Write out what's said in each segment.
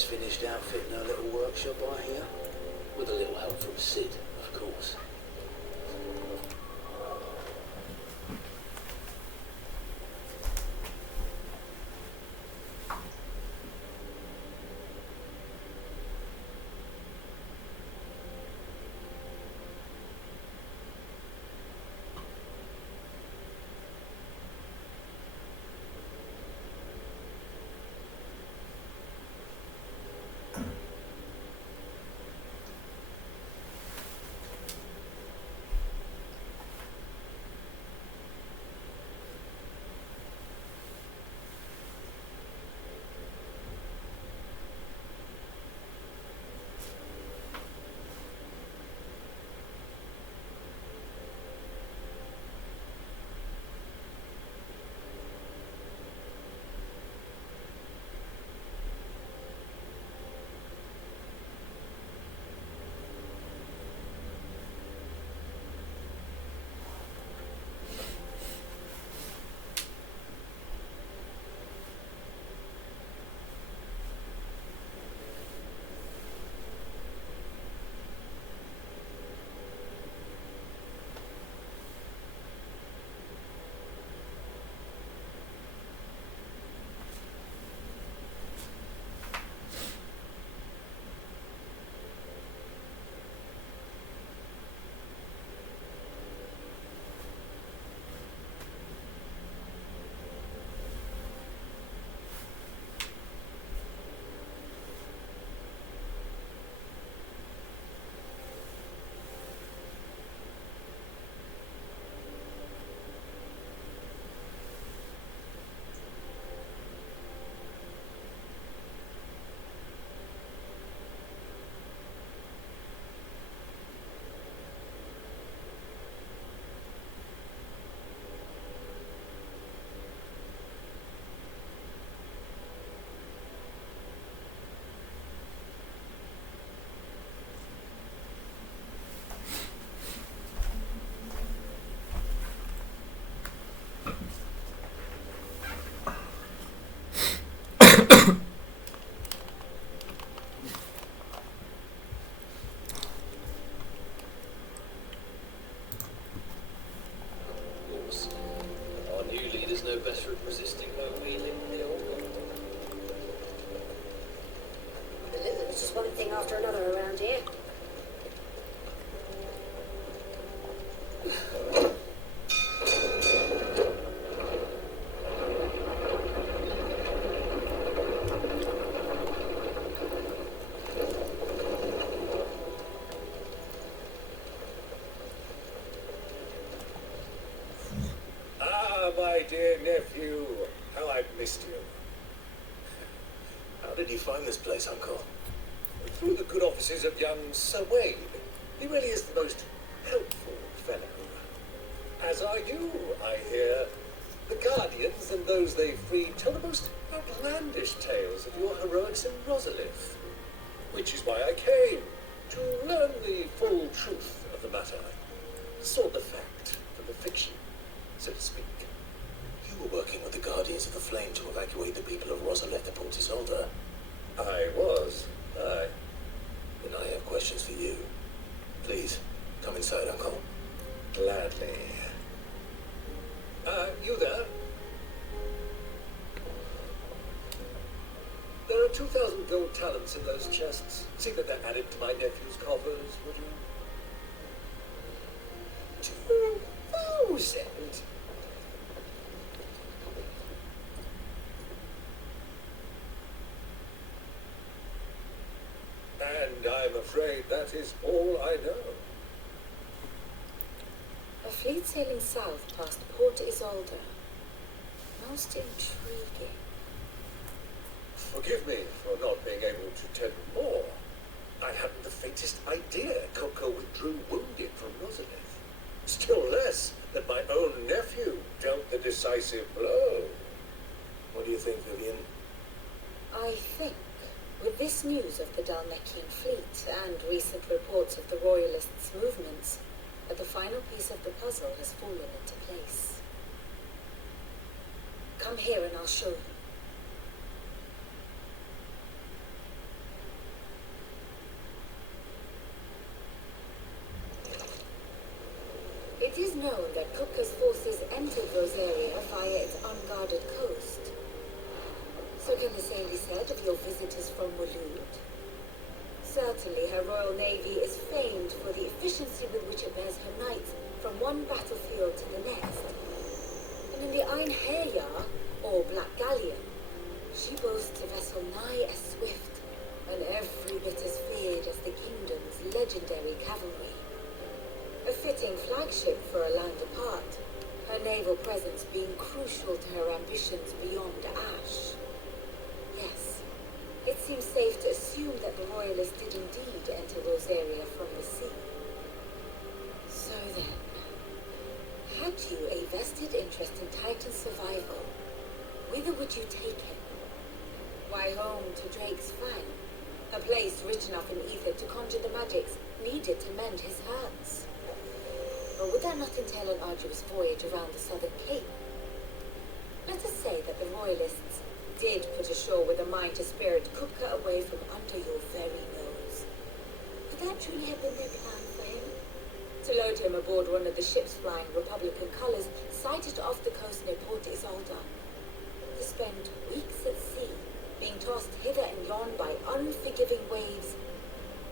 just finished outfitting her little workshop, I hear. With a little help from Sid, of course. No best at resisting her wheeling the old one. It's just one thing after another around here. My dear nephew, how I've missed you. How did you find this place, Uncle? Through the good offices of young Sir Wade. He really is the most helpful fellow. As are you, I hear. The Guardians and those they freed tell the most outlandish tales of your heroics in Rosalith. Which is why I came, to learn the full truth of the matter. Sort the fact from the fiction, so to speak. You were working with the Guardians of the Flame to evacuate the people of Rosalith to Port Isolde. I was. Aye. Then I have questions for you. Please, come inside, Uncle. Gladly. You there? There are 2,000 gold talents in those chests. See that they're added to my nephew's coffers, would you? 2,000? And I'm afraid that is all I know. A fleet sailing south past Port Isolde. Most intriguing. Forgive me for not being able to tell you more. I hadn't the faintest idea Coco withdrew wounded from Rosalith. Still less that my own nephew dealt the decisive blow. What do you think, Vivian? I think, with this news of the Dalmekian fleet and recent reports of the Royalists' movements, that the final piece of the puzzle has fallen into place. Come here and I'll show you. It is known that Kupka's forces entered Rosaria via its unguarded coast. So can the same be said of your visitors from Waloed? Certainly her Royal Navy is famed for the efficiency with which it bears her knights from one battlefield to the next. And in the Ein Herjar, or Black Galleon, she boasts a vessel nigh as swift and every bit as feared as the kingdom's legendary cavalry. A fitting flagship for a land apart, her naval presence being crucial to her ambitions beyond Ash. Yes, it seems safe to assume that the Royalists did indeed enter Rosaria from the sea. So then, had you a vested interest in Titan's survival, whither would you take him? Why, home to Drake's Fang, a place rich enough in ether to conjure the magics needed to mend his hurts. Or would that not entail an arduous voyage around the southern cape? Let us say that the Royalists did put ashore with a mind to spirit Kupka away from under your very nose. Could that truly have been their plan for him? To load him aboard one of the ships flying Republican colors sighted off the coast near Port Isolde. To spend weeks at sea, being tossed hither and yon by unforgiving waves,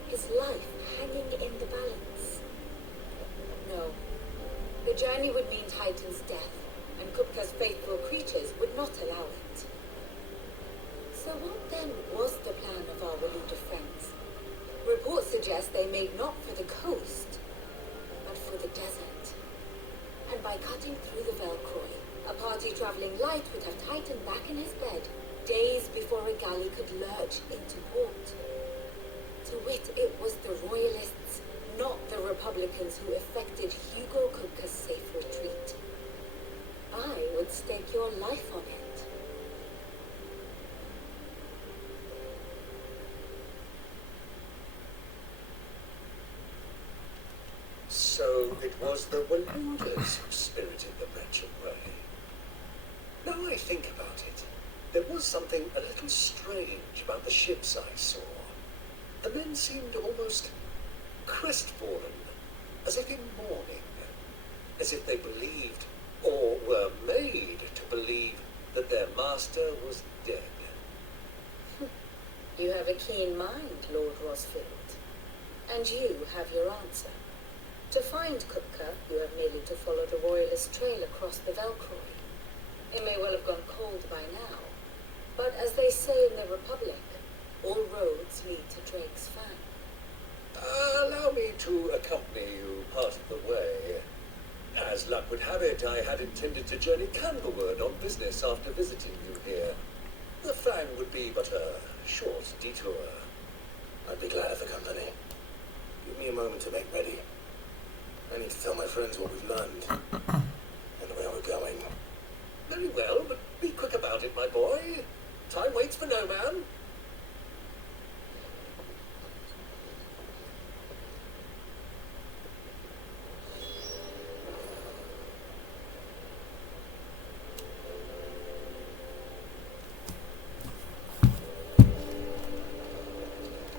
his life hanging in the balance. No, the journey would mean Titan's death, and Kupka's faithful creatures would not allow it. So what then was the plan of our Waloed friends? Reports suggest they made not for the coast, but for the desert. And by cutting through the Velcroy, a party traveling light would have Titan back in his bed days before a galley could lurch into port. To wit, it was the Royalists, not the Republicans, who effected Hugo Kupka's safe retreat. I would stake your life on it. So it was the Waloeders who spirited the wretch away. Now I think about it, there was something a little strange about the ships I saw. The men seemed almost crestfallen, as if in mourning, as if they believed, or were made to believe, that their master was dead. You have a keen mind, Lord Rosfield. And you have your answer. To find Kupka, you have merely to follow the Royalist trail across the Velcroy. It may well have gone cold by now, but as they say in the Republic, all roads lead to Drake's Fang. Allow me to accompany you part of the way. As luck would have it, I had intended to journey Candlewood on business after visiting you here. The Fang would be but a short detour. I'd be glad of the company. Give me a moment to make ready. I need to tell my friends what we've learned and where we're going. Very well, but be quick about it, my boy. Time waits for no man.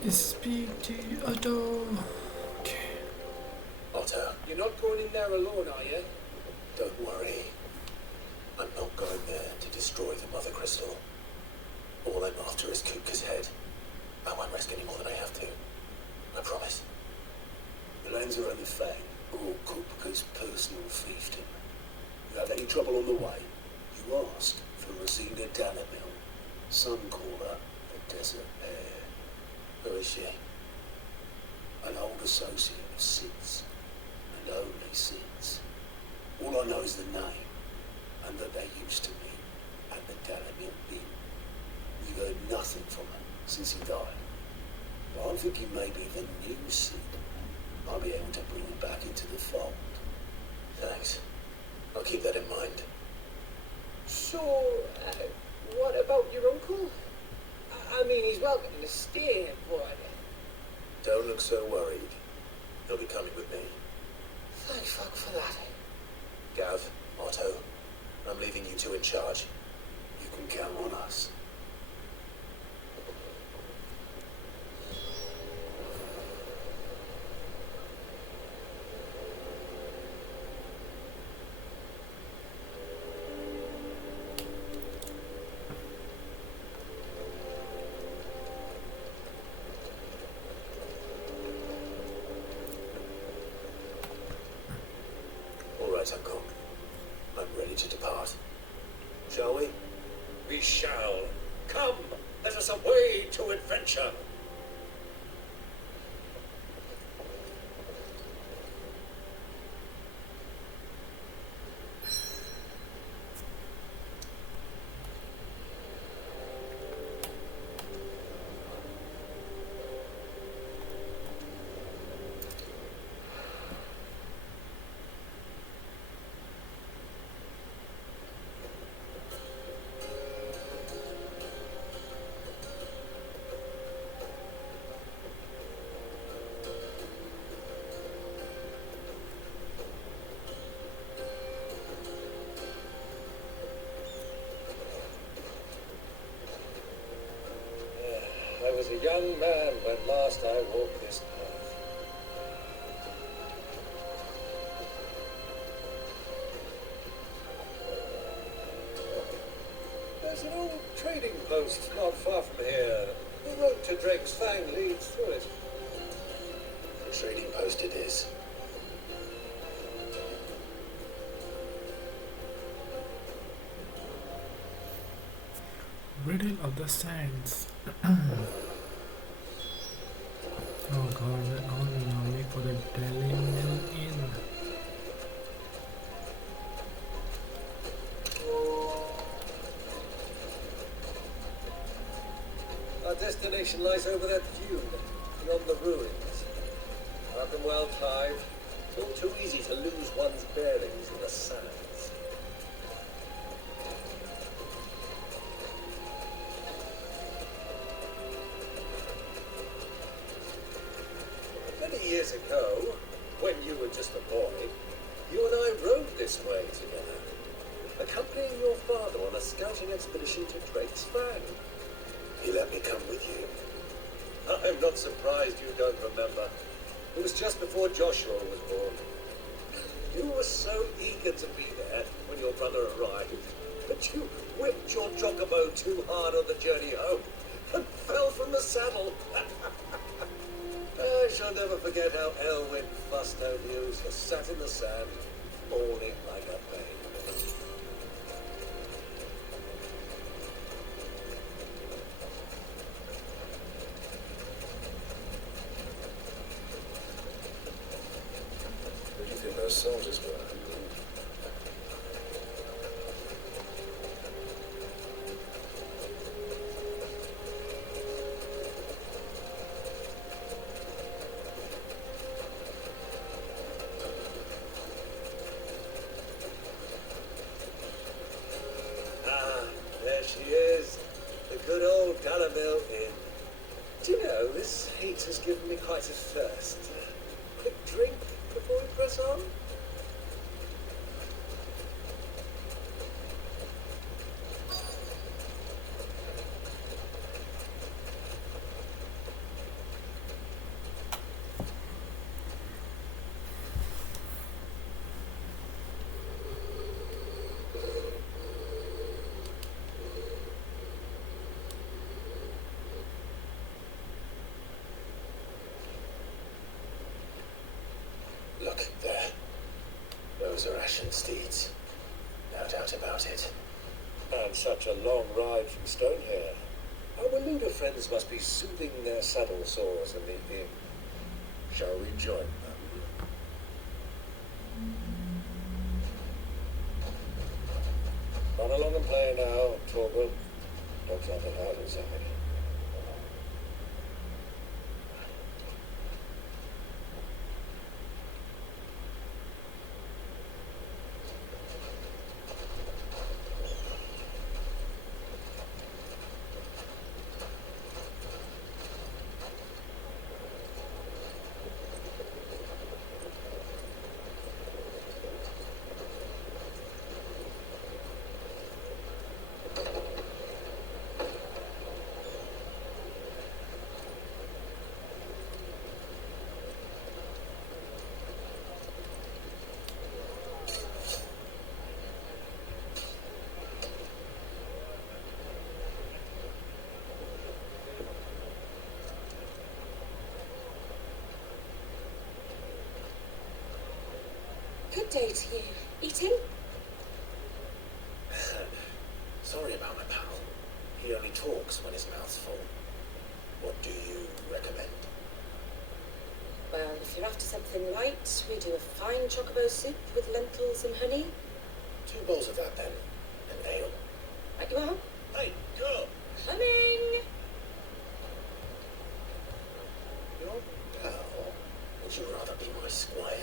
Speak to Otto. Okay. Otto, You're not going in there alone, are you? don't worry. I'm not going there to destroy the Mother Crystal. All I'm after is Kupka's head. I won't risk any more than I have to. I promise. The lands are only Fang, or Kupka's personal fiefdom. You have any trouble on the way? You ask for Rosina Danamil. Some call her the Desert Bear. Who is she? An old associate of Sid's, and only Sid's. All I know is the name, and that they used to meet at the Dalamil Inn. We've heard nothing from him since he died. But I'm thinking maybe the new Sid might be able to bring him back into the fold. Thanks. I'll keep that in mind. So, what about your uncle? I mean, he's welcome to stay, but... Don't look so worried. He'll be coming with me. Thank fuck for that. Gav, Otto, I'm leaving you two in charge. You can count on us. right, Uncle. I'm ready to depart. Shall we? We shall. Come, let us away to adventure. I was a young man when last I walked this path. There's an old trading post not far from here. The road to Drake's Fang leads through it. The trading post it is. Riddle of the Sands. Oh god, we're on now. Make for the Delhi Mill Inn. Our destination lies over that dune, beyond the ruins. Up and well climbed. It's all too easy to lose one's bearings in the sands. Many years ago, when you were just a boy, you and I rode this way together, accompanying your father on a scouting expedition to Drake's Fang. He let me come with you. I'm not surprised you don't remember. It was just before Joshua was born. You were so eager to be there when your brother arrived, but you whipped your chocobo too hard on the journey home and fell from the saddle. I shall never forget how Elwyn fussed over you as you sat in the sand, mourning like a babe. Who do you think those soldiers were? Ah, there she is. The good old Gullamille Inn. Do you know, this heat has given me quite a thirst. Quick drink before we press on? Look, there. Those are ashen steeds. No doubt about it. And such a long ride from Stonehair. Our Luda friends must be soothing their saddle sores in the inn. Shall we join them? Run along and play now, Torgal. Dogs aren't allowed inside. Good day to you. Eating? Sorry about my pal. He only talks when his mouth's full. What do you recommend? Well, if you're after something light, we do a fine chocobo soup with lentils and honey. 2 bowls of that then. And ale. Right you are. Hey, girl! Coming! Your pal? Would you rather be my squire?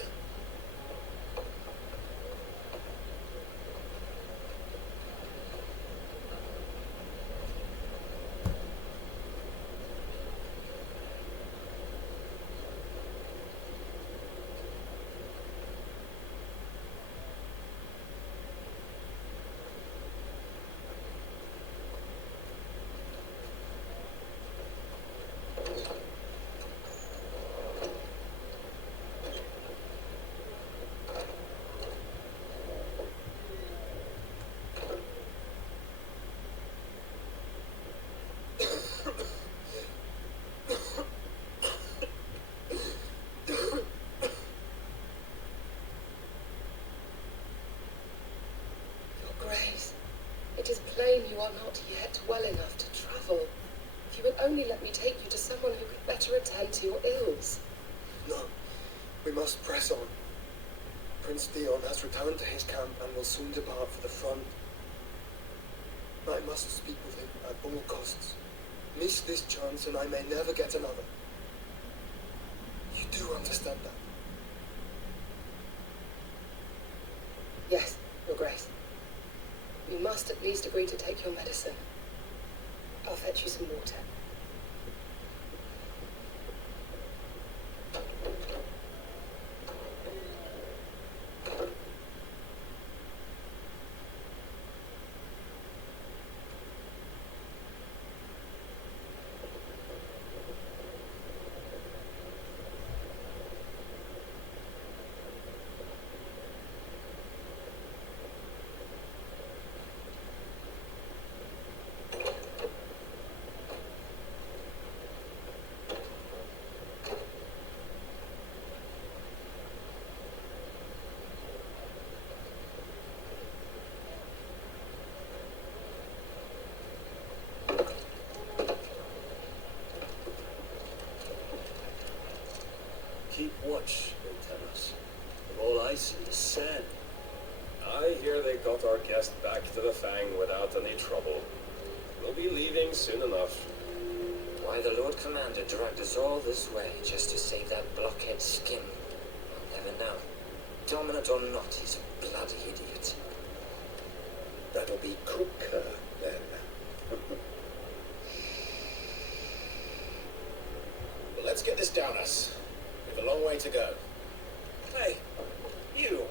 It is plain you are not yet well enough to travel. If you would only let me take you to someone who could better attend to your ills. No, we must press on. Prince Theon has returned to his camp and will soon depart for the front. I must speak with him at all costs. Miss this chance and I may never get another. You do understand that? Yes, Your Grace. You must at least agree to take your medicine. I'll fetch you some water. Keep watch, Lieutenant. All I see is sand. I hear they got our guest back to the Fang without any trouble. We'll be leaving soon enough. Why the Lord Commander dragged us all this way just to save that blockhead skin, I'll never know. Dominant or not, he's a bloody idiot. That'll be Cooker, then. Well, let's get this down us. We've a long way to go. Hey, you.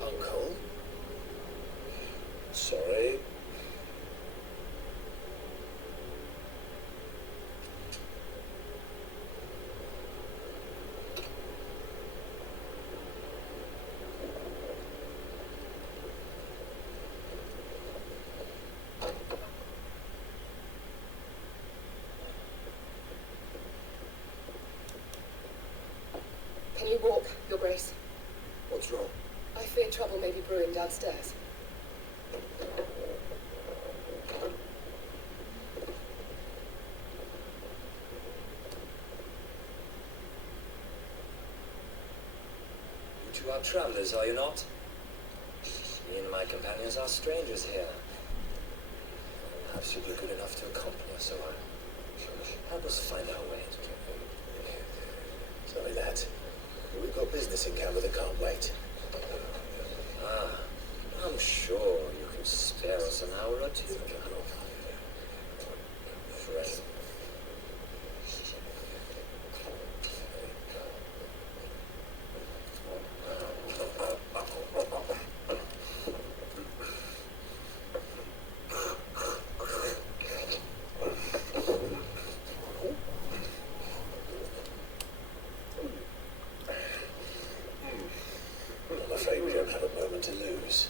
Uncle? Sorry. Can you walk, Your Grace? What's wrong? I fear trouble may be brewing downstairs. You two are travelers, are you not? Me and my companions are strangers here. Perhaps you'd be good enough to accompany us, or help us find our way. Sorry, lad. We've got business in camp that can't wait. Ah, I'm sure you can spare us an hour or two. Friend. I'm afraid we don't have a moment to lose.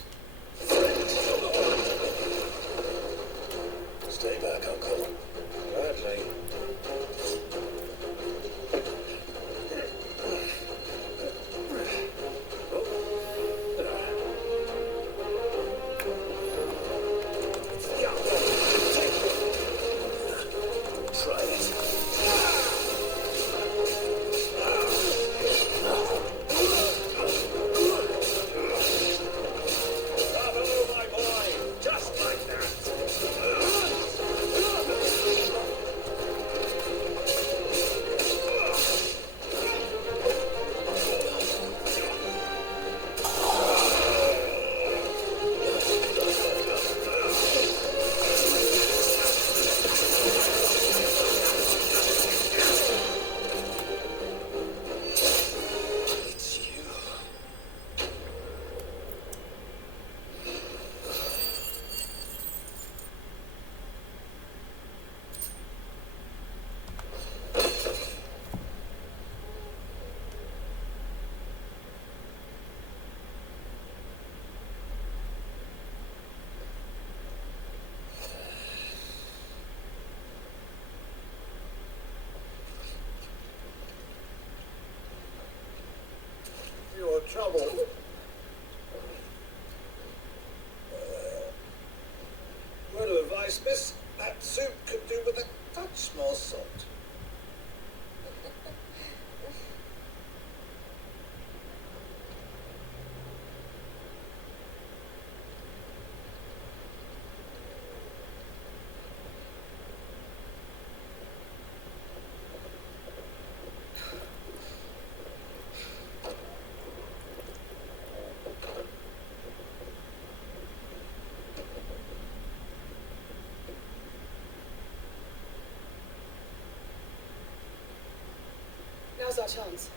Now's our chance.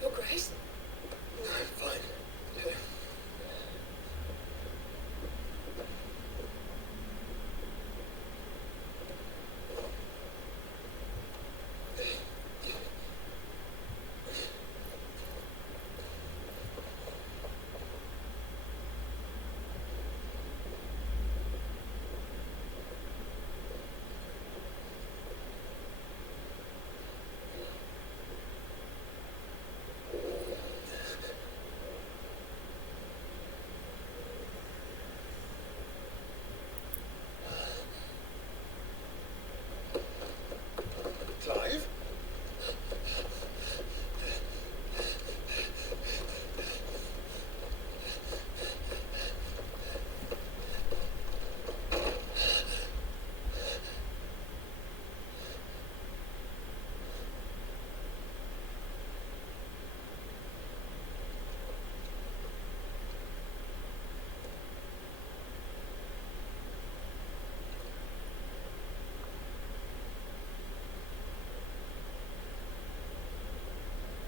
Your Grace? I'm fine. Yeah. Clive?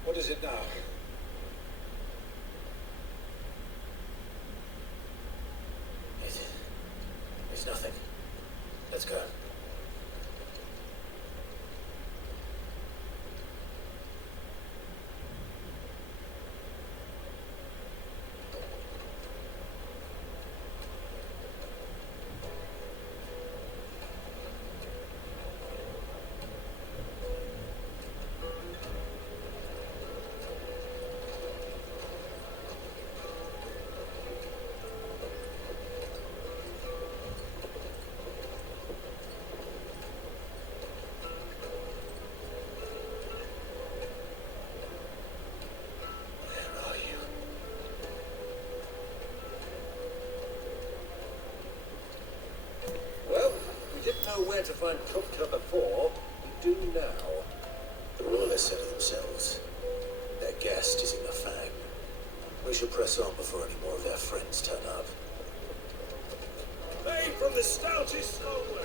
What is it now? It's nothing. Let's go. Where to find Kupka before, we do now. The royalists said to themselves, their guest is in the fang. We should press on before any more of their friends turn up. Made from the stoutest stoneware.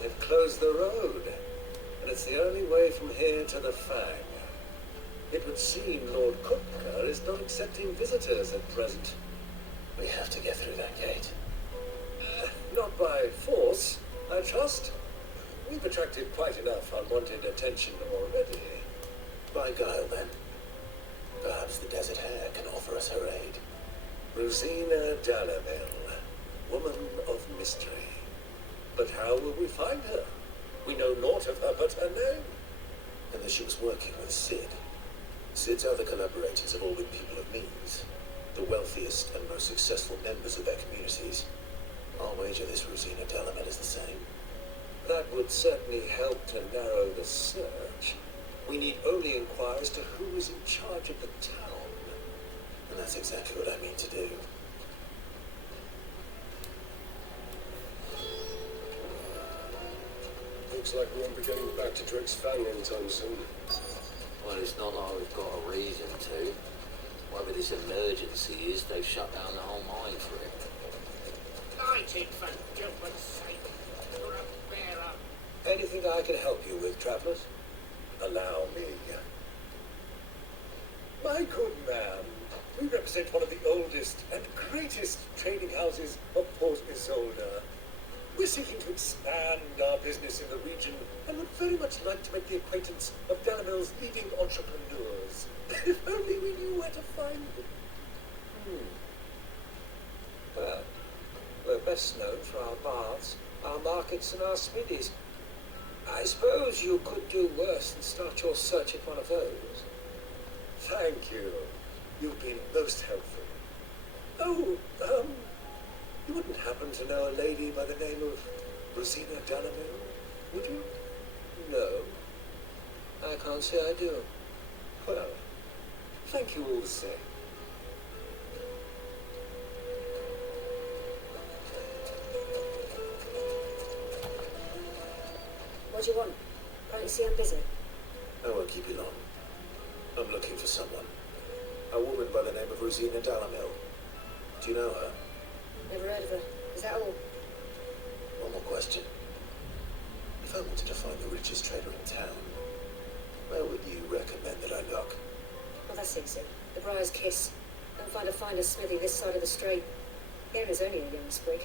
They've closed the road. And it's the only way from here to the Fang. It would seem Lord Kupka is not accepting visitors at present. We have to get through that gate. Not by force, I trust. We've attracted quite enough unwanted attention already. By guile, then. Perhaps the Desert Hare can offer us her aid. Rosina Dallamel, woman of mystery. But how will we find her? We know naught of her but her name. And that she was working with Sid. Sid's other collaborators have all been people of means. The wealthiest and most successful members of their communities. I'll wager this Rosina Dallamel is the same. That would certainly help to narrow the search. We need only inquire as to who is in charge of the town. And that's exactly what I mean to do. Looks like we won't be getting back to Drake's Fang anytime soon. Well, it's not like we've got a reason to. Whatever this emergency is, they've shut down the whole mine for it. Lighting, for goodness sake. You're a bearer. Anything I can help you with, travellers? Allow me. My good man, we represent one of the oldest and greatest trading houses of Port Isolde. We're seeking to expand our business in the region and would very much like to make the acquaintance of Dallamel's leading entrepreneurs. If only we knew where to find them. Well, we're best known for our baths, our markets and our smithies. I suppose you could do worse than start your search at one of those. Thank you. You've been most helpful. Oh, you wouldn't happen to know a lady by the name of Rosina Dallamel, would you? No. I can't say I do. Well, thank you all the same. Why do you want? Can't you see I'm busy? I won't keep you long. I'm looking for someone. A woman by the name of Rosina Dalamil. Do you know her? Never heard of her. Is that all? One more question. If I wanted to find the richest trader in town, where would you recommend that I look? Well, that's easy. The Briar's Kiss. Don't find a finer smithy this side of the strait. The owner's only a young sprig.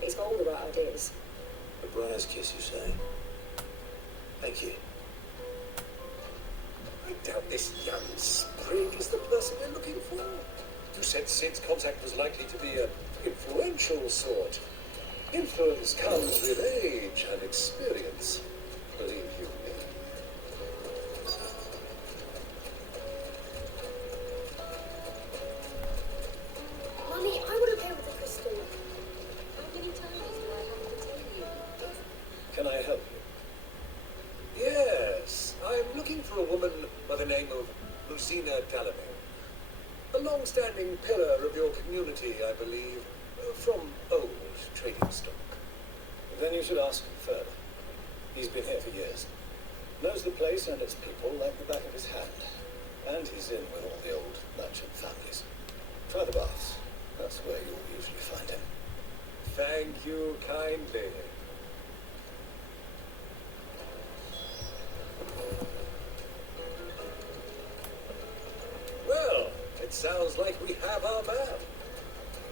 He's got all the right ideas. The Briar's Kiss, you say? Thank you. I doubt this young sprig is the person we're looking for. You said Sid's contact was likely to be an influential sort. Influence comes with age and experience, believe you me. Mummy, I want to play with the crystal. How many times do I have to tell you? Can I help you? Yes, I'm looking for a woman by the name of Rosina Dalamil. A long-standing pillar of your community, I believe, from old trading stock. Then you should ask him further. He's been here for years. Knows the place and its people like the back of his hand. And he's in with all the old merchant families. Try the baths. That's where you'll usually find him. Thank you kindly. Well, it sounds like we have our man.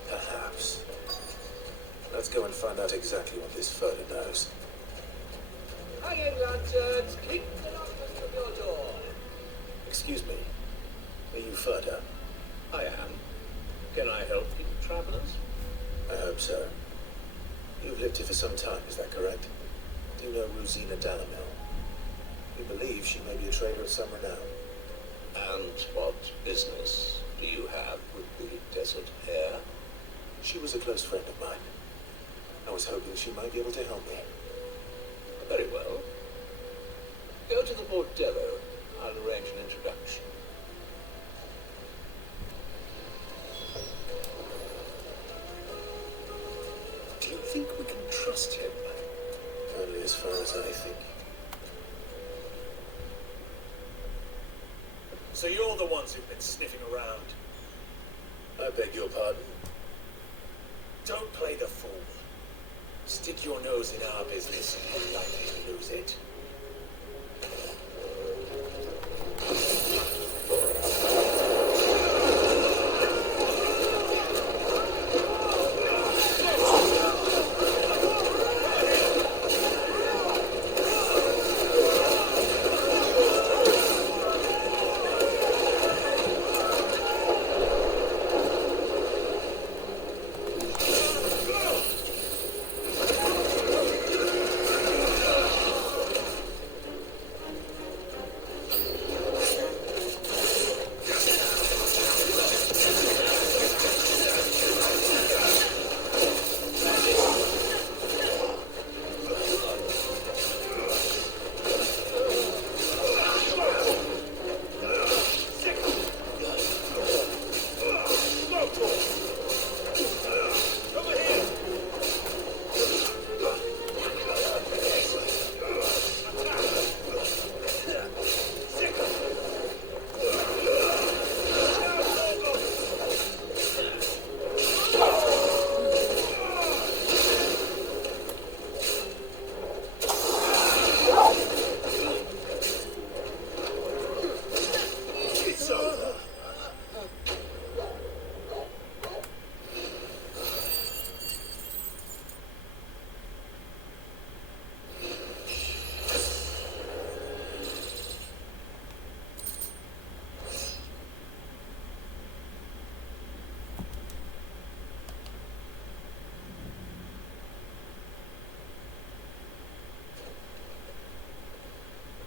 Perhaps. Let's go and find out exactly what this further knows. Hanging lanterns, keep the darkness from your door. Excuse me. Are you Furder? I am. Can I help you, travelers? I hope so. You've lived here for some time, is that correct? Do you know Rosina Dalamil? We believe she may be a trader of some renown. And what business do you have with the desert hare? She was a close friend of mine. I was hoping she might be able to help me. Very well. Go to the bordello. I'll arrange an introduction. Do you think we can trust him? Only as far as I think. So you're the ones who've been sniffing around. I beg your pardon. Don't play the fool. Stick your nose in our business and you're likely to lose it.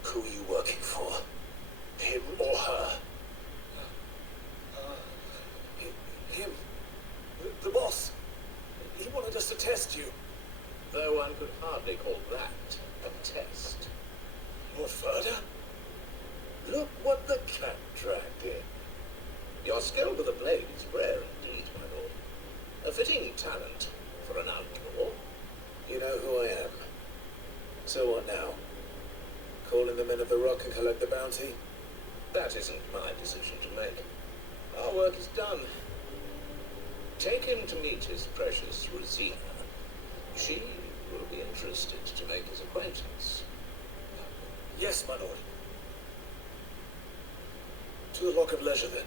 Who are you working for? Him or her? Him. The boss. He wanted us to test you. Though one could hardly call that a test. Lord Furder? Look what the cat dragged in. Your skill with the blade is rare indeed, my lord. A fitting talent for an outlaw. You know who I am. So what now? Call in the men of the Rock and collect the bounty? That isn't my decision to make. Our work is done. Take him to meet his precious Rosina. She will be interested to make his acquaintance. Yes, my lord. To the Lock of Leisure, then.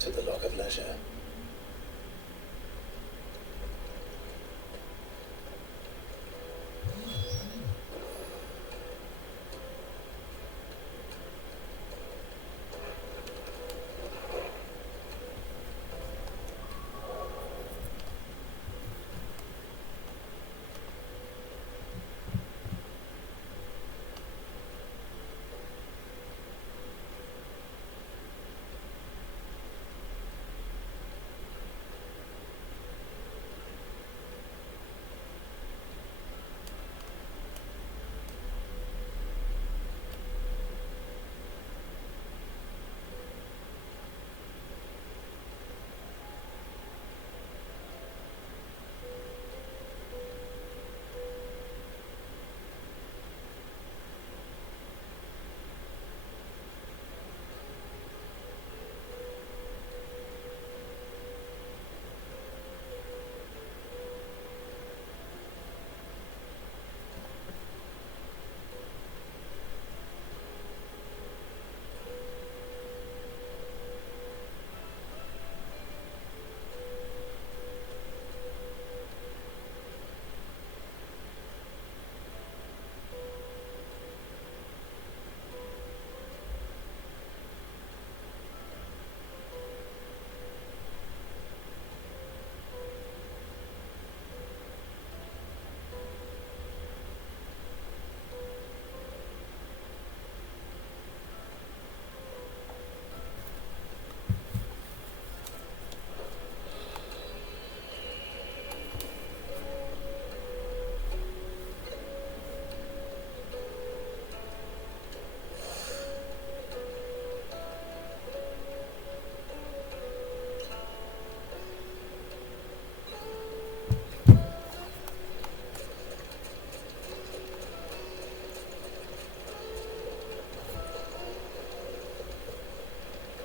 To the Lock of Leisure.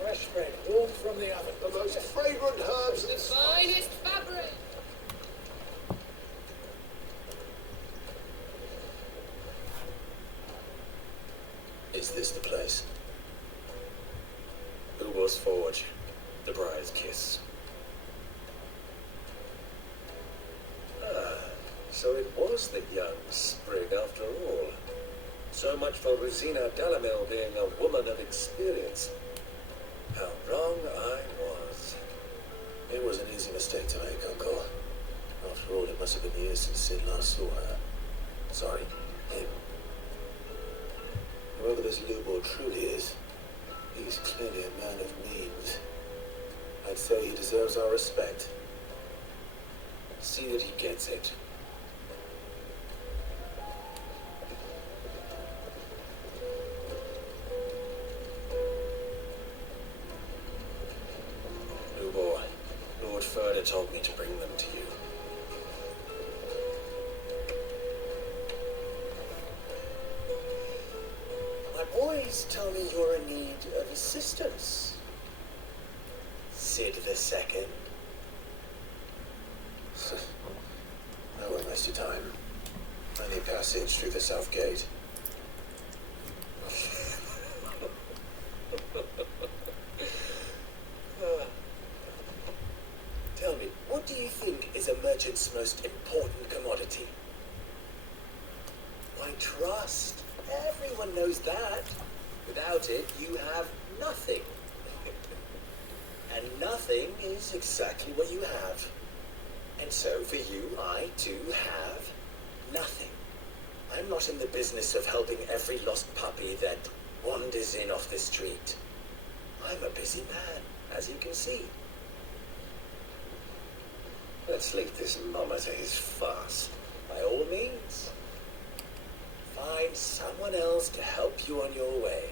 Fresh bread, warm from the oven. The most fragrant herbs and Finest fabric. Is this the place? Who was Forge? The bride's kiss. Ah, so it was the young sprig after all. So much for Rosina Delamil being a woman of experience. How wrong I was. It was an easy mistake to make, Uncle. After all, it must have been years since Sid last saw her. Sorry, him. Whoever this Lubor truly is, he's clearly a man of means. I'd say he deserves our respect. See that he gets it. Lubor, Lord Furder told me to bring them to you. My boys tell me you're in need of assistance. Sid the Second. I won't waste your time. I need passage through the south gate. Tell me, what do you think is a merchant's most important commodity? Why, trust. Everyone knows that. Without it, you have nothing. And nothing is exactly what you have. And so for you, I too have nothing. I'm not in the business of helping every lost puppy that wanders in off the street. I'm a busy man, as you can see. Let's leave this mama to his farce. By all means, find someone else to help you on your way.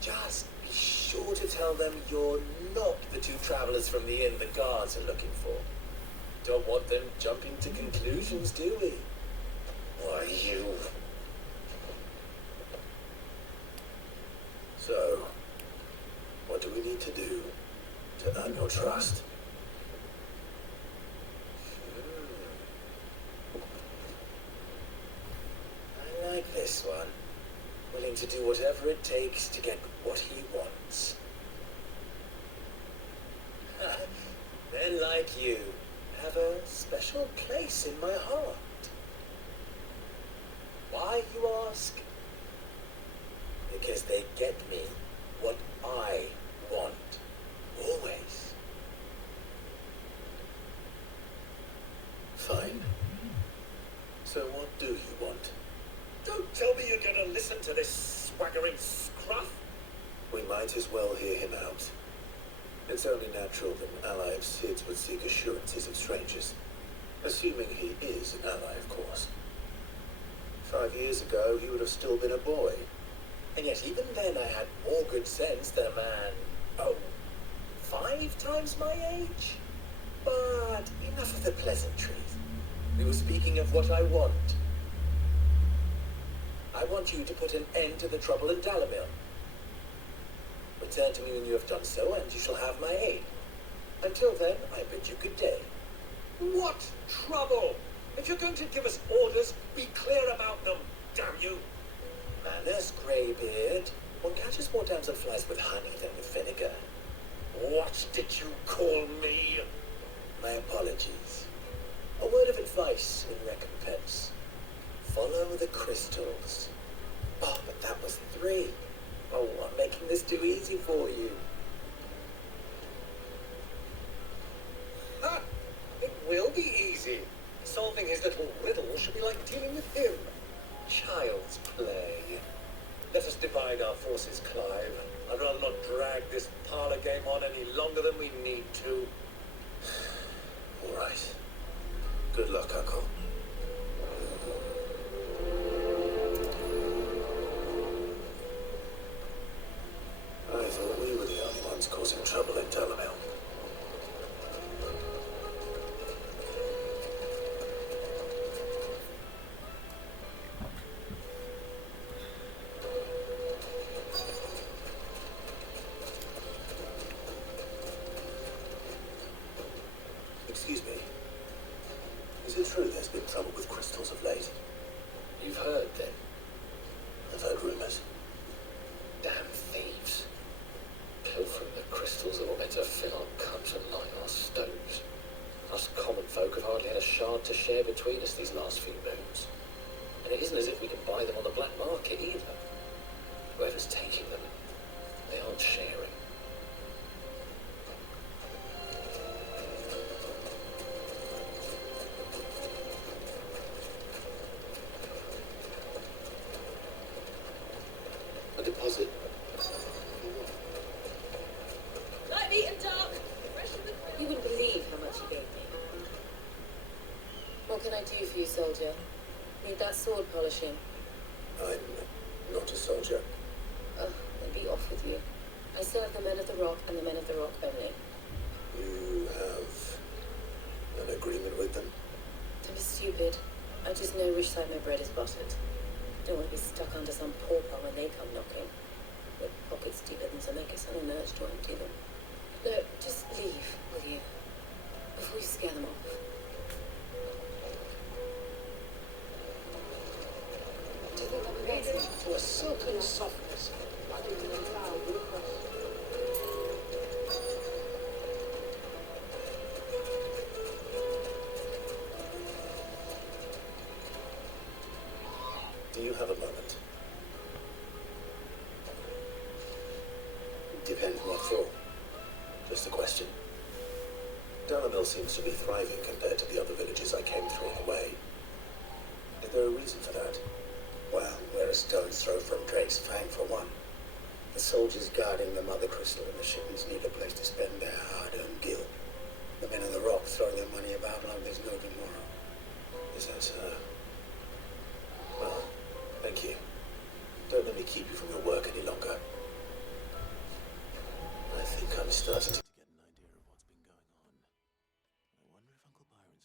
Just be sure to tell them you're not the two travelers from the inn the guards are looking for. Don't want them jumping to conclusions, do we? Why, you... So, what do we need to do to earn your trust? I like this one. Willing to do whatever it takes to get what he wants. Men like you have a special place in my heart. Why, you ask? Because they get me what I want. Always. Fine. So what do you want? Don't tell me you're going to listen to this swaggering scruff. We might as well hear him out. It's only natural that an ally of Sid's would seek assurances of strangers. Assuming he is an ally, of course. 5 years ago, he would have still been a boy. And yet even then I had more good sense than a man, 5 times my age? But enough of the pleasantries. We were speaking of what I want. I want you to put an end to the trouble in Dalamil. Return to me when you have done so, and you shall have my aid. Until then, I bid you good day. What trouble? If you're going to give us orders, be clear about them, damn you. Manners, greybeard. One catches more damselflies with honey than with vinegar. What did you call me? My apologies. A word of advice in recompense. Follow the crystals. Oh, but that was 3. Oh, I'm making this too easy for you. Ha! It will be easy. Solving his little riddle should be like dealing with him. Child's play. Let us divide our forces, Clive. I'd rather not drag this parlor game on any longer than we need to. All right. Good luck, Uncle. I thought we were the only ones causing trouble in Dalamil. Excuse me. Is it true there's been trouble with crystals of late? You've heard, then? I've heard rumors. Damn thieves. Pilfering the crystals that were meant to fill our cups and line our stoves. Us common folk have hardly had a shard to share between us these last few moons. And it isn't as if we can buy them on the black market either. Whoever's taking them, they aren't sharing. A deposit. Light, neat and dark. You wouldn't believe how much he gave me. What can I do for you, soldier? Need that sword polishing? I'm not a soldier. Then be off with you. I serve the men of the rock and the men of the rock only. You have an agreement with them? Don't be stupid. I just know which side my bread is buttered. Don't want to be stuck under some pauper when they come knocking. With pockets deeper than some make an urge to empty them. No, just leave, will you? Before you scare them off. Do you think I'll be ready? To a silken softness, like a cloud with a crest. Do you have a moment? Depends what for. Just a question. Dalamil seems to be thriving compared to the other villages I came through on the way. Is there a reason for that? Well, we're a stone's throw from Drake's Fang for one. The soldiers guarding the Mother Crystal and the shipments need a place to spend their hard-earned gil. The men of the rock throw their money about like there's no tomorrow. Is that so? Well, thank you. Don't let me keep you from your work any longer. I think I'm starting to get an idea of what's been going on. I wonder if Uncle Byron's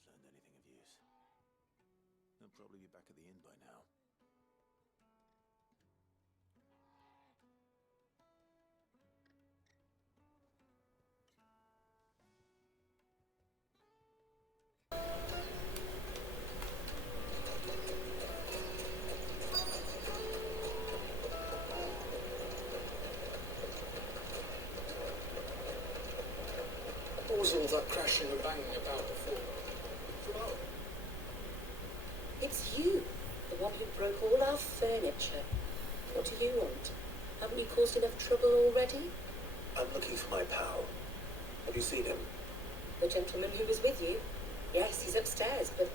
What was all that crashing and banging about before? Tomorrow. It's you, the one who broke all our furniture. What do you want? Haven't you caused enough trouble already? I'm looking for my pal. Have you seen him? The gentleman who was with you? Yes, he's upstairs, but...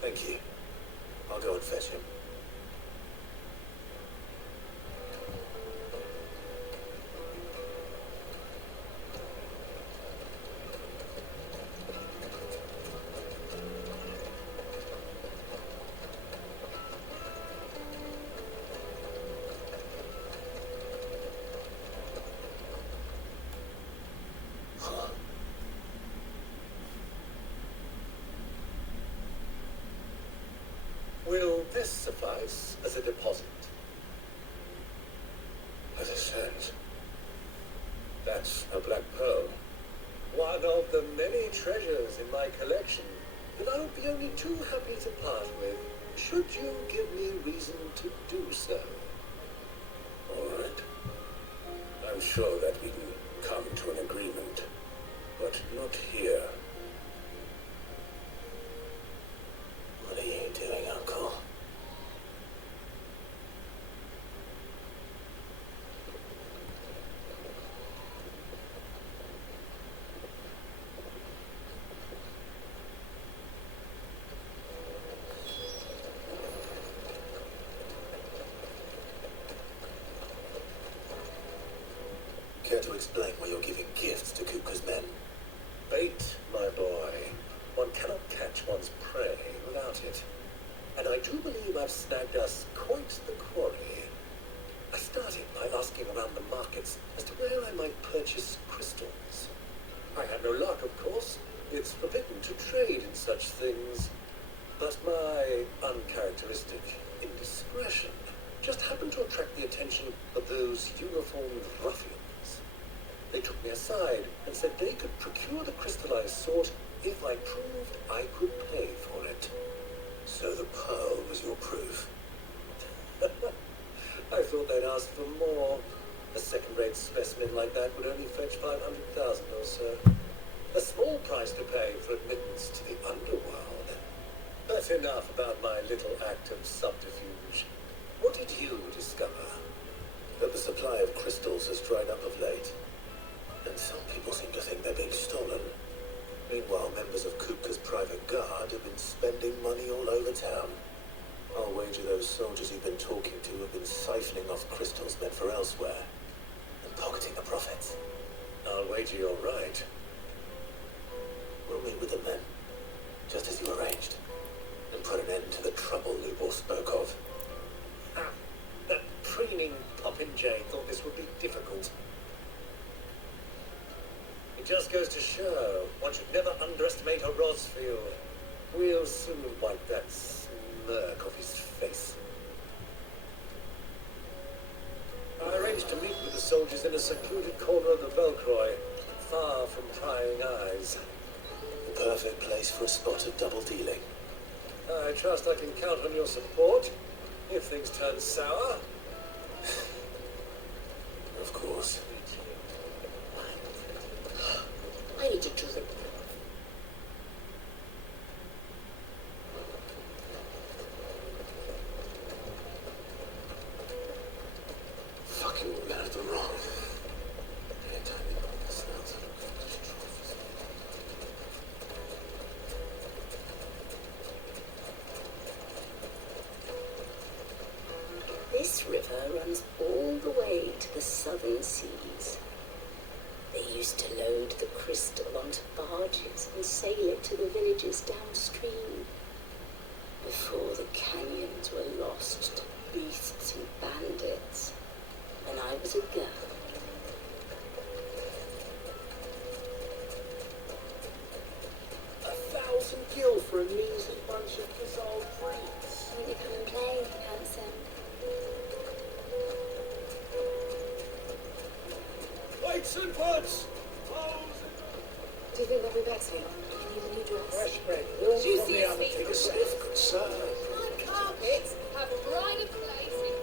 Thank you. I'll go and fetch him. Will this suffice as a deposit? As it stands, that's a black pearl. One of the many treasures in my collection that I would be only too happy to part with, should you give me reason to do so. All right. I'm sure that we can come to an agreement, but not here. What are you doing, Uncle? Care to explain why you're giving gifts to Kupka's men? Bait, my boy. One cannot catch one's prey without it. And I do believe I've snagged us quite the quarry. I started by asking around the markets as to where I might purchase crystals. I had no luck, of course. It's forbidden to trade in such things. But my uncharacteristic indiscretion just happened to attract the attention of those uniformed ruffians. They took me aside and said they could procure the crystallized sort if I proved I could pay for it. So the pearl was your proof? I thought they'd ask for more. A second-rate specimen like that would only fetch 500,000 or so. A small price to pay for admittance to the underworld. But enough about my little act of subterfuge. What did you discover? That the supply of crystals has dried up of late. And some people seem to think they're being stolen. Meanwhile, members of Kupka's private guard have been spending money all over town. I'll wager those soldiers you've been talking to have been siphoning off crystals meant for elsewhere and pocketing the profits. I'll wager you're right. We'll meet with the men, just as you arranged, and put an end to the trouble Lubor spoke of. Ah, that preening popinjay thought this would be difficult. It just goes to show one should never underestimate a Rosfield. We'll soon wipe that smirk off his face. I arranged to meet with the soldiers in a secluded corner of the Belcroix, far from prying eyes. The perfect place for a spot of double dealing. I trust I can count on your support if things turn sour. Of course. I need to drink. Fucking man at the wrong. This river runs all the way to the southern seas. They used to load the crystal onto barges and sail it to the villages downstream. Before the canyons were lost to beasts and bandits, when I was a girl. $1,000 for a measly bunch of dissolved fruits. Will you come and play, handsome? Lights and butts! Do you think they'll be back soon? Do you need a new dress? Fresh bread, warm from Juicy the oven. sweet Take a sip, good sir. My carpets have a pride of place in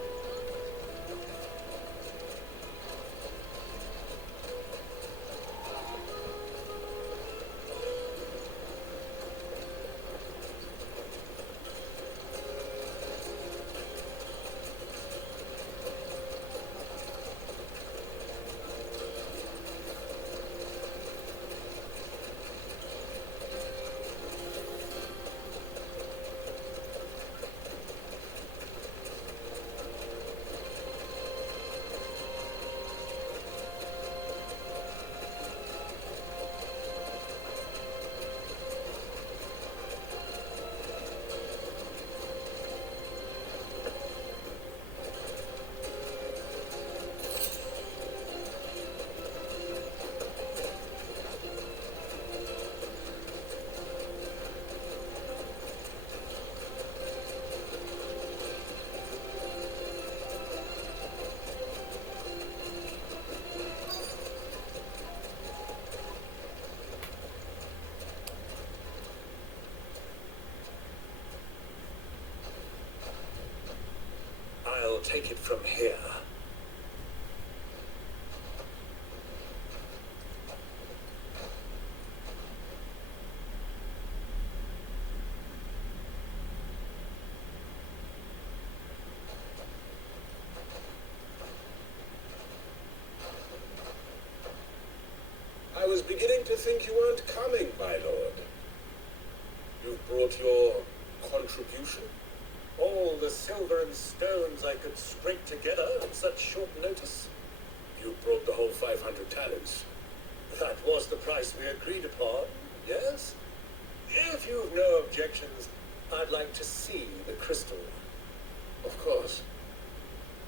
take it from here. I was beginning to think you weren't coming, my lord. You've brought your contribution? All the silver and stones I could scrape together at such short notice. You brought the whole 500 talents. That was the price we agreed upon, yes? If you've no objections, I'd like to see the crystal. Of course.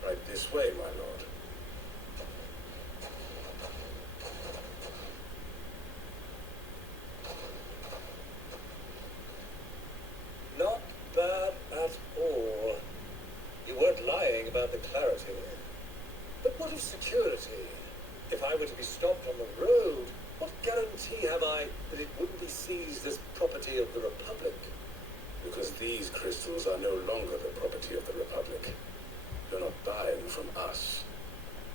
Right this way, my lord. Not bad at all. You weren't lying about the clarity. But what of security? If I were to be stopped on the road, what guarantee have I that it wouldn't be seized as property of the Republic? Because these crystals are no longer the property of the Republic. You're not buying from us.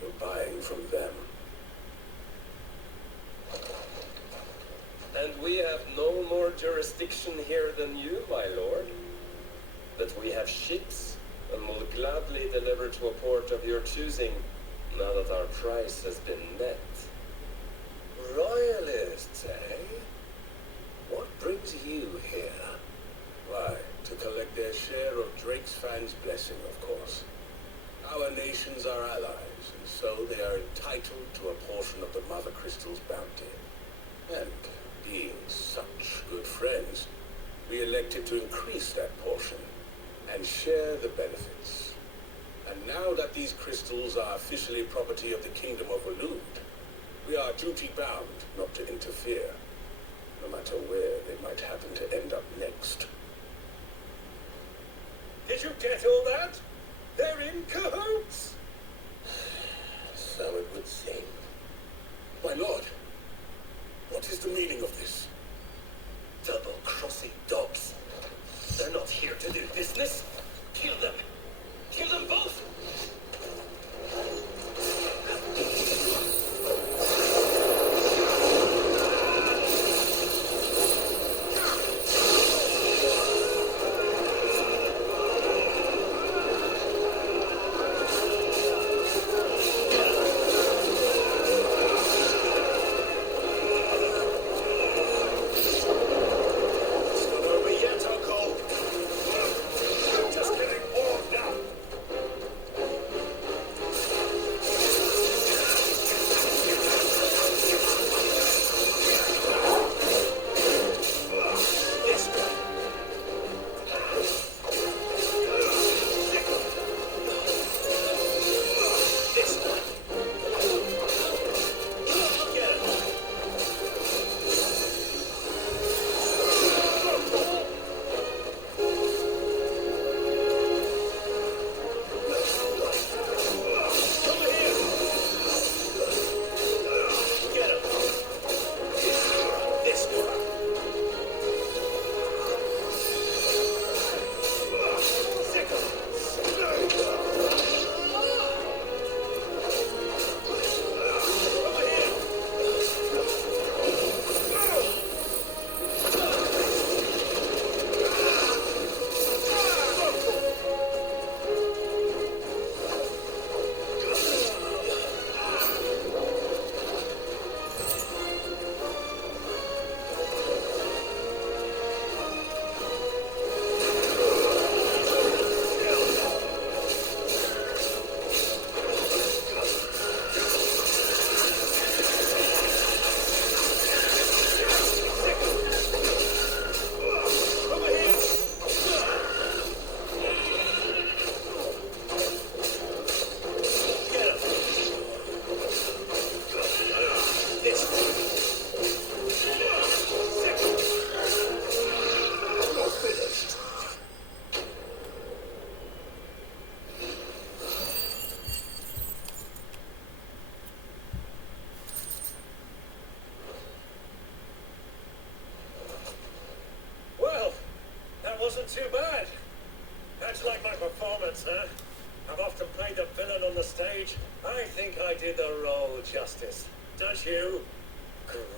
You're buying from them. And we have no more jurisdiction here than you, my lord. But we have ships, and will gladly deliver to a port of your choosing, now that our price has been met. Royalists, eh? What brings you here? Why, to collect their share of Drake's Fan's blessing, of course. Our nations are allies, and so they are entitled to a portion of the Mother Crystal's bounty. And being such good friends, we elected to increase that portion and share the benefits. And now that these crystals are officially property of the Kingdom of Waloed, we are duty-bound not to interfere, no matter where they might happen to end up next. Did you get all that? They're in cahoots! So it would seem. My lord, what is the meaning of this? Double-crossing dogs. They're not here to do business. Kill them. Kill them both! Wasn't too bad. How'd you like my performance, huh? I've often played the villain on the stage. I think I did the role justice. Don't you?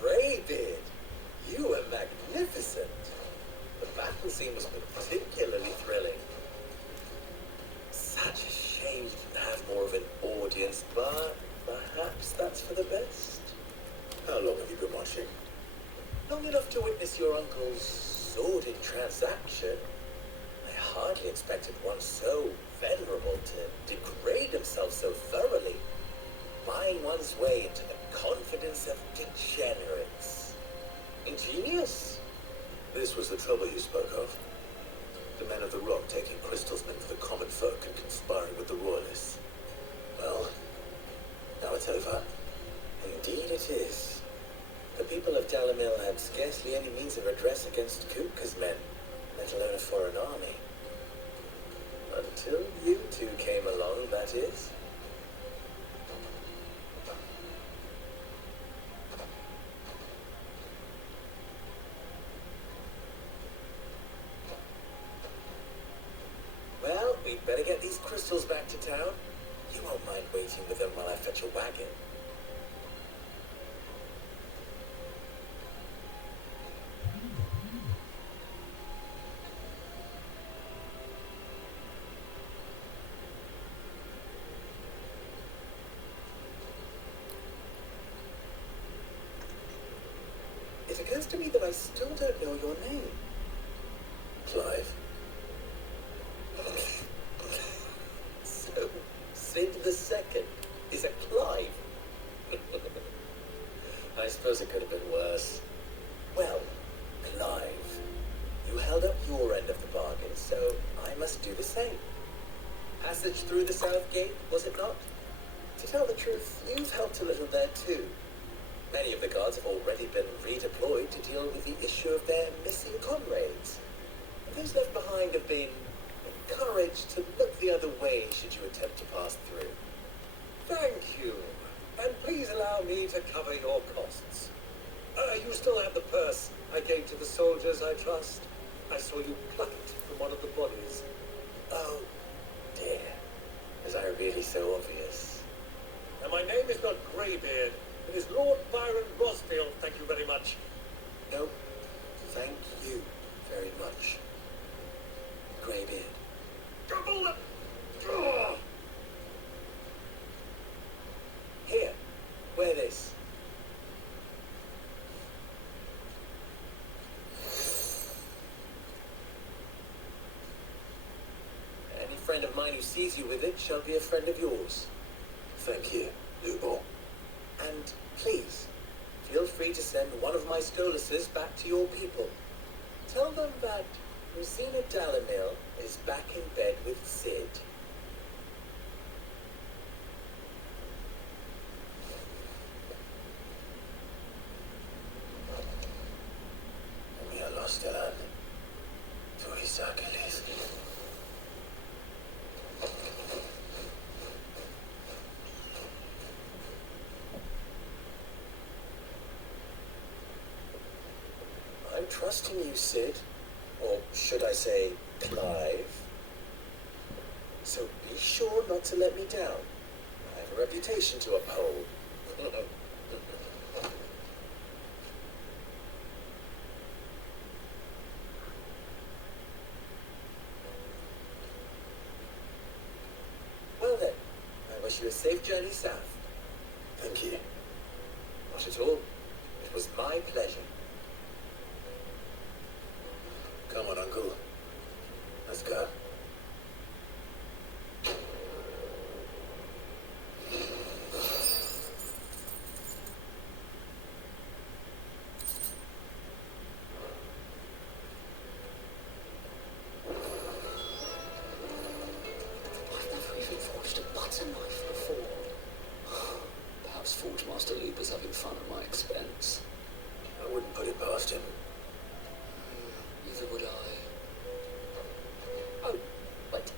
Greybeard, you were magnificent. The battle scene was particularly thrilling. Such a shame you didn't have more of an audience, but perhaps that's for the best. How long have you been watching? Long enough to witness your uncle's sordid transaction. I hardly expected one so venerable to degrade himself so thoroughly, buying one's way into the confidence of degenerates. Ingenious. This was the trouble you spoke of. The men of the Rock taking crystalsmen for the common folk and conspiring with the royalists. Well, now it's over. Indeed it is. The people of Dalamil had scarcely any means of redress against Kupka's men, let alone a foreign army. Until you two came along, that is. Well, we'd better get these crystals back to town. You won't mind waiting with them while I fetch a wagon. It occurs to me that I still don't know your name. Clive. So, Sid the Second is a Clive. I suppose it could have been worse. Well, Clive, you held up your end of the bargain, so I must do the same. Passage through the South Gate, was it not? To tell the truth, you've helped a little there too. Many of the guards have already been redeployed to deal with the issue of their missing comrades. And those left behind have been encouraged to look the other way should you attempt to pass through. Thank you. And please allow me to cover your costs. You still have the purse I gave to the soldiers, I trust? I saw you pluck it from one of the bodies. Oh, dear. Was I really so obvious? And my name is not Greybeard. It is Lord Byron Rosfield, thank you very much. No, thank you very much, Greybeard. Trouble! Here, wear this. Any friend of mine who sees you with it shall be a friend of yours. Thank you, Lubor. And please, feel free to send one of my Stoluses back to your people. Tell them that Rosina Dalamil is back in bed with Sid. We are lost, Elan. To his Achilles. I'm trusting you, Sid. Or should I say, Clive. So be sure not to let me down. I have a reputation to uphold. Well then, I wish you a safe journey south. Thank you. Not at all. It was my pleasure. Come on, Uncle. Let's go. I've never even forged a butter knife before. Perhaps Forge Master Luber's having fun at my expense. I wouldn't put it past him. Neither would I. Oh, wait.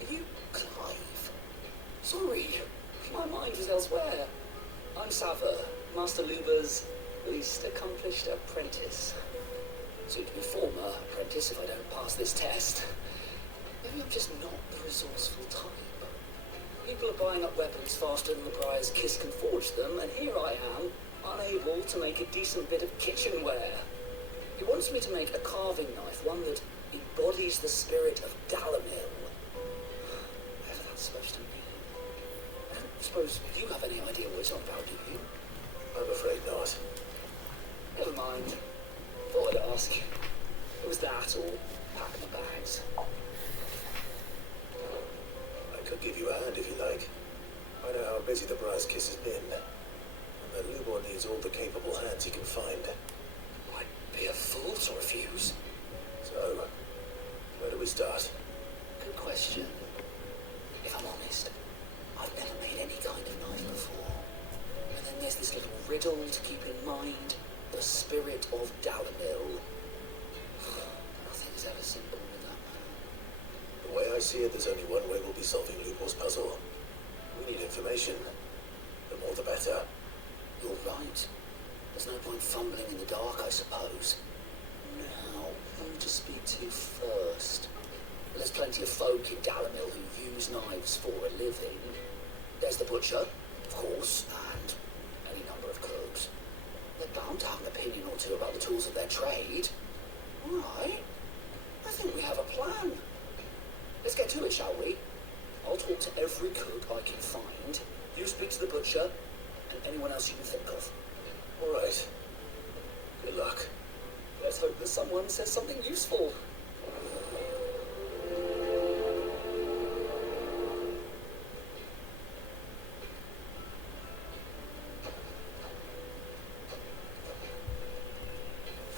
Are you Clive? Sorry, my mind was elsewhere. I'm Sava, Master Luber's least accomplished apprentice. Soon to be former apprentice if I don't pass this test. Maybe I'm just not the resourceful type. People are buying up weapons faster than the Briar's Kiss can forge them, and here I am, unable to make a decent bit of kitchenware. He wants me to make a carving knife, one that embodies the spirit of Dalamil. Whatever that's supposed to mean. I don't suppose you have any idea what it's on about, do you? I'm afraid not. Never mind. Thought I'd ask. It was that or packing the bags. I could give you a hand if you like. I know how busy the Briar's Kiss has been. And that Lubor needs all the capable hands he can find. I'd be a fool to refuse. So, where do we start? Good question. If I'm honest, I've never made any kind of knife before. And then there's this little riddle to keep in mind. The spirit of Dalamil. Nothing's ever simple with that man. The way I see it, there's only one way we'll be solving Lubor's puzzle. We need information. The more the better. You're right. There's no point fumbling in the dark, I suppose. Now, who to speak to first? Well, there's plenty of folk in Dalamil who use knives for a living. There's the butcher, of course, and any number of cooks. They're bound to have an opinion or two about the tools of their trade. All right. I think we have a plan. Let's get to it, shall we? I'll talk to every cook I can find. You speak to the butcher, and anyone else you can think of. All right. Good luck. Let's hope that someone says something useful.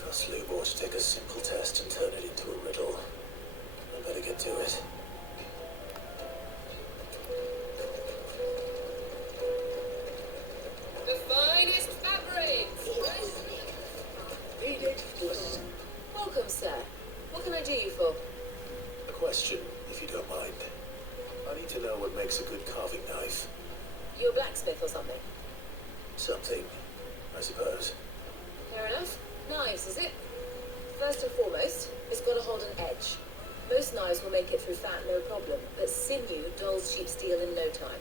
Ask Lubor to take a simple test and turn it into a riddle. I better get to it. The finest fabrics! Welcome, sir. What can I do you for? A question, if you don't mind. I need to know what makes a good carving knife. You a blacksmith or something? Something, I suppose. Fair enough. Knives, is it? First and foremost, it's got to hold an edge. Most knives will make it through fat, no problem, but sinew dulls cheap steel in no time.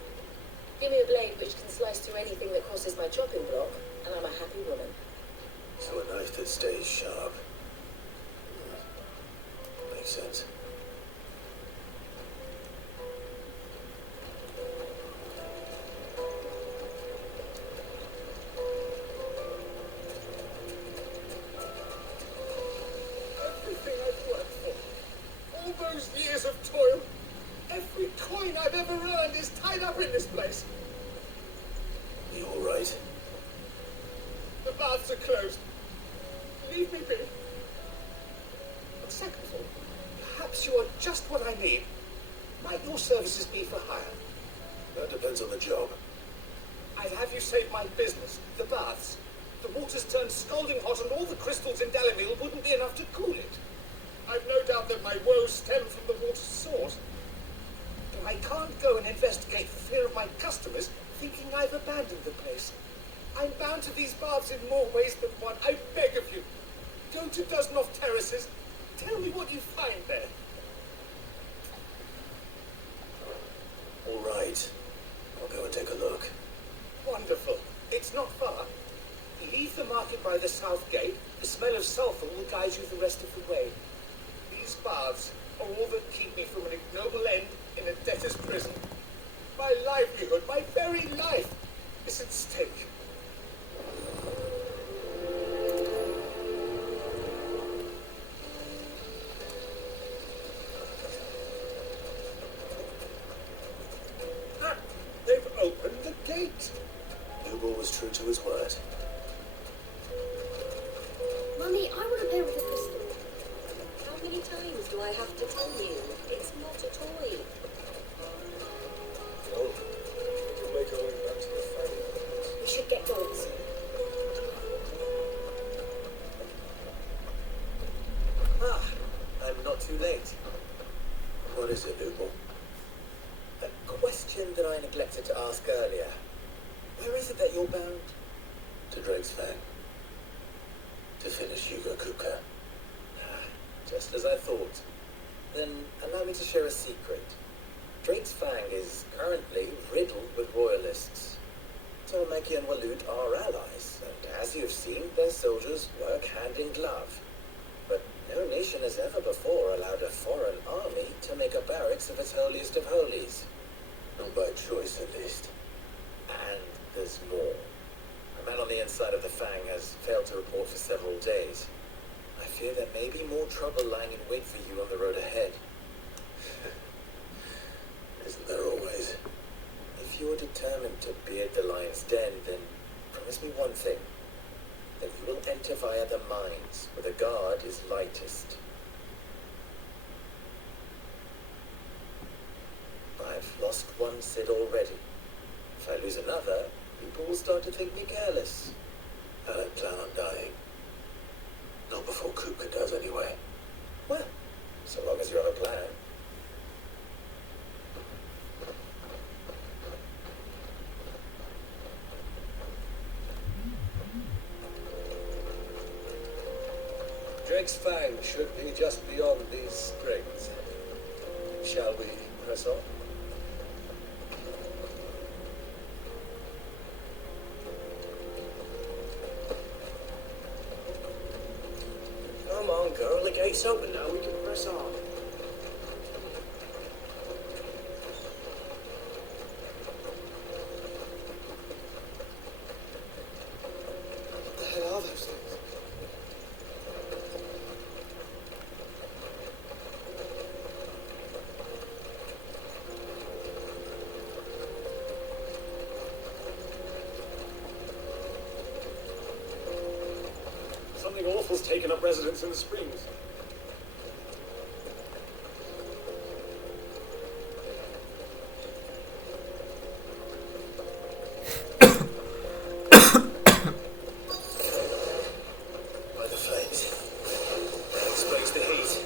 Give me a blade which can slice through anything that crosses my chopping block, and I'm a happy woman. So a knife that stays sharp. Makes sense. Everything I've worked for, all those years of toil, every coin I've ever earned is tied up in this place. You all right? The baths are closed. Leave me be. And second of all, perhaps you are just what I need. Might your services be for hire? That depends on the job. I'd have you save my business, the baths. The water's turned scalding hot and all the crystals in Dalamil wouldn't be enough to cool it. I've no doubt that my woes stem from the water's source. But I can't go and investigate for fear of my customers thinking I've abandoned the place. I'm bound to these baths in more ways than one. I beg of you, go to Dusnoff Terraces. Tell me what you find there. All right. I'll go and take a look. Wonderful. It's not far. Leave the market by the south gate. The smell of sulphur will guide you the rest of the way. These baths are all that keep me from an ignoble end in a debtor's prison. My livelihood, my very life, is at stake. Ah, they've opened the gate. Lubor was true to his word. Mummy, I want to play with the crystal. How many times do I have to tell you? It's not a toy. Well, we'll make our way back to the family. We should get going soon. Ah, I'm not too late. What is it, Lubor? A question that I neglected to ask earlier. Where is it that you're bound? To Drake's Fang. To finish Hugo Kuka. Just as I thought. then allow me to share a secret. Drake's Fang is currently riddled with royalists. Tolmeki and Walud are allies, and as you've seen, their soldiers work hand in glove. But no nation has ever before allowed a foreign army to make a barracks of its holiest of holies. Not by choice, at least. And there's more. A man on the inside of the Fang has failed to report for several days. I fear there may be more trouble lying in wait for you on the road ahead. Isn't there always? If you're determined to beard the lion's den, then promise me one thing. That you will enter via the mines, where the guard is lightest. I've lost one Cid already. If I lose another, people will start to think me careless. I don't plan on dying. Not before Kupka does, anyway. Well, so long as you have a plan. Drake's Fang should be just beyond these springs. Shall we press on? Come on, girl. The gate's open now. We can press on. What the hell are those things? Something awful's taken up residence in the springs. By the flames. That explains the heat.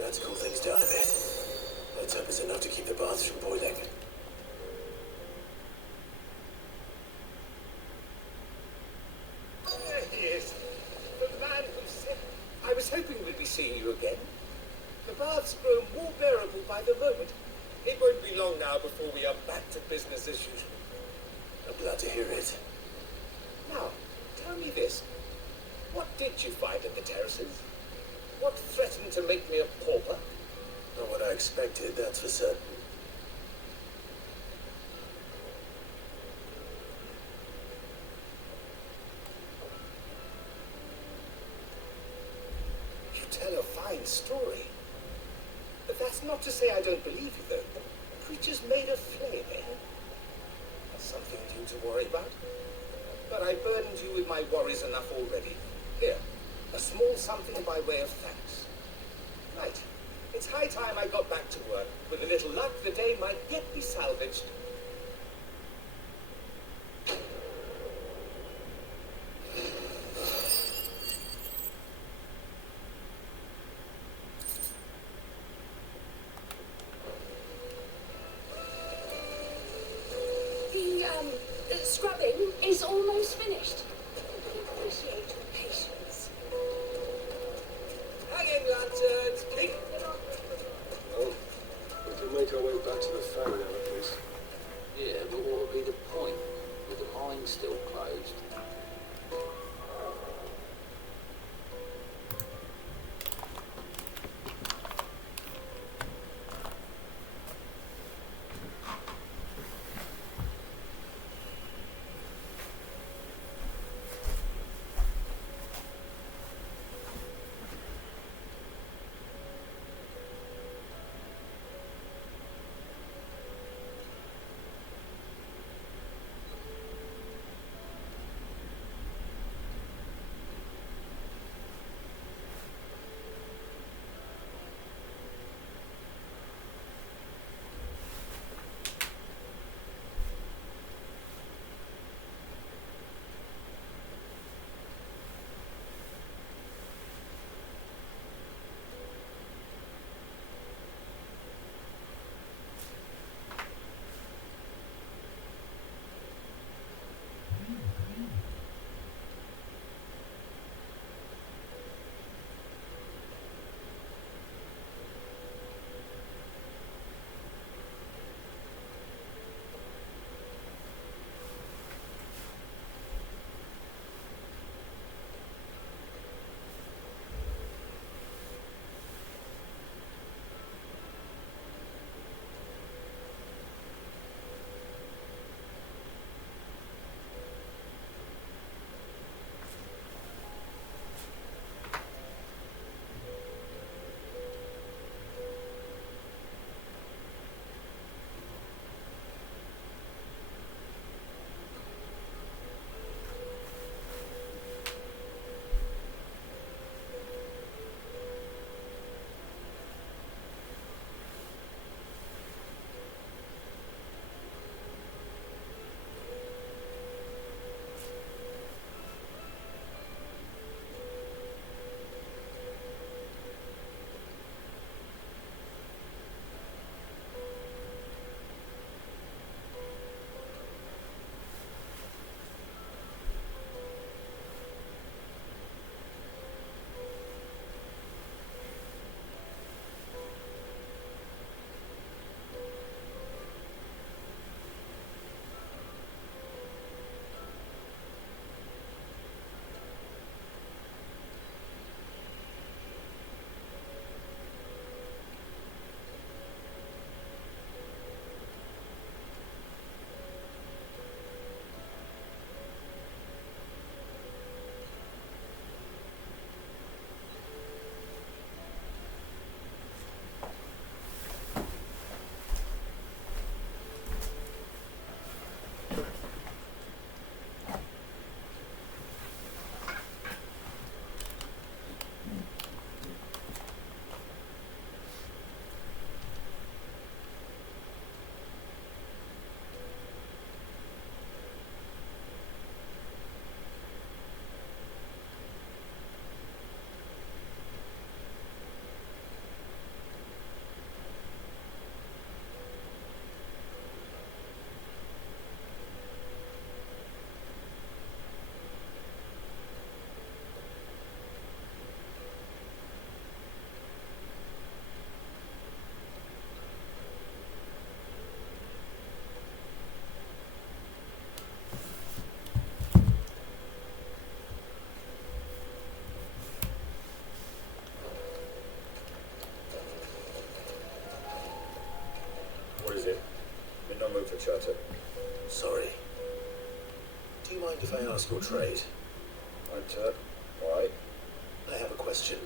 Let's cool things down a bit. Let's hope it's enough to keep the baths from boiling. There he is. The man who said... I was hoping we'd be seeing you again. The bath's grown more bearable by the moment. It won't be long now before we are back to business as usual. I'm glad to hear it. Now, tell me this. What did you find at the terraces? What threatened to make me a pauper? Not what I expected, that's for certain. That's not to say I don't believe you, though. The creature's made of flame, eh? That's something for you to worry about. But I burdened you with my worries enough already. Here, a small something by way of thanks. Right. It's high time I got back to work. With a little luck, the day might yet be salvaged. The scrubbing is almost finished. I appreciate your patience. Hanging lanterns, keep Well, we can make our way back to the ferry now, at least. Yeah, but what would be the point with the mine still closed? Charter. Sorry. Do you mind if I ask your trade? Why? I have a question.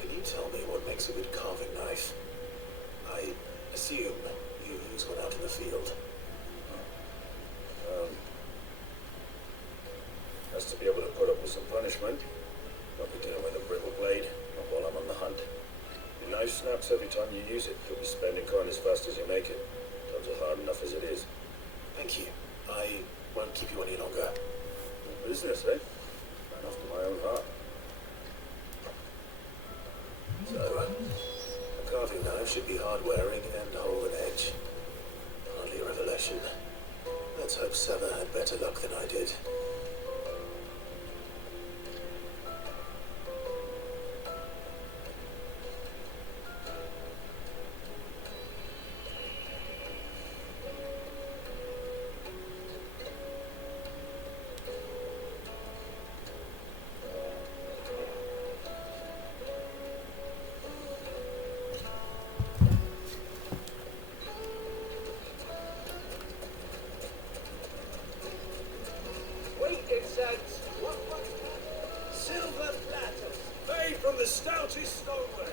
Can you tell me what makes a good carving knife? knife. I assume you use one out in the field. Has to be able to put up with some punishment. Won't be dealing with a brittle blade, not while I'm on the hunt. Your knife snaps every time you use it. You'll be spending coin as fast as you make it. Those are hard enough as it is. Thank you. I won't keep you any longer. Business, eh? Man after my own heart. So, a carving knife should be hard-wearing and hold an edge. Hardly a revelation. Let's hope Sava had better luck than I did. Wait, it's what? Silver platters, made from the stoutest stoneware.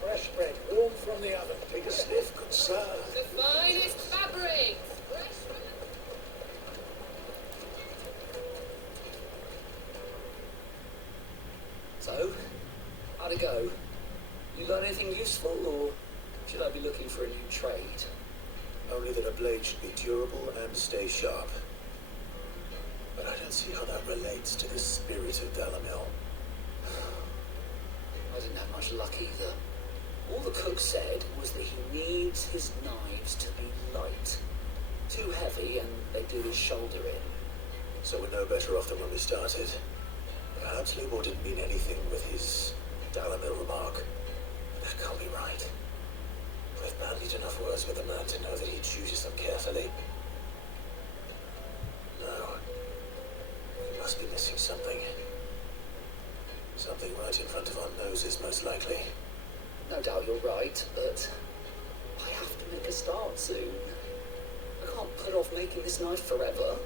Fresh bread, warm from the oven. Take a sniff, good sir. The finest fabrics. So, how'd it go? You learn anything useful, or should I be looking for a new trade? Only that a blade should be durable and stay sharp. But I don't see how that relates to the spirit of Dalamil. I didn't have much luck either. All the cook said was that he needs his knives to be light. Too heavy and they do his shoulder in. So we're no better off than when we started. Perhaps Lubor didn't mean anything with his Dalamil remark. That can't be right. I've bandied enough words with the man to know that he chooses them carefully. No. We must be missing something. Something right in front of our noses, most likely. No doubt you're right, but I have to make a start soon. I can't put off making this knife forever.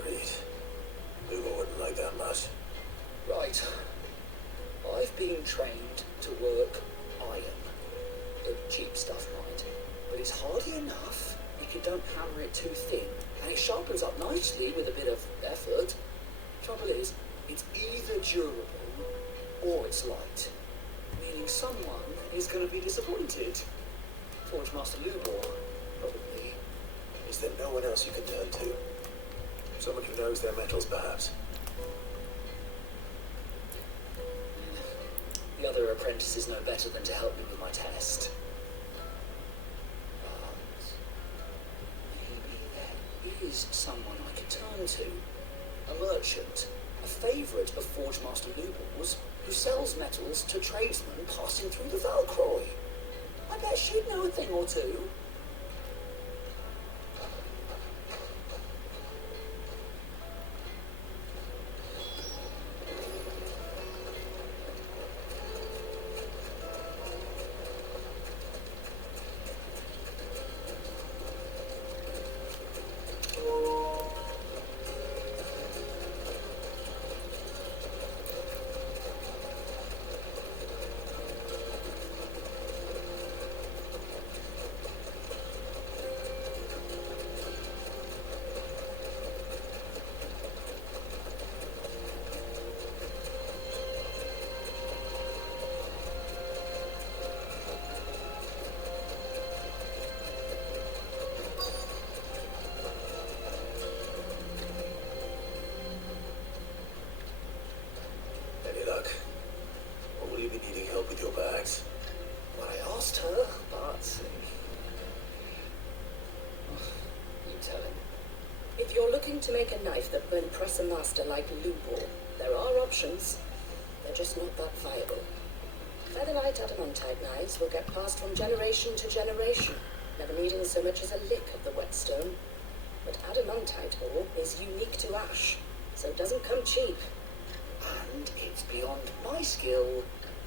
Agreed. Lubor wouldn't like that much. Right. I've been trained to work iron. The cheap stuff, mind. But it's hardy enough if you don't hammer it too thin. And it sharpens up nicely with a bit of effort. Trouble is, it's either durable or it's light. Meaning someone is going to be disappointed. Forge Master Lubor, probably. Is there no one else you can turn to? Someone who knows their metals, perhaps? The other apprentices know better than to help me with my test. But maybe there is someone I could turn to. A merchant, a favourite of Forge Master Lubor's, who sells metals to tradesmen passing through the Valcroy. I bet she'd know a thing or two. To make a knife that will impress a master like Lubor, there are options. They're just not that viable. Featherlight adamantite knives will get passed from generation to generation, never needing so much as a lick of the whetstone. But adamantite ore is unique to ash, so it doesn't come cheap. And it's beyond my skill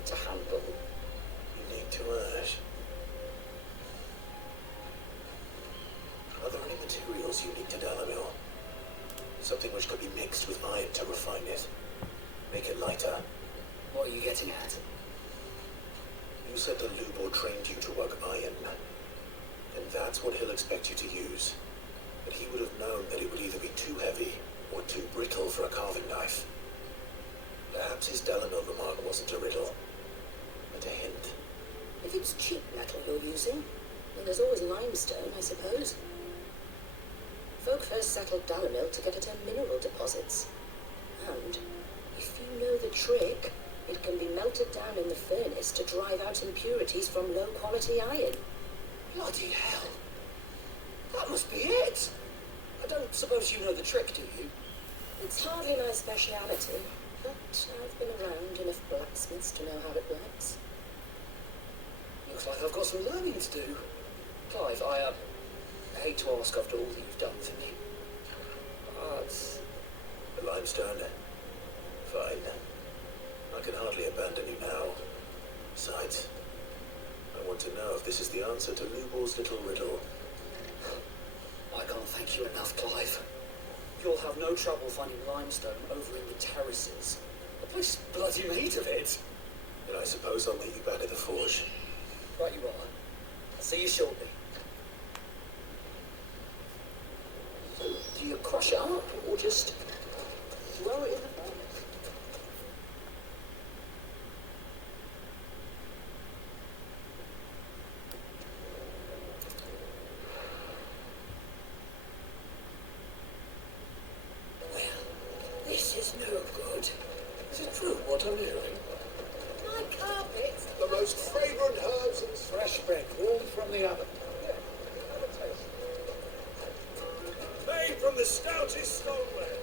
to handle. Unique to ash? Are there any materials unique to Dalamil? Something which could be mixed with iron to refine it. Make it lighter. What are you getting at? You said that Lubor trained you to work iron. And that's what he'll expect you to use. But he would have known that it would either be too heavy or too brittle for a carving knife. Perhaps his Dalamil remark wasn't a riddle, but a hint. If it's cheap metal you're using, then there's always limestone, I suppose. Folk first settled Dalamil to get at her mineral deposits. And, if you know the trick, it can be melted down in the furnace to drive out impurities from low-quality iron. Bloody hell. That must be it. I don't suppose you know the trick, do you? It's hardly my speciality, but I've been around enough blacksmiths to know how it works. Looks like I've got some learning to do. Clive, I hate to ask after all that you've done for me. But... The limestone? Fine. I can hardly abandon you now. Besides, I want to know if this is the answer to Lubor's little riddle. I can't thank you enough, Clive. You'll have no trouble finding limestone over in the terraces. The place is bloody made of it. Then I suppose I'll meet you back at the forge. Right you are. I'll see you shortly. Do you crush it up, or just throw it in the fire? This is no good. Is it true what I'm hearing? My carpet! The most fragrant herbs and fresh bread warmed from the oven. Yeah, have a taste. Made from the stoutest stoneware.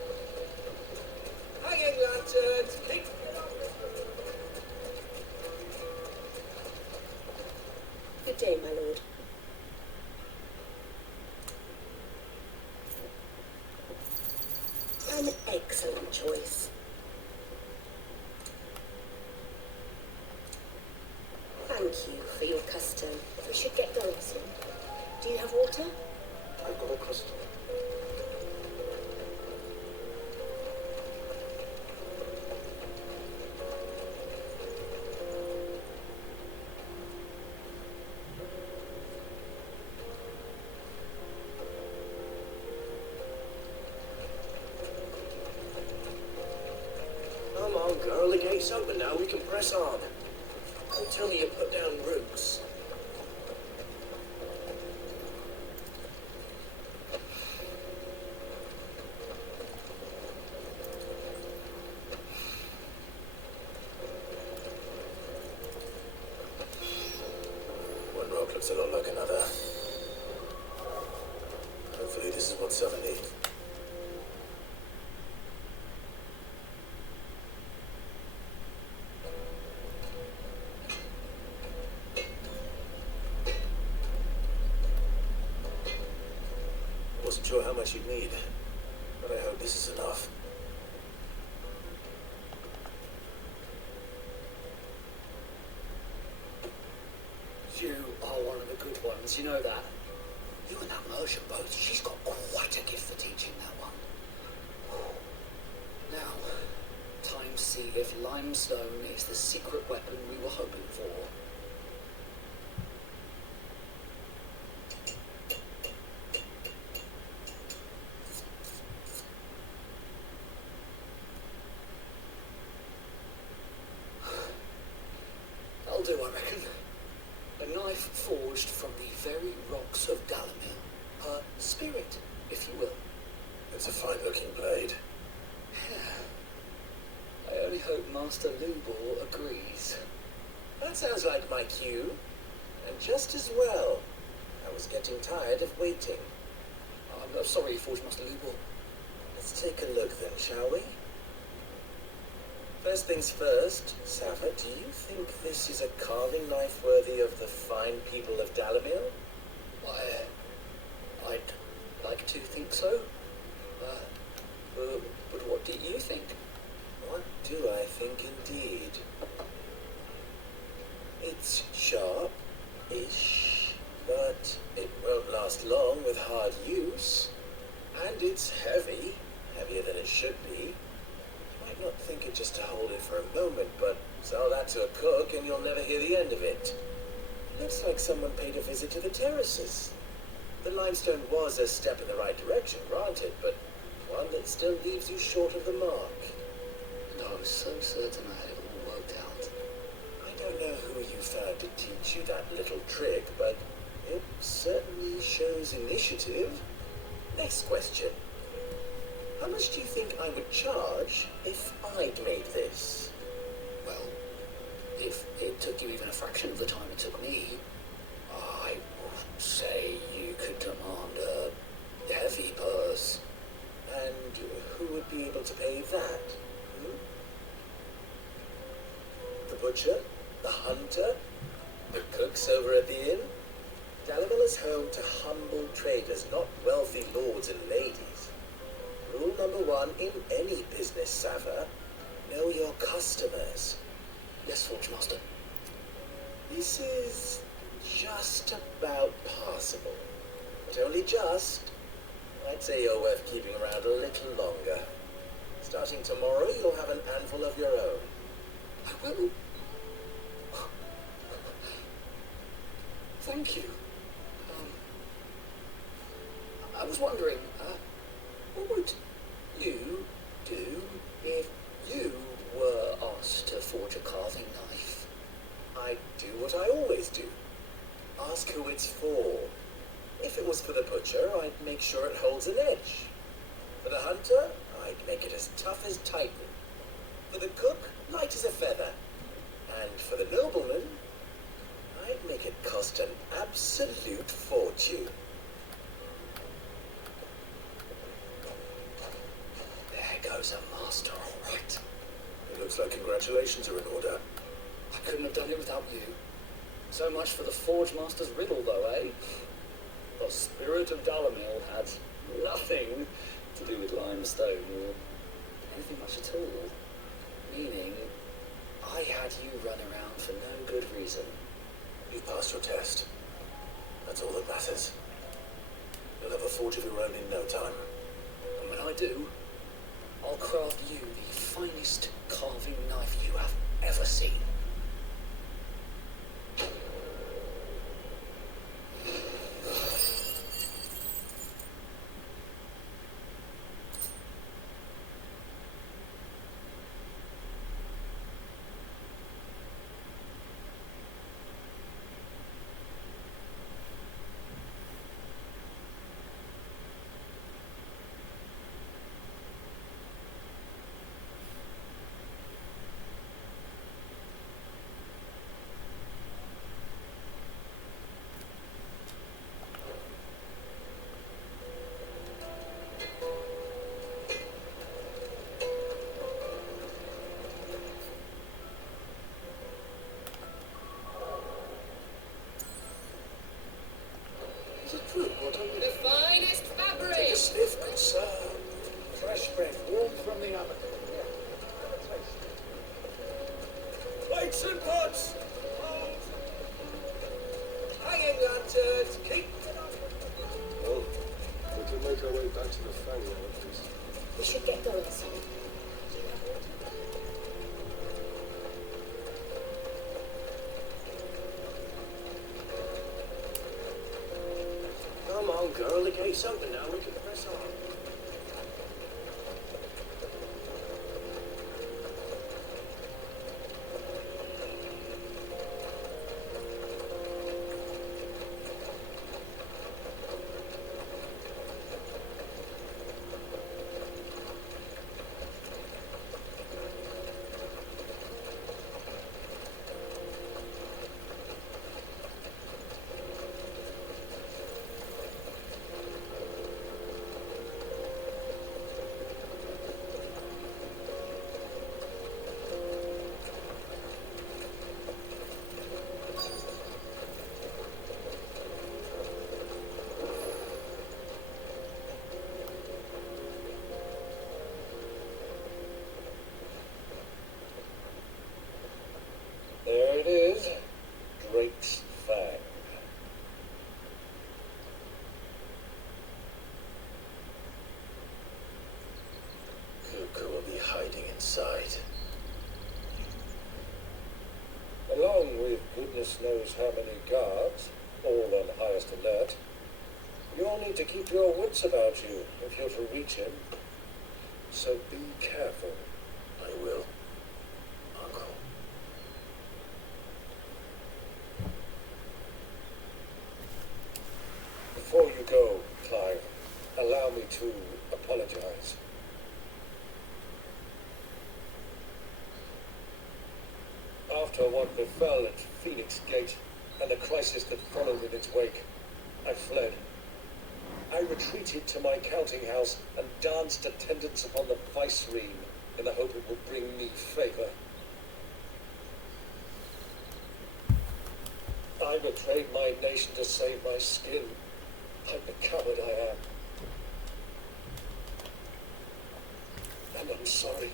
Hanging lanterns, keep it up. Good day, my lord. An excellent choice. Thank you for your custom. We should get going soon. Do you have water? I've got a crystal. Come on, girl, the gate's open now, we can press on. Don't tell me you put down roots. One rock looks a lot like another. Hopefully this is what's 70. Wasn't sure how much you'd need, but I hope this is enough. You are one of the good ones, you know that. You and that merchant both, she's got quite a gift for teaching that one. Now, time to see if limestone is the secret weapon we were hoping for. I'll do, I reckon. A knife forged from the very rocks of Dalamil. Her spirit, if you will. It's a fine-looking blade. I only hope Master Lubor agrees. That sounds like my cue. And just as well. I was getting tired of waiting. I'm sorry, Forge Master Lubor. Let's take a look then, shall we? First things first, Sava, do you think this is a carving knife worthy of the fine people of Dalamil? I'd like to think so. But what do you think? What do I think indeed? It's sharp-ish, but it won't last long with hard use. And it's heavy, heavier than it should be. You might not think it just to hold it for a moment, but Sell that to a cook and you'll never hear the end of it. Looks like someone paid a visit to the terraces. The limestone was a step in the right direction, granted, but one that still leaves you short of the mark. And I was so certain I had it all worked out. I don't know who you found to teach you that little trick, but it certainly shows initiative. Next question. How much do you think I would charge if I'd made this? Well, if it took you even a fraction of the time it took me, I would say you could demand a heavy purse. And who would be able to pay that? The butcher? The hunter? The cooks over at the inn? Dalamal is home to humble traders, not wealthy lords and ladies. Rule number 1 in any business, Sava: know your customers. Yes, Forge Master. This is just about passable. But only just. I'd say you're worth keeping around a little longer. Starting tomorrow, you'll have an anvil of your own. I will. Thank you. I was wondering, what would you do if you were asked to forge a carving knife? I'd do what I always do. Ask who it's for. If it was for the butcher, I'd make sure it holds an edge. For the hunter, I'd make it as tough as Titan. For the cook, light as a feather. And for the nobleman, I'd make it cost an absolute fortune. There goes a master, all right. It looks like congratulations are in order. I couldn't have done it without you. So much for the Forge Master's riddle, though, eh? The spirit of Dalamil had nothing to do with limestone or anything much at all. Meaning, I had you run around for no good reason. You've passed your test. That's all that matters. You'll have a forge of your own in no time. And when I do, I'll craft you the finest carving knife you have ever seen. Is it true? What are you? The finest fabric! Take a sniff, good sir. Fresh bread, warm from the oven. Plates and pots! Hanging lanterns, keep it up. Well, we can make our way back to the Fang now, please. We should get going soon. Come on, girl, the gate's open now. We can press on. along with goodness knows how many guards, all on highest alert. You'll need to keep your wits about you if you're to reach him. So be careful. I will, Uncle. Before you go, Clive, allow me to apologize. After what befell at Phoenix Gate and the crisis that followed in its wake, I fled. I retreated to my counting house and danced attendance upon the vicereine in the hope it would bring me favor. I betrayed my nation to save my skin, like the coward I am. And I'm sorry.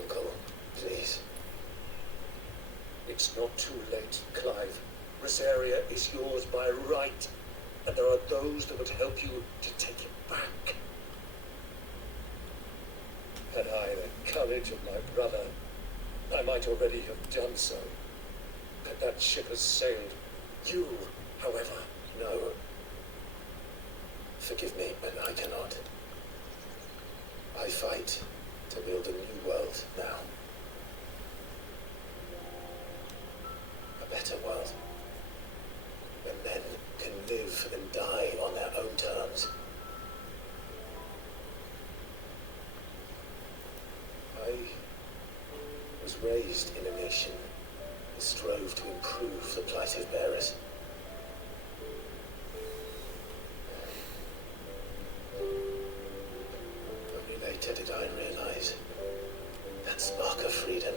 Uncle, please. It's not too late, Clive. Rosaria is yours by right, and there are those that would help you to take it back. Had I the courage of my brother, I might already have done so. But that ship has sailed. You, however... No. Forgive me, but I cannot. I fight to build a new world now. A better world. Where men can live and die on their own terms. I was raised in a nation that strove to improve the plight of bearers. Only later did I realize that spark of freedom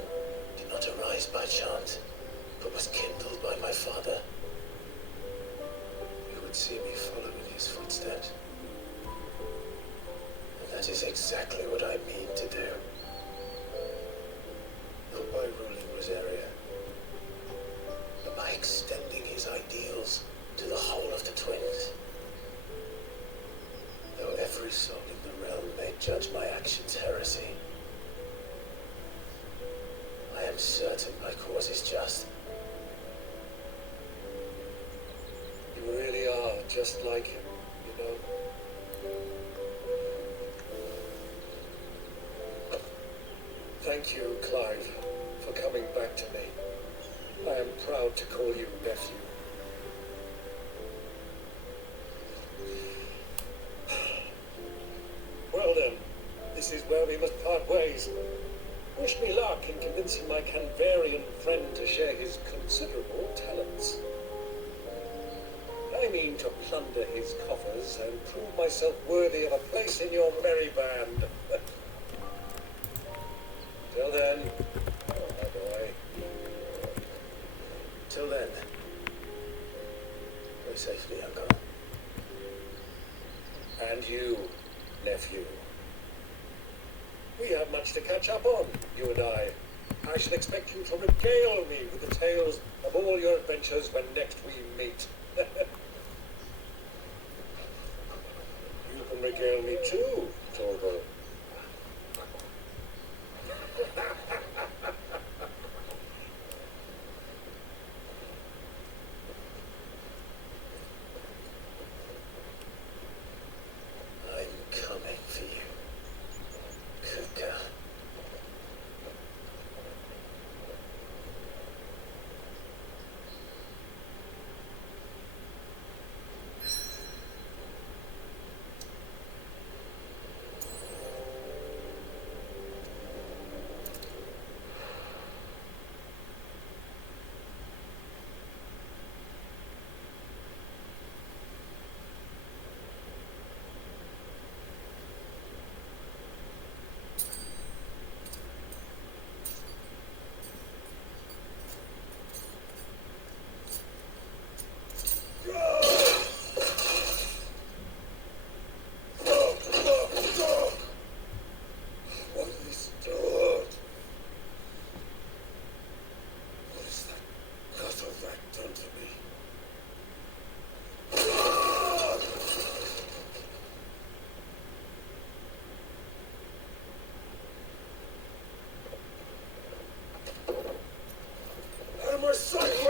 did not arise by chance, but was kindled by my father, who would see me follow in his footsteps. And that is exactly what I mean to do. Not by ruling Rosaria, but by extending his ideals to the whole of the twins. Though every soul in the realm may judge my actions heresy, I am certain my cause is just. You really are just like him, you know. Thank you, Clive, for coming back to me. I am proud to call you nephew. Well then, this is where we must part ways. Wish me luck in convincing my Canvarian friend to share his considerable talents. I mean to plunder his coffers and prove myself worthy of a place in your merry band. Till then, oh my boy. Till then, go safely, Uncle. And you, nephew. We have much to catch up on, you and I. I shall expect you to regale me with the tales of all your adventures when next we meet. You can regale me too, Torgo. I'm coming for you, Kuka.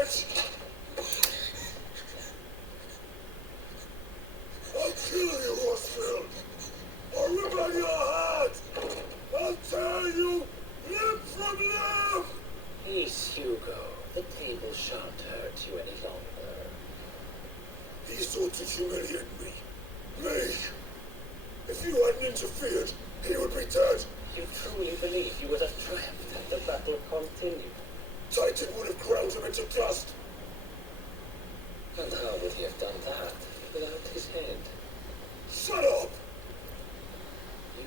it! I'll kill you, Rossfield! I'll rip out your heart! I'll tear you limb from limb! Peace, Hugo. The table shan't hurt you any longer. He sought to humiliate me. Me! If you hadn't interfered, he would be dead. You truly believe you would have triumphed had the battle continued? Titan would have ground him into dust. And how would he have done that without his head? Shut up!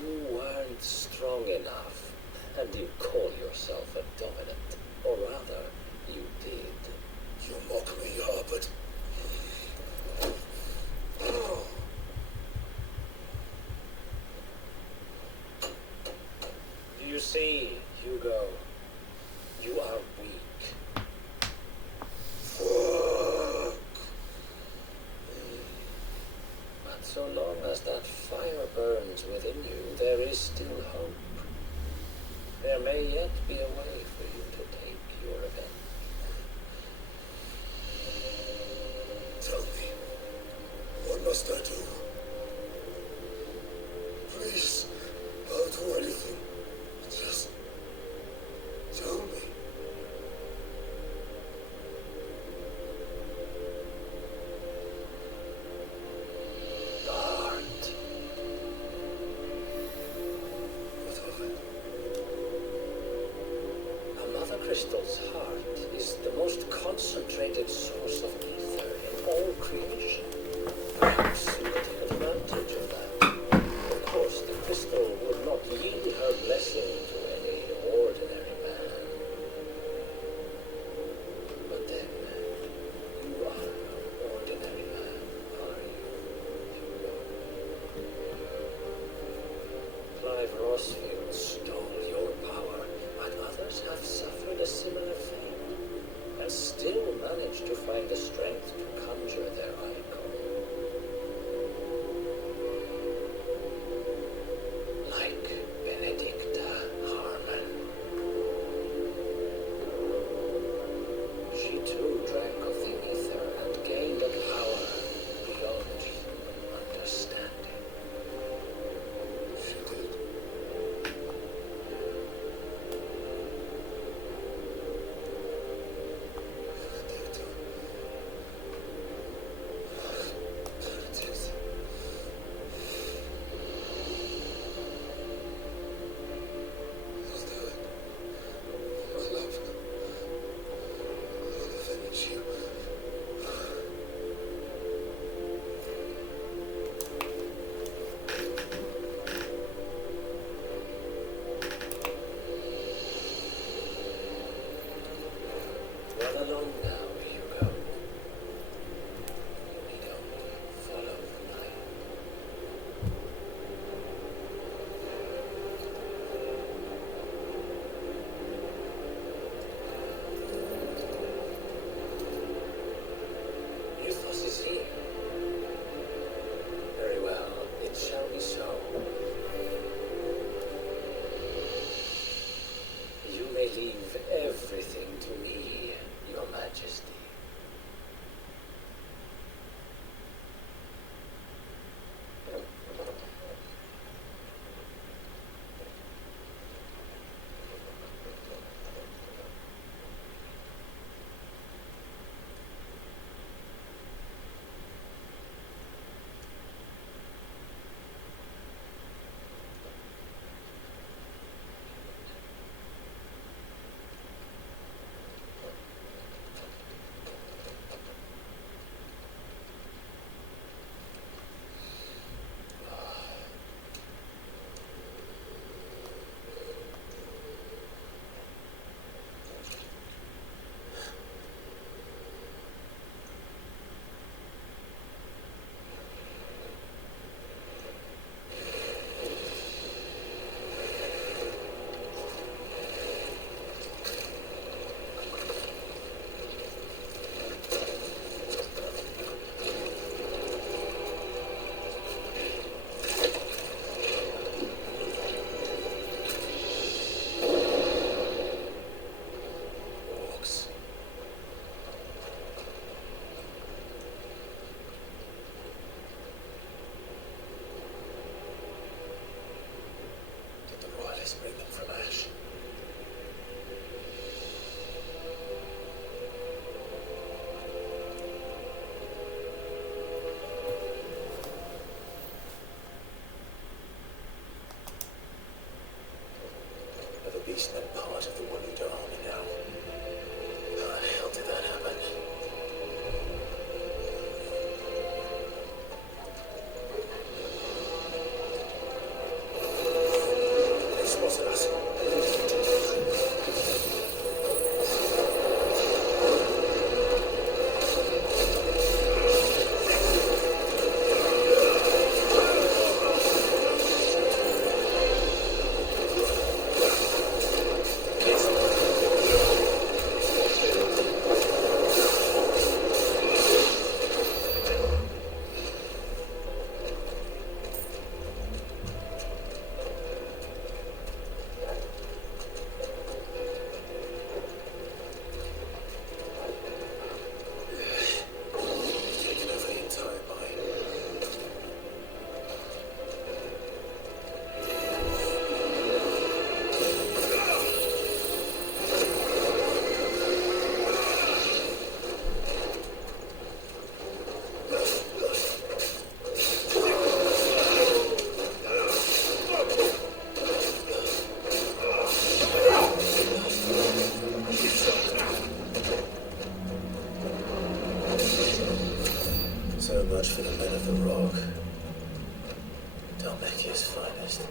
You weren't strong enough, and you call yourself a dominant. Or rather, you did. You mock me, Herbert. Do you see, Hugo? You are weak. Fuck! But so long as that fire burns within you, there is still hope. There may yet be a way for you to take your revenge. Tell me, what must I do? Please, I'll do anything. Just tell me. Crystal's heart is the most concentrated source of ether in all creation. Perhaps you could take advantage of that. Of course, the crystal would not yield her blessing to any ordinary man. But then, you are no ordinary man, are you? Clive Rossfield stole your power, but others have suffered a similar fate, and still managed to find the strength to conjure their icon. Like Benedicta Harman. She too drank of the ether and gained a power beyond human understanding. She did. Run along now, Hugo. You need only follow the light. Euthos is here. Very well, it shall be so. You may leave everything to me, Your Majesty. part of the Waluda army now. How the hell did that happen? They spotted us. Taking over the entire mine. So much for the men of the rock. Dalmacia's finest.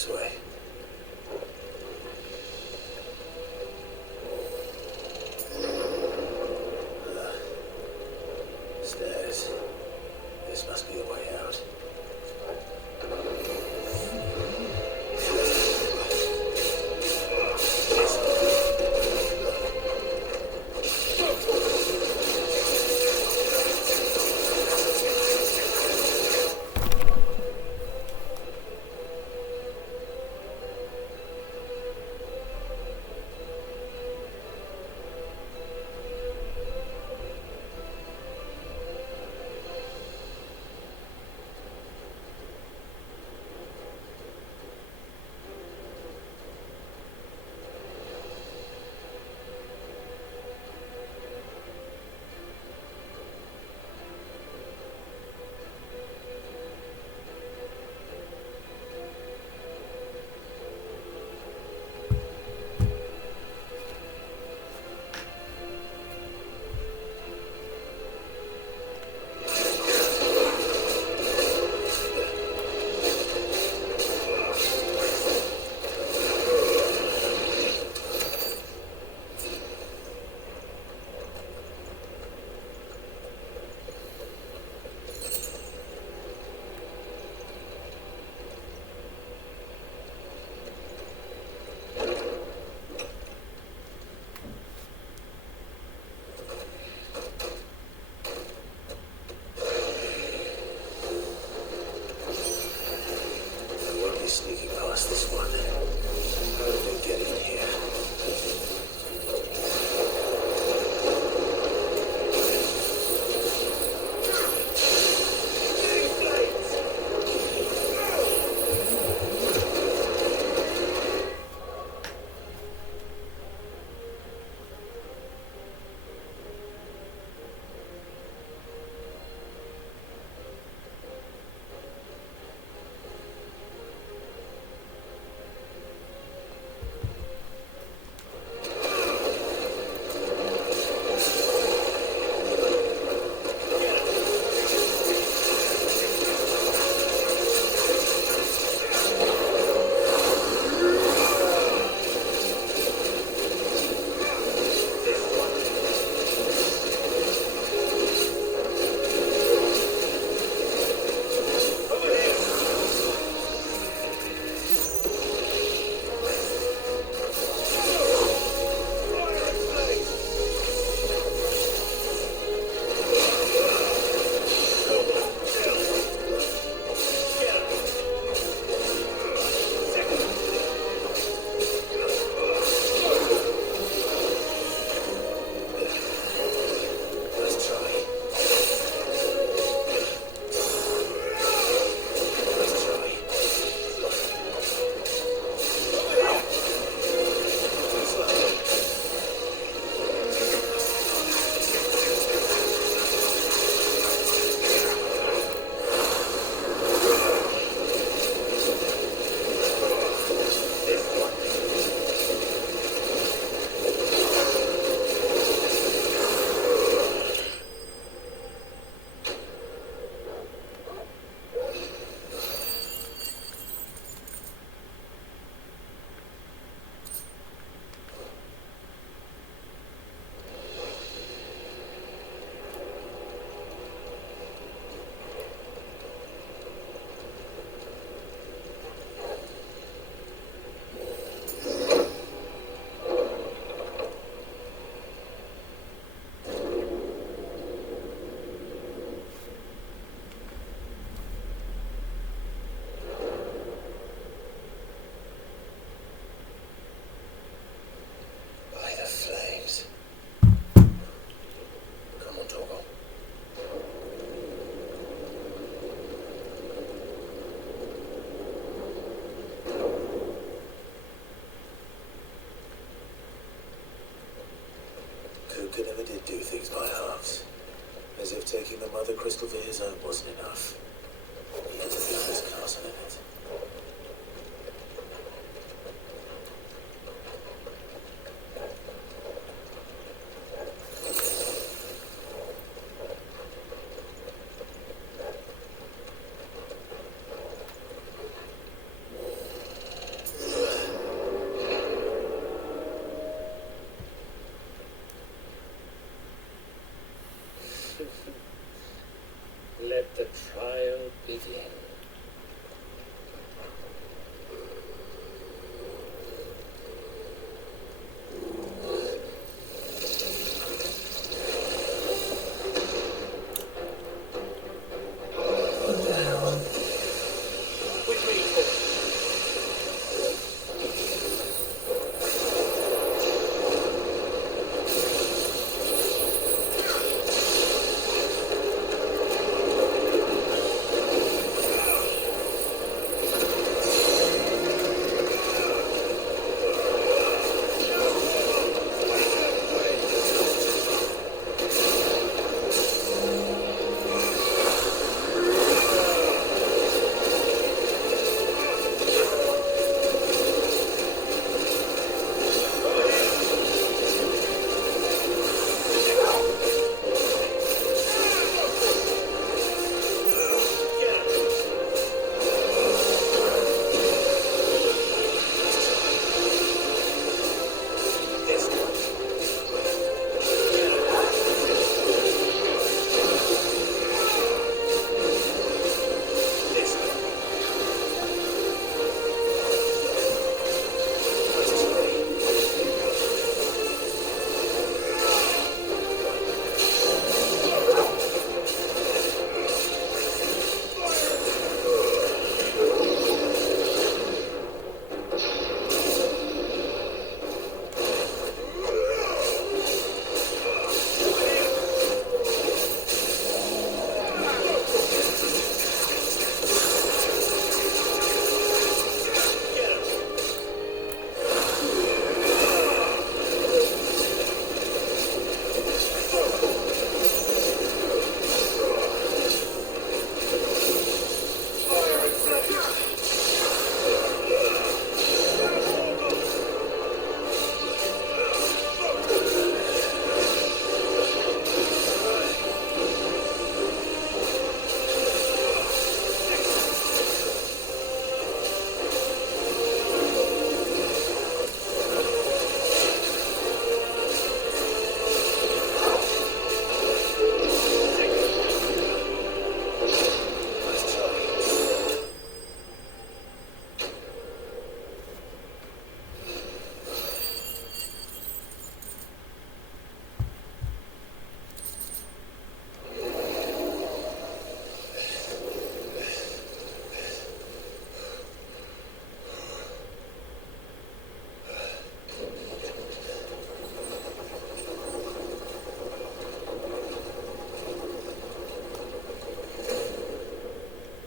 this way. Stairs. This must be a way out. Sneaking past this one. How did they get in here? Kuka never did do things by halves. As if taking the Mother Crystal for his own wasn't enough. He had to build his castle in it. begin. What the hell? Which way you go?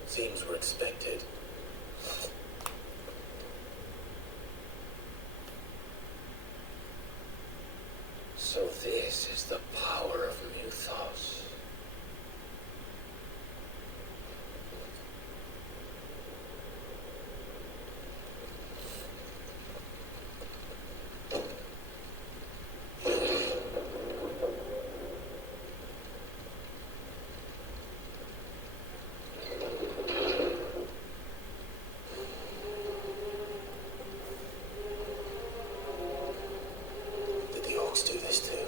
Seems we're expected. So this is the power of Mythos. Did the orcs do this too?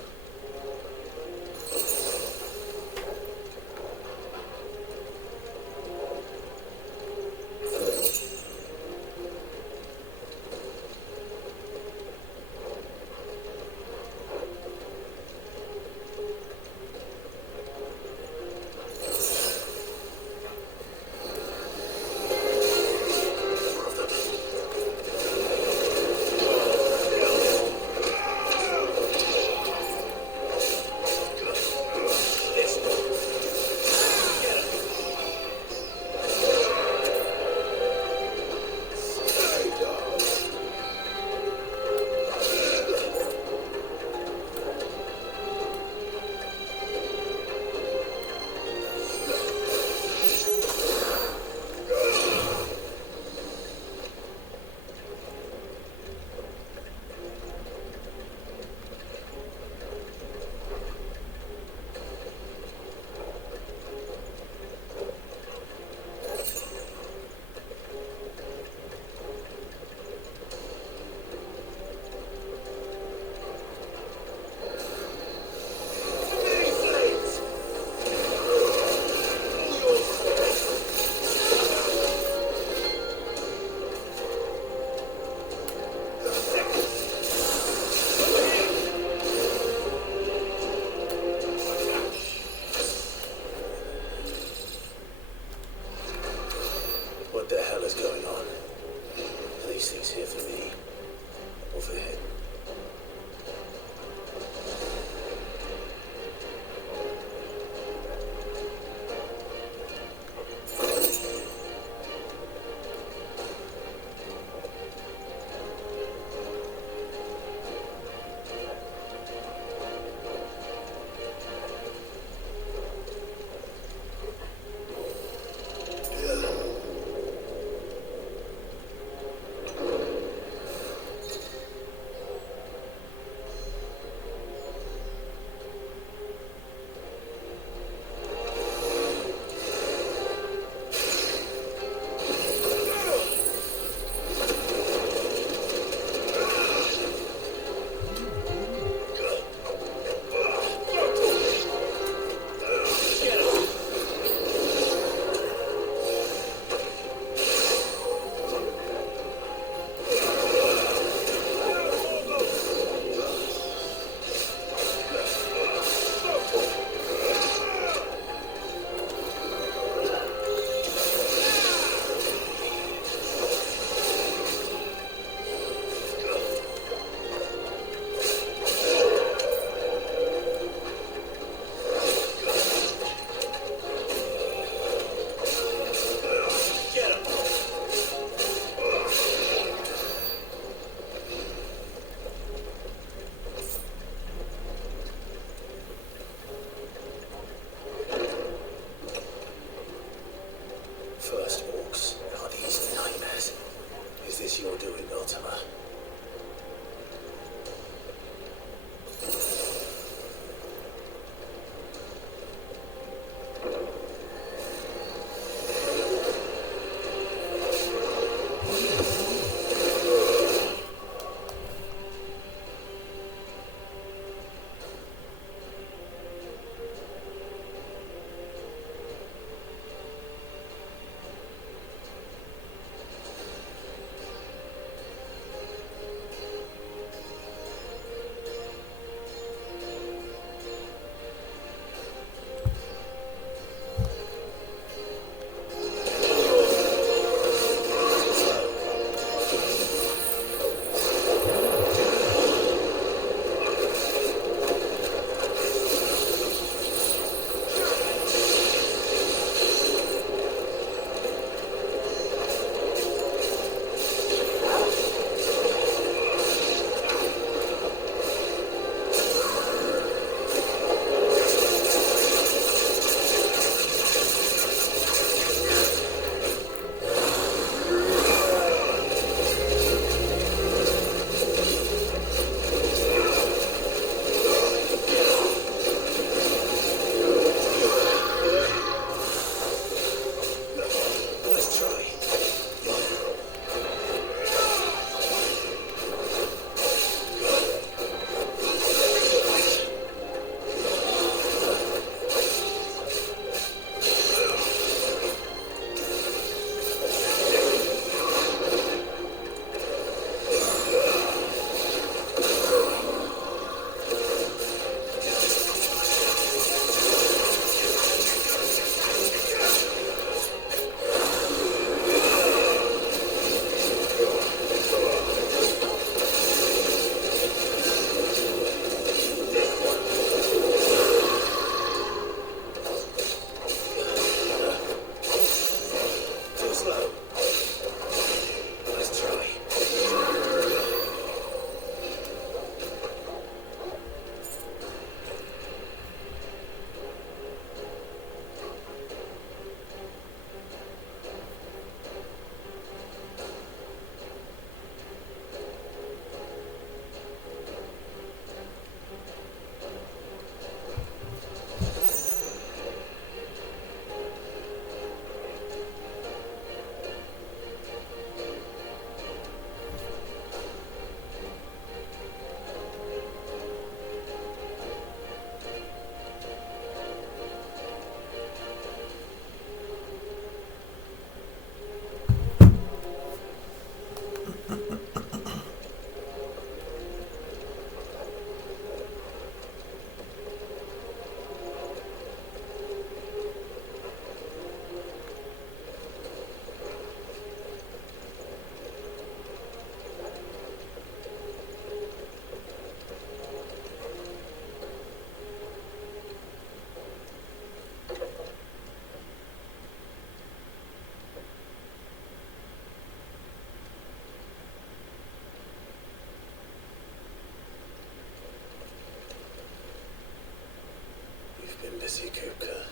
You've been busy, Kuka.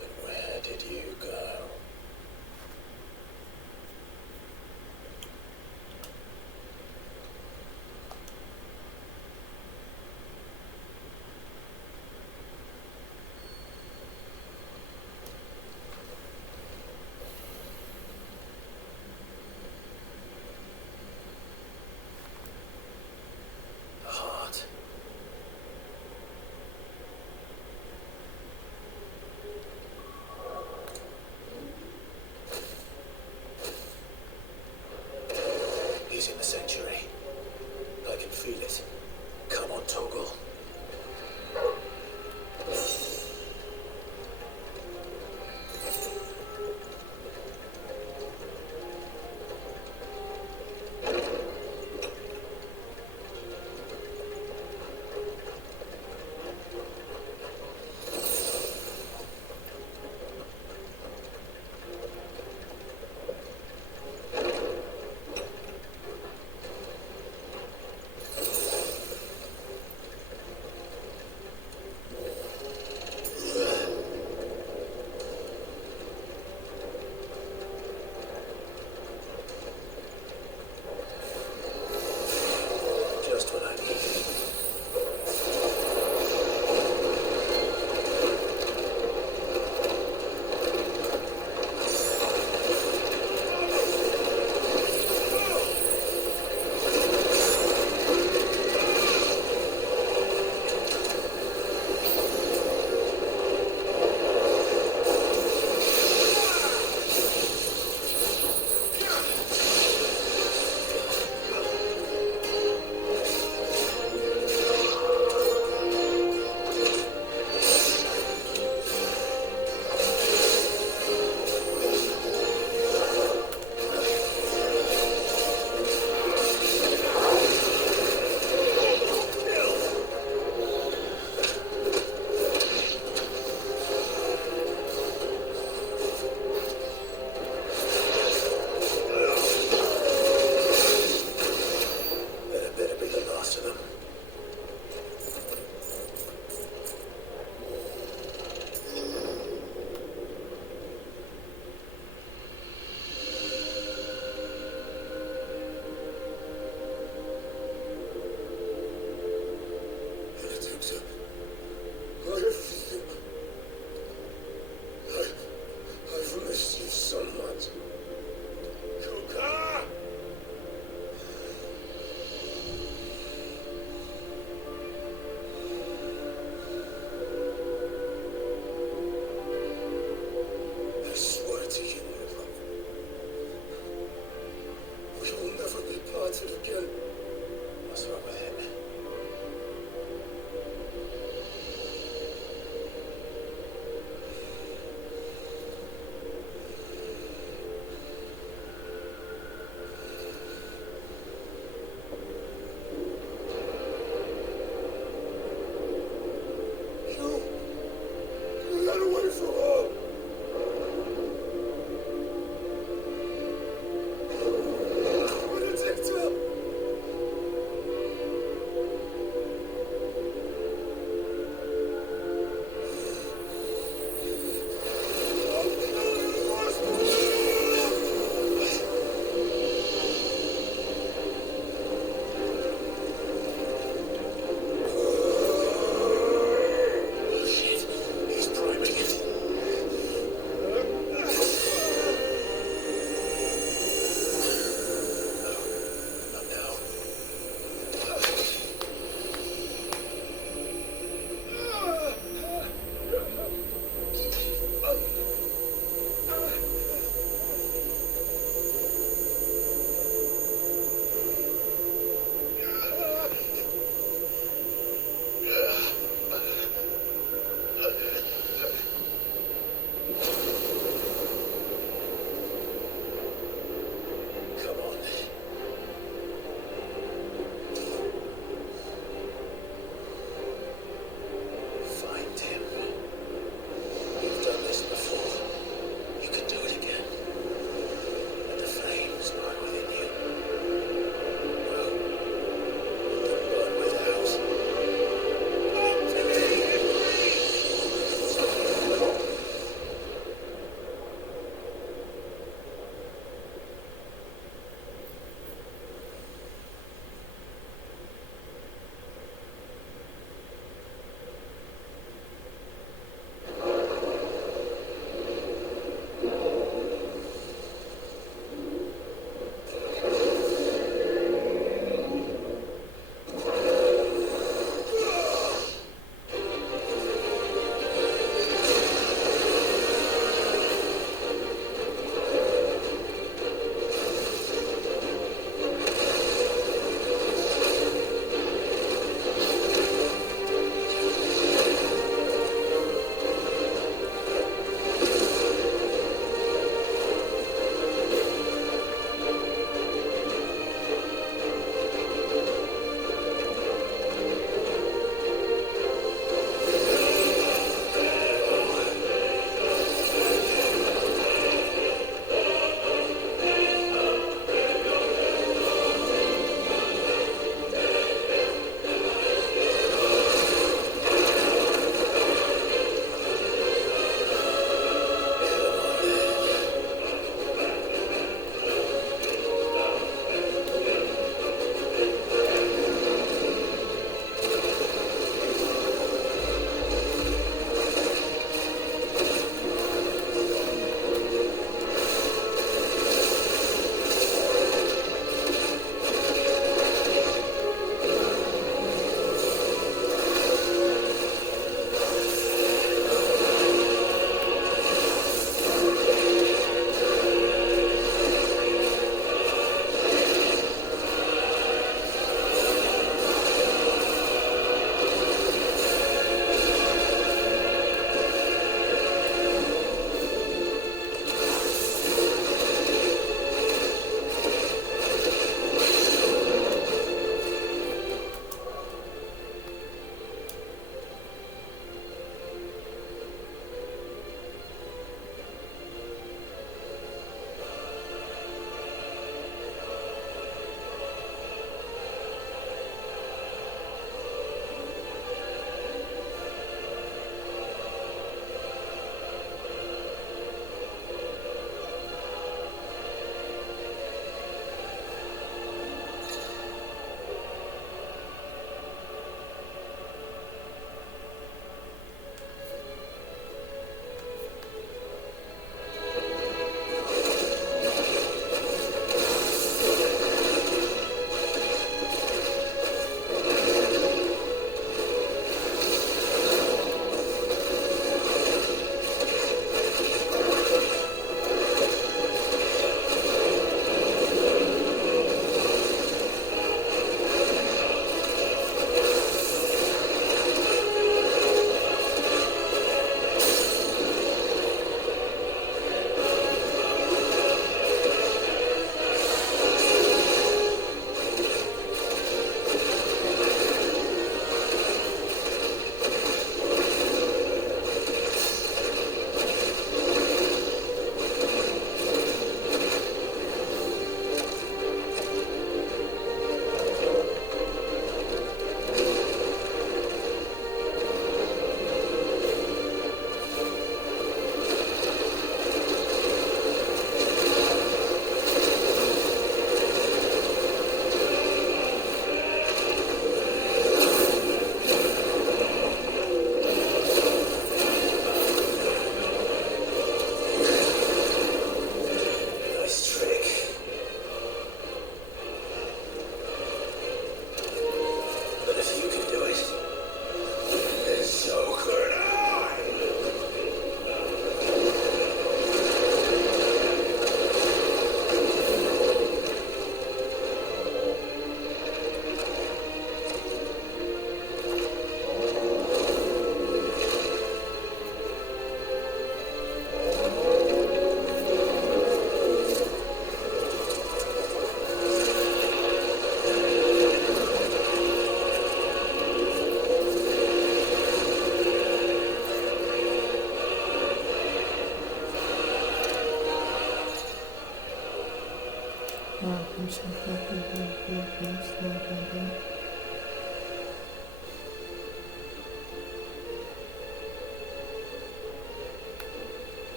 And where did you go? The heart. He's in the sanctuary. I can feel it. Come on, Toggle.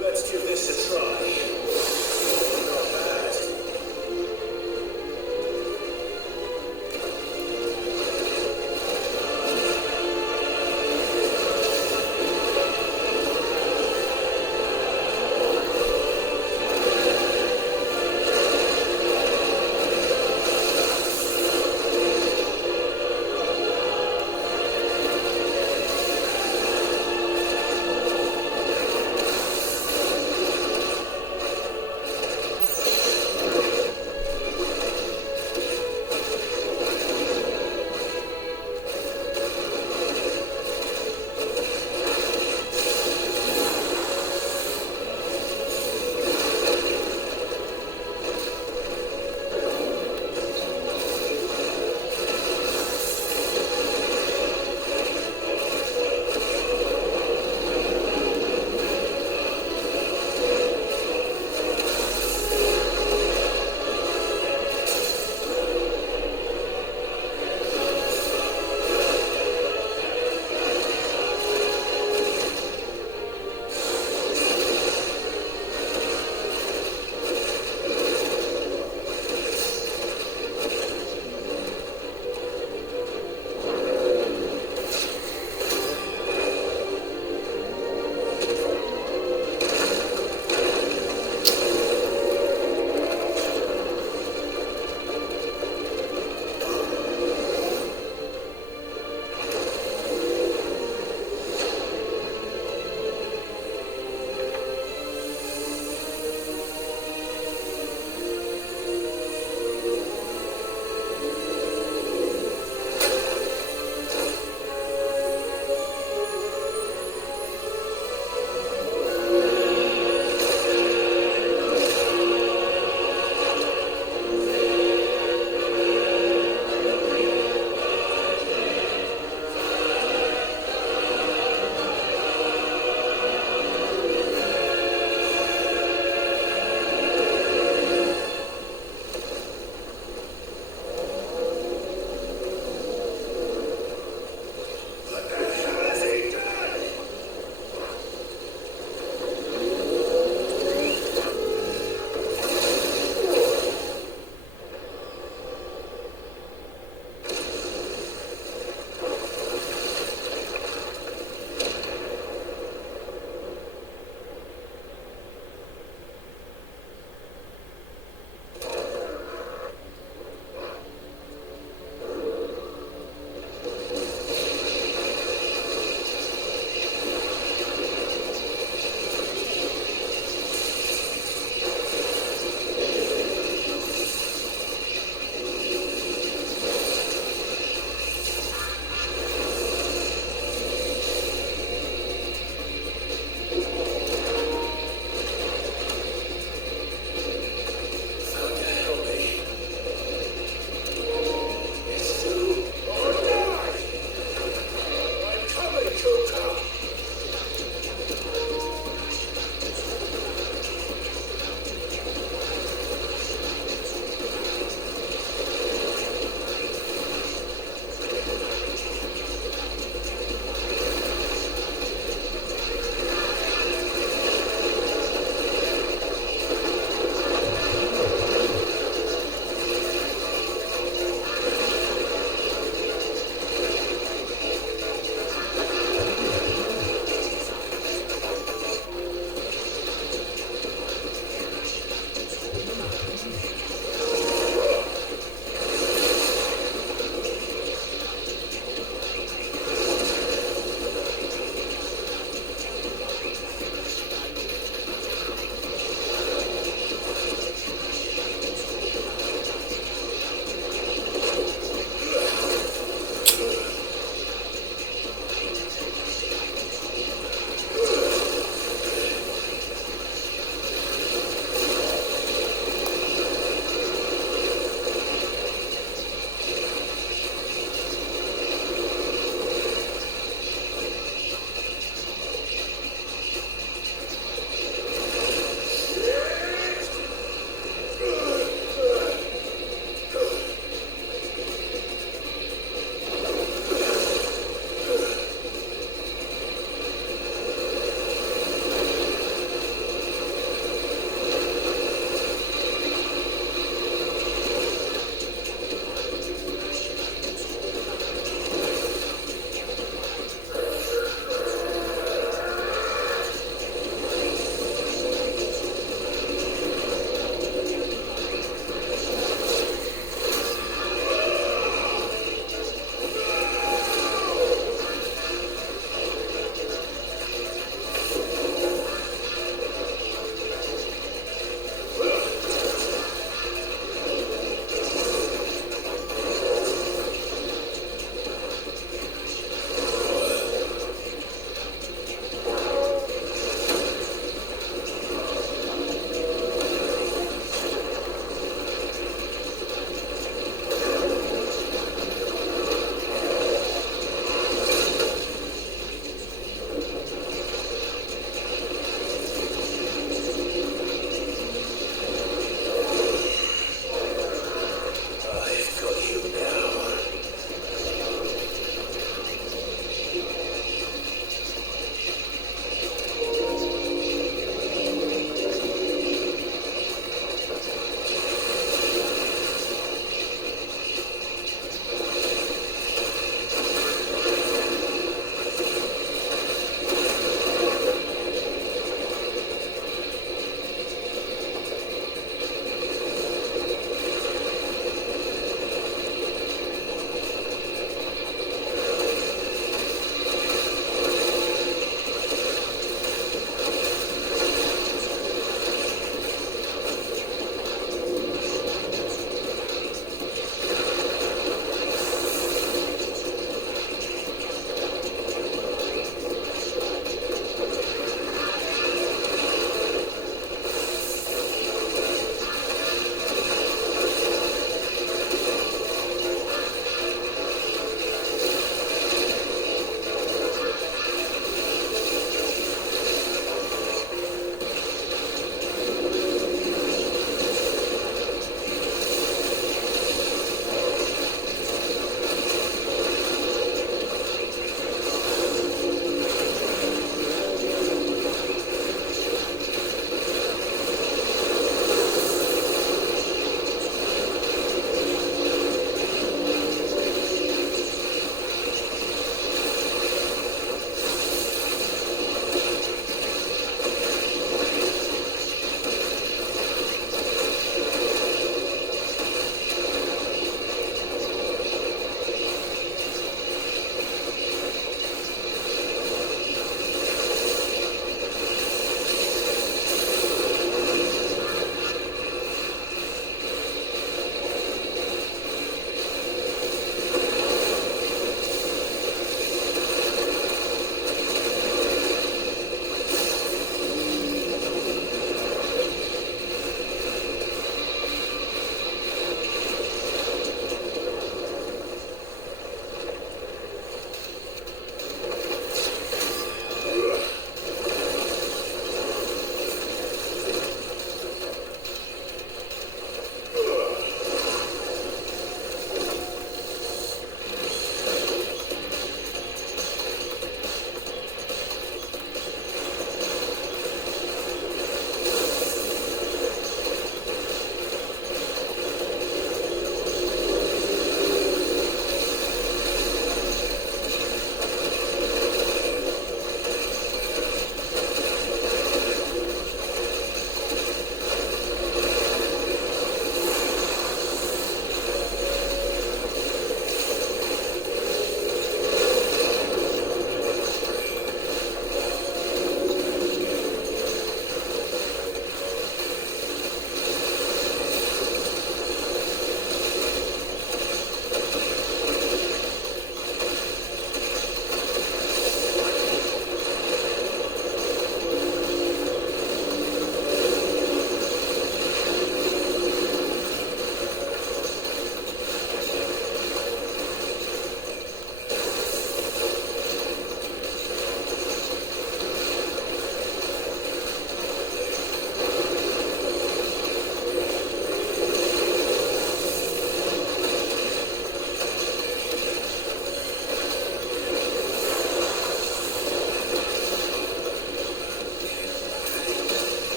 Let's give this a try. Not bad.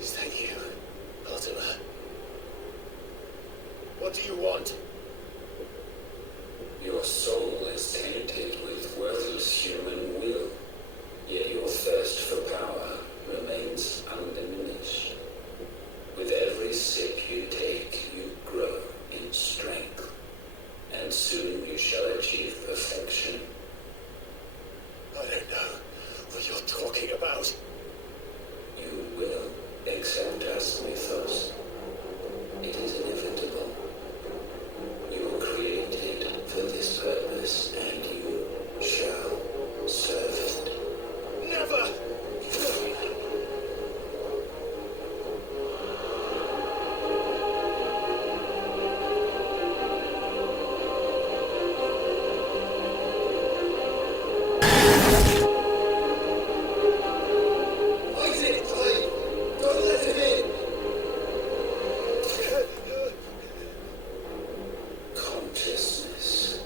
Is that you, Artemis? What do you want? Your soul is tainted with worthless human will, yet your thirst for power remains undiminished. With every sip you take, you grow in strength, and soon you shall achieve perfection. I don't know what you're talking about. You will accept as mythos. It is inevitable. You were created for this purpose, and you shall serve it. Never! Exit! Don't let him in! Consciousness.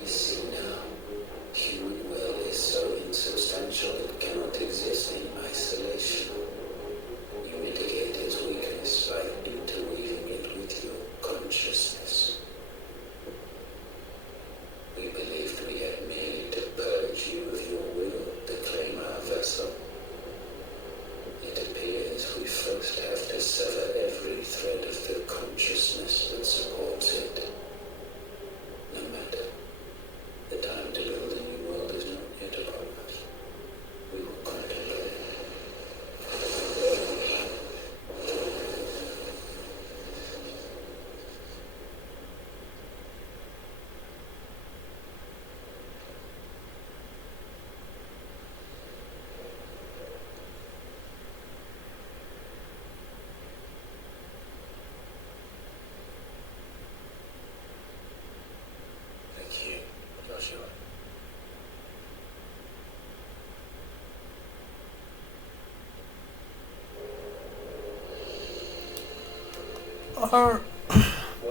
We see now. Human will is so insubstantial it cannot exist in isolation. You mitigate its weakness by interweaving it with your consciousness. We believed we had merely to purge you of your will to claim our vessel. It appears we first have to sever every thread of the consciousness that supports it. No matter. The time to build a new world is not yet upon us. We will contemplate. Thank you, Joshua.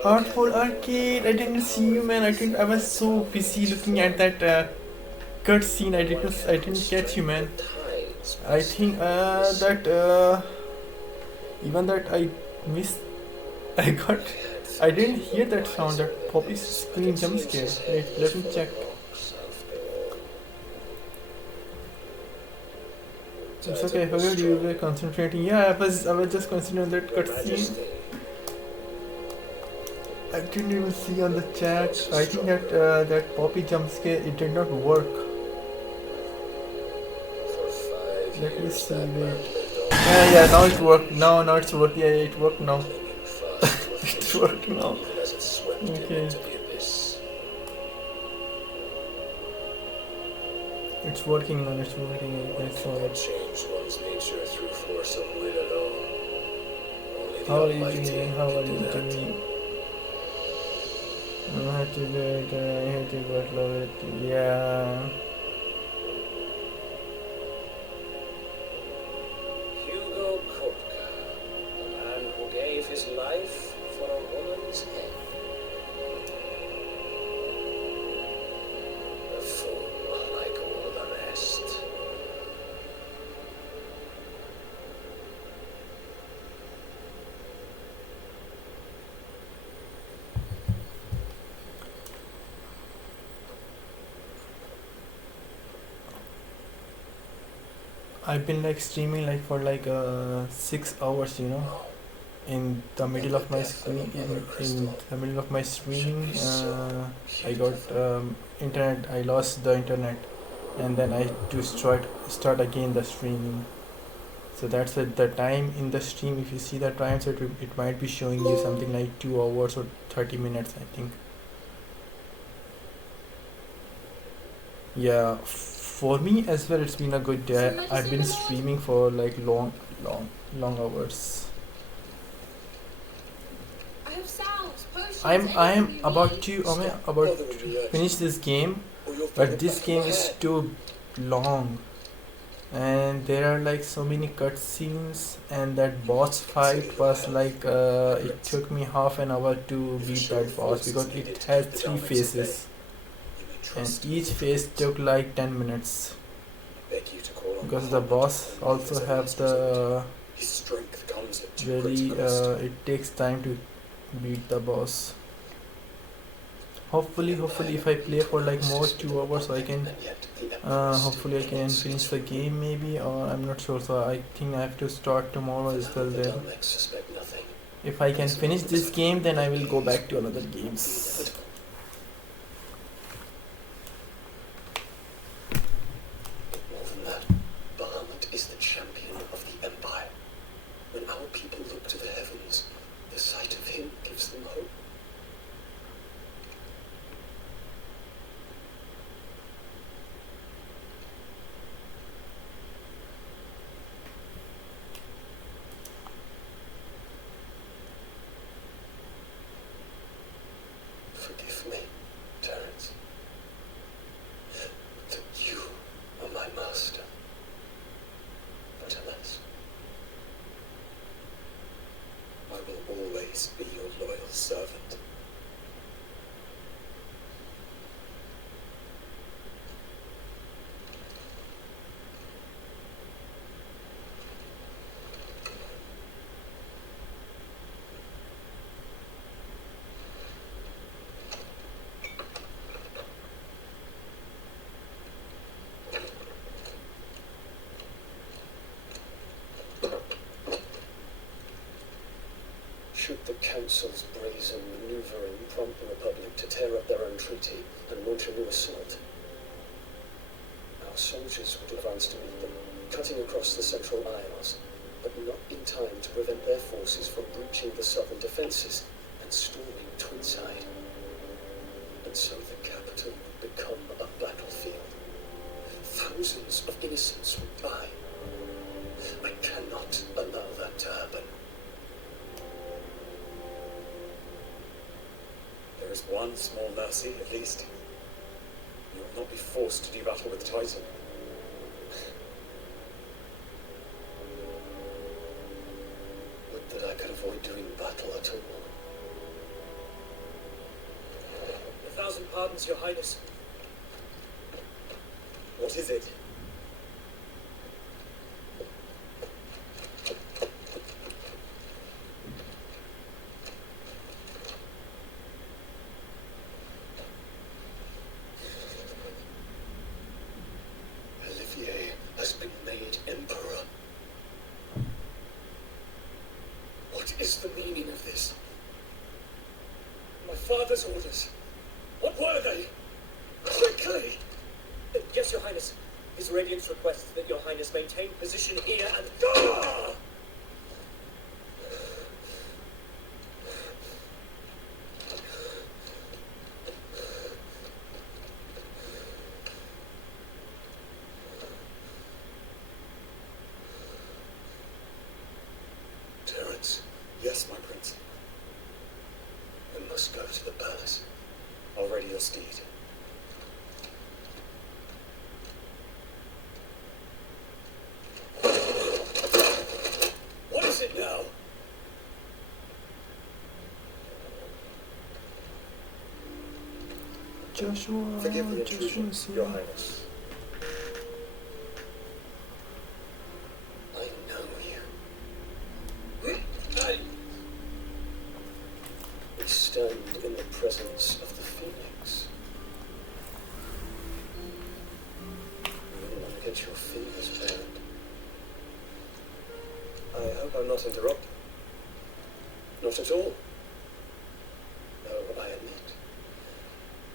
Artful Arcade, I didn't see you, man. I was so busy looking at that cutscene. I didn't catch you, man. I think even that I missed. I didn't hear that sound. That Poppy's scream jump scare. Wait, let me check. It's okay. Forget you were concentrating. Yeah, I was just considering that cutscene. I didn't even see on the chat. I think that Poppy jump scare, it did not work. Let me see. Wait. Yeah. Now it worked. Now it's working. Yeah, it worked now. It's working now. Okay. It's working now. It's working. I saw it. Change one's nature through force of will alone. Only the How are you Almighty doing? How are can you do that. doing? I had to do it. I had to but love it. Yeah. Hugo Kupka, the man who gave his life for a woman's head. A fool like all the rest. I've been like streaming like for like 6 hours, you know. In the middle of my screen, in the middle of my streaming, I got internet. I lost the internet, and then I had to start again the streaming. So that's at the time in the stream. If you see the time, so it might be showing you something like 2 hours or 30 minutes, I think. Yeah, for me as well, it's been a good day. I've been streaming for like long hours. I have salves, potions. I'm about to finish this game, but this game is too long, and there are like so many cutscenes, and that boss fight was like it took me half an hour to beat that boss because it has 3 phases, and each phase took like 10 minutes because the boss also have the very it takes time to beat the boss. Hopefully if I play for like more 2 hours, so I can hopefully I can finish the game maybe, or I'm not sure. So I think I have to start tomorrow as well. Then if I can finish this game, then I will go back to another games. More than that, Bahamut is the champion of the Empire. When our people look to the heavens, the sight of him gives them hope. Forgive me, Terence, that you are my master. But alas, I will always be your loyal servant. Should the Council's brazen maneuvering prompt the Republic to tear up their own treaty and launch a new assault, our soldiers would advance to meet them, cutting across the Central Isles, but not in time to prevent their forces from breaching the southern defences and storming Twinside. And so the capital would become a battlefield. Thousands of innocents would die. I cannot allow that to happen. There is one small mercy, at least. You will not be forced to do battle with Titan. Would that I could avoid doing battle at all. 1,000 pardons, Your Highness. What is it? Olivier has been made Emperor. What is the meaning of this? My father's orders. What were they? Quickly! Yes, Your Highness. His Radiance requests that Your Highness maintain position here and... Ah! Terence, Yes, my prince. we must go to the palace. I'll ready your steed. What is it now? Joshua, Forgive the intrusion, Joshua, Your Highness. I know you. We stand in the presence of the Phoenix. Anyone get your fingers burned? I hope I'm not interrupting. Not at all. No, I admit.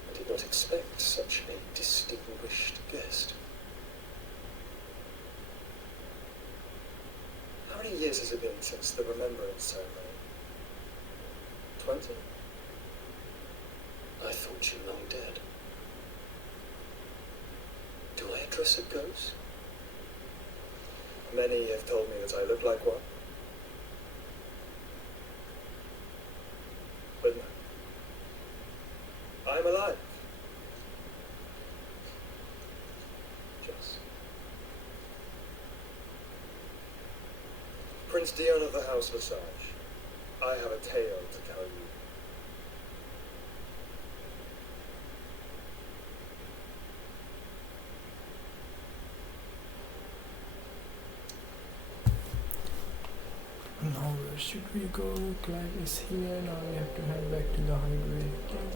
I did not expect such a distinguished guest. How many years has it been since the remembrance ceremony? 20? I thought you long dead. Do I address a ghost? Many have told me that I look like one. But no. I'm alive. Just. Prince Dion of the House Lesage, I have a tale to tell you. Now where should we go? Clive is here. Now we have to head back to the highway again.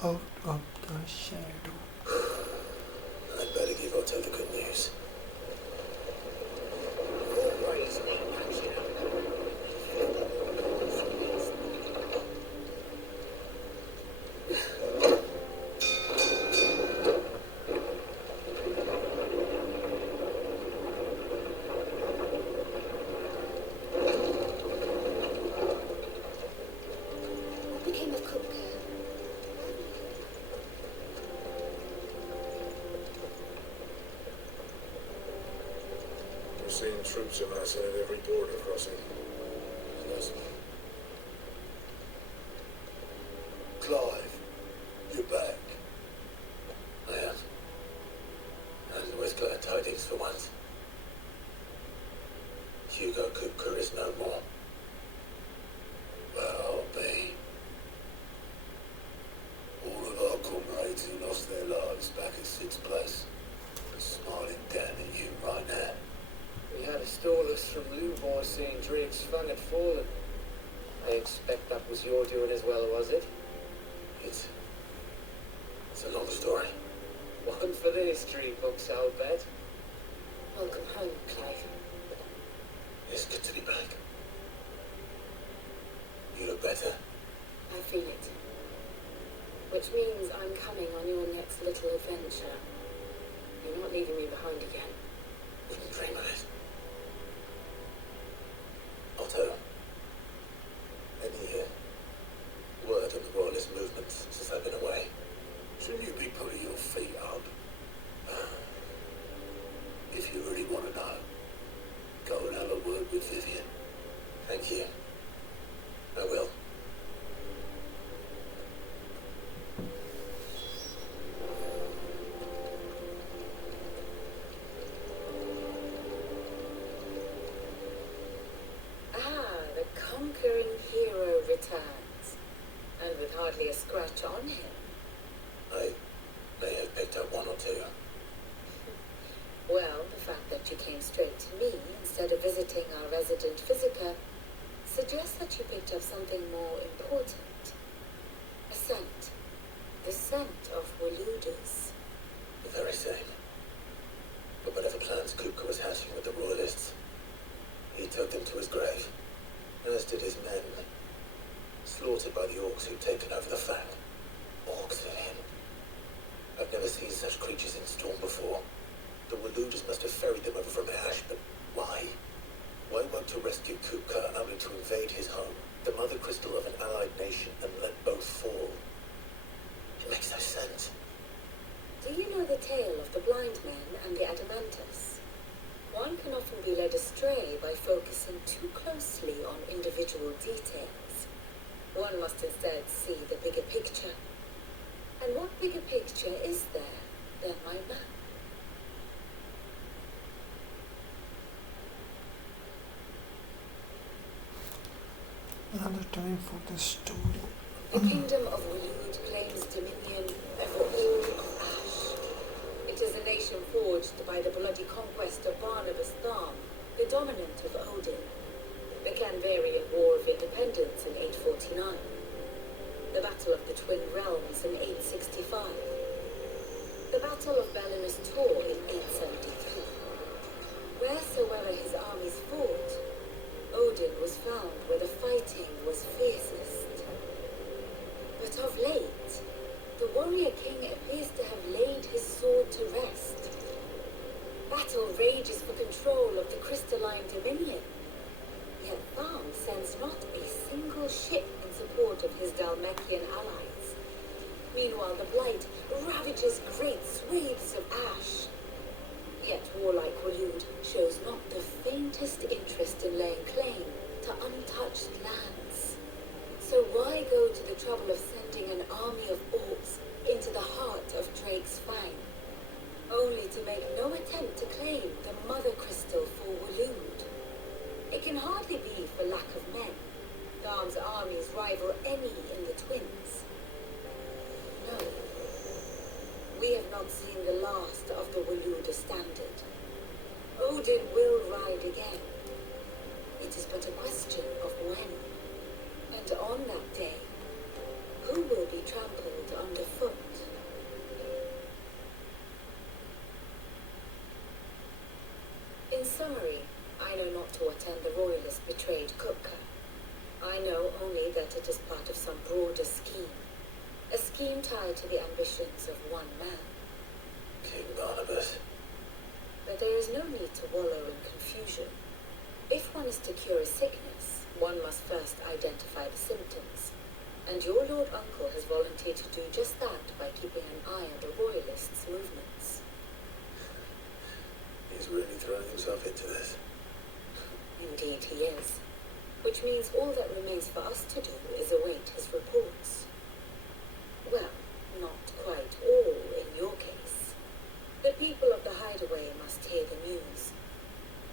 Out of the shadow. I'd better give Otto the good news. What became of Kupka? We're seeing troops amassing at every border crossing. Yes. Clive, you're back. I am. And with glad tidings for once. Hugo Kupka is no more. But I'll be. All of our comrades who lost their lives back at Sid's place are smiling down at you right now. We had a stolus from Lubor saying Drake's fang had fallen. I expect that was your doing as well, was it? It's a long story. One for the history books, I'll bet. Welcome home, Clive. It's good to be back. You look better. I feel it. Which means I'm coming on your next little adventure. You're not leaving me behind again. Wouldn't dream of it. Otto, any word on the royalist movement since I've been away? Shouldn't you be putting your feet up? If you really want to know, go and have a word with Vivian. Thank you. I will. The conquering hero returns. And with hardly a scratch on him. I may have picked up one or two. Well, the fact that you came straight to me instead of visiting our resident physiker suggests that you picked up something more important. A scent. The scent of Waludas. The very same. But whatever plans Kupka was hatching with the royalists, he took them to his grave, as did his men, slaughtered by the orcs who'd taken over the Fang. Orcs again. I've never seen such creatures in storm before. The Waludas must have ferried them over from Ash, but why? Why work to rescue Kupka only to invade his home, the mother crystal of an allied nation, and let both fall? It makes no sense. Do you know the tale of the blind men and the Adamantus? can often be led astray by focusing too closely on individual details. One must instead see the bigger picture. And what bigger picture is there than my map? Another time for the story. The kingdom of Waloed claims dominion over all of Ash. It is a nation forged by the bloody conquest of Barnabas Tharm, the dominant of Odin, the Canvarian War of Independence in 849, the Battle of the Twin Realms in 865, the Battle of Belinus Tor in 873. Wheresoever his armies fought, Odin was found where the fighting was fiercest. But of late, the warrior king appears to have laid his sword to rest. Battle rages for control of the crystalline dominion. Yet Tharm sends not a single ship in support of his Dhalmekian allies. Meanwhile, the Blight ravages great swathes of ash. Yet warlike Waloed shows not the faintest interest in laying claim to untouched lands. So why go to the trouble of sending an army of orcs into the heart of Drake's Fang, only to make no attempt to claim the Mother Crystal for Waloed? It can hardly be for lack of men. Tharm's armies rival any in the Twins. No. We have not seen the last of the Waloed standard. Odin will ride again. It is but a question of when. And on that day, who will be trampled underfoot? In summary, I know not to what end the royalists betrayed Kupka. I know only that it is part of some broader scheme. A scheme tied to the ambitions of one man. King Barnabas. But there is no need to wallow in confusion. If one is to cure a sickness, one must first identify the symptoms. And your Lord Uncle has volunteered to do just that by keeping an eye on the royalists' movements. He's really throwing himself into this. Indeed he is. Which means all that remains for us to do is await his reports. Well, not quite all in your case. The people of the Hideaway must hear the news.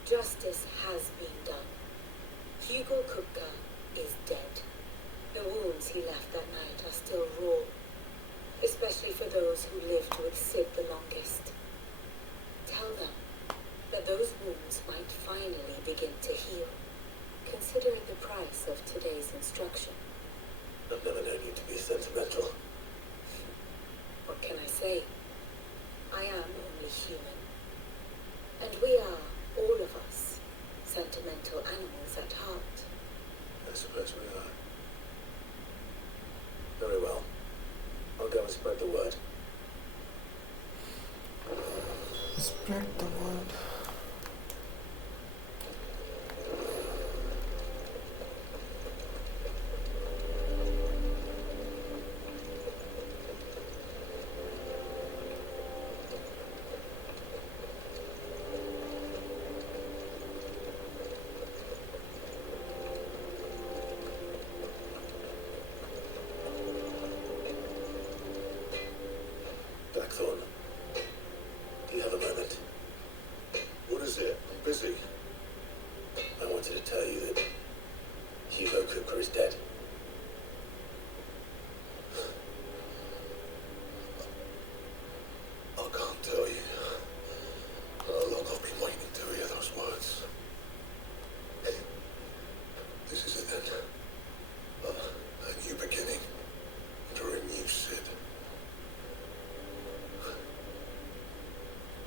Justice has been done. Hugo Kupka is dead. The wounds he left that night are still raw, especially for those who lived with Sid the longest. Tell them that those wounds might finally begin to heal, considering the price of today's instruction. I've never known you to be sentimental. What can I say? I am only human. And we are, all of us, sentimental animals at heart. I suppose we are. Very well. I'll go and spread the word. Spread the word. Blackthorn, do you have a moment? What is it? I'm busy. I wanted to tell you that Hugo Cooper is dead. I can't tell you how long I've been waiting to hear those words. This is an end. A new beginning for a new Sid.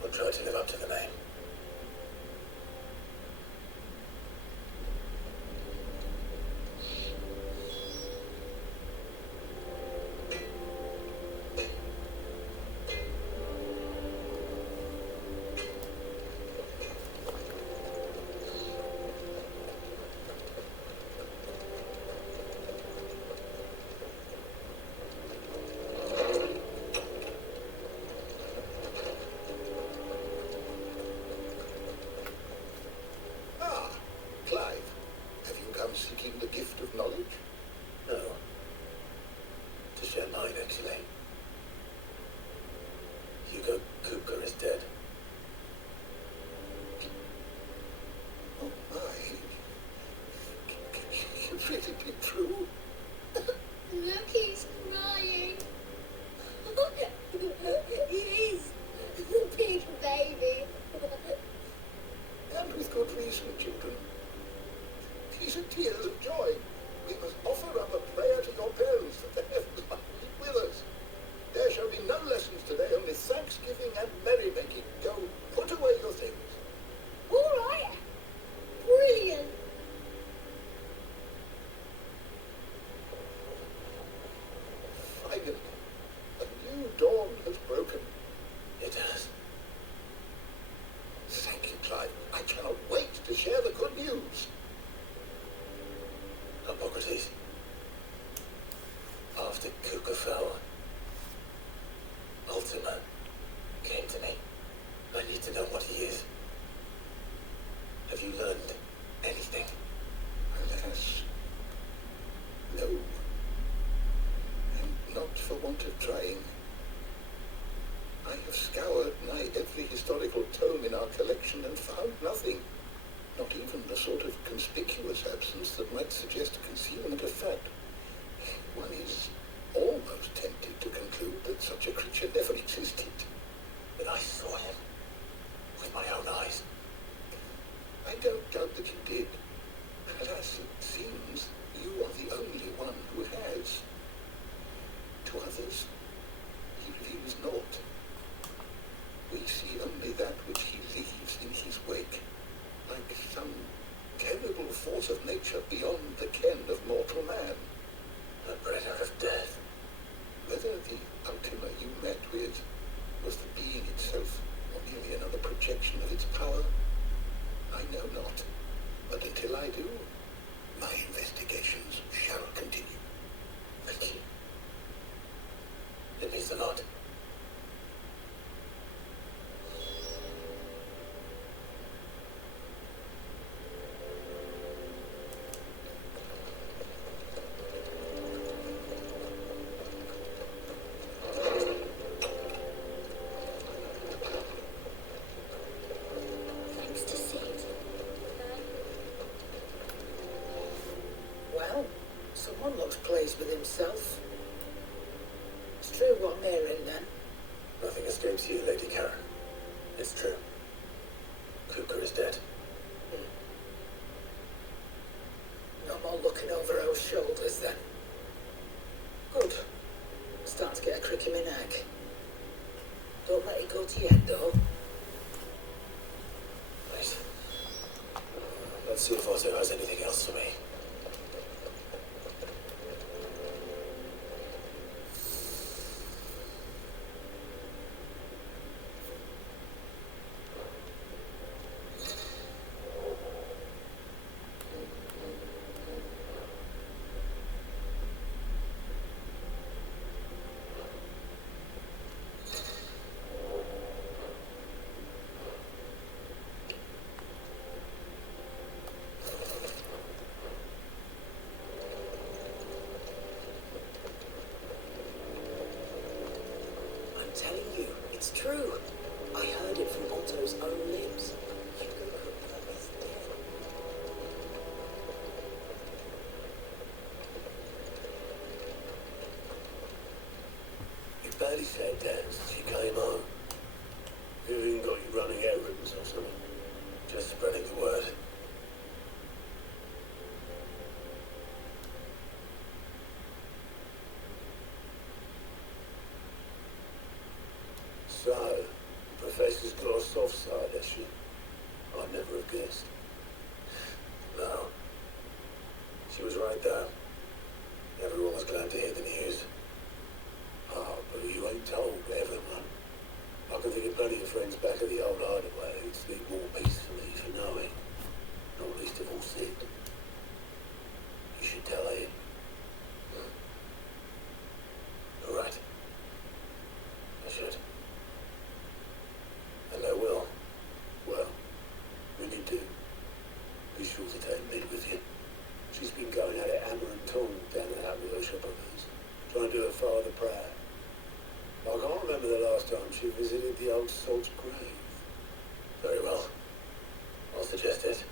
I'll try to live up to the name. it true? Look, he's crying. He is. Big baby. And with good reason, children. These are tears of joy. We must offer up a prayer to your parents that the heavens might be with us. There shall be no lessons today, only thanksgiving and merrymaking. Go, put away your things. All right. Brilliant. Finally, a new dawn has broken. It has. Thank you, Clive. I cannot wait to share the good news. Hippocrates. After Kuka fell, Ultima came to me. I need to know what he is. Have you learned anything? Alas, no. And not for want of trying. I have scoured nigh every historical tome in our collection and found nothing. Not even the sort of conspicuous absence that might suggest concealment of fact. One is almost tempted to conclude that such a creature never existed. But I saw him with my own eyes. I don't doubt that you did. Alas, it seems you are the only one who has. To others, he reveals naught. We see only that which he leaves in his wake, like some terrible force of nature beyond the ken of mortal man. A bringer of death. Whether the Ultima you met with was the being itself, or merely another projection of its power, I know not. But until I do, my investigations shall continue. Thank you. It means a lot. Thanks to Sid. Well, someone looks pleased with himself. It's true what I'm hearing then. Nothing escapes you, Lady Karen. It's true. Kuka is dead. No more looking over our shoulders then. Good. Start to get a crick in my neck. Don't let it go to your head though. Right. Let's see if Otto has anything else for me. I'm telling you, it's true. I heard it from Otto's own lips. You barely sat down since you came home. Who even got you running errands or something? Just spreading the word. So, Professor's got a soft side, has she? I'd never have guessed. No. She was right though. Everyone was glad to hear the news. Oh, but you ain't told everyone. I can think of plenty of friends back at the old hideaway who'd sleep more peacefully for knowing. Not least of all Sid. You should tell him. All right. I should. And I will. Well, when you do, be sure to take Mid with you. She's been going at it hammer and tongue down at that little shop of hers, trying to do her father proud. I can't remember the last time she visited the old salt's grave. Very well. I'll suggest it.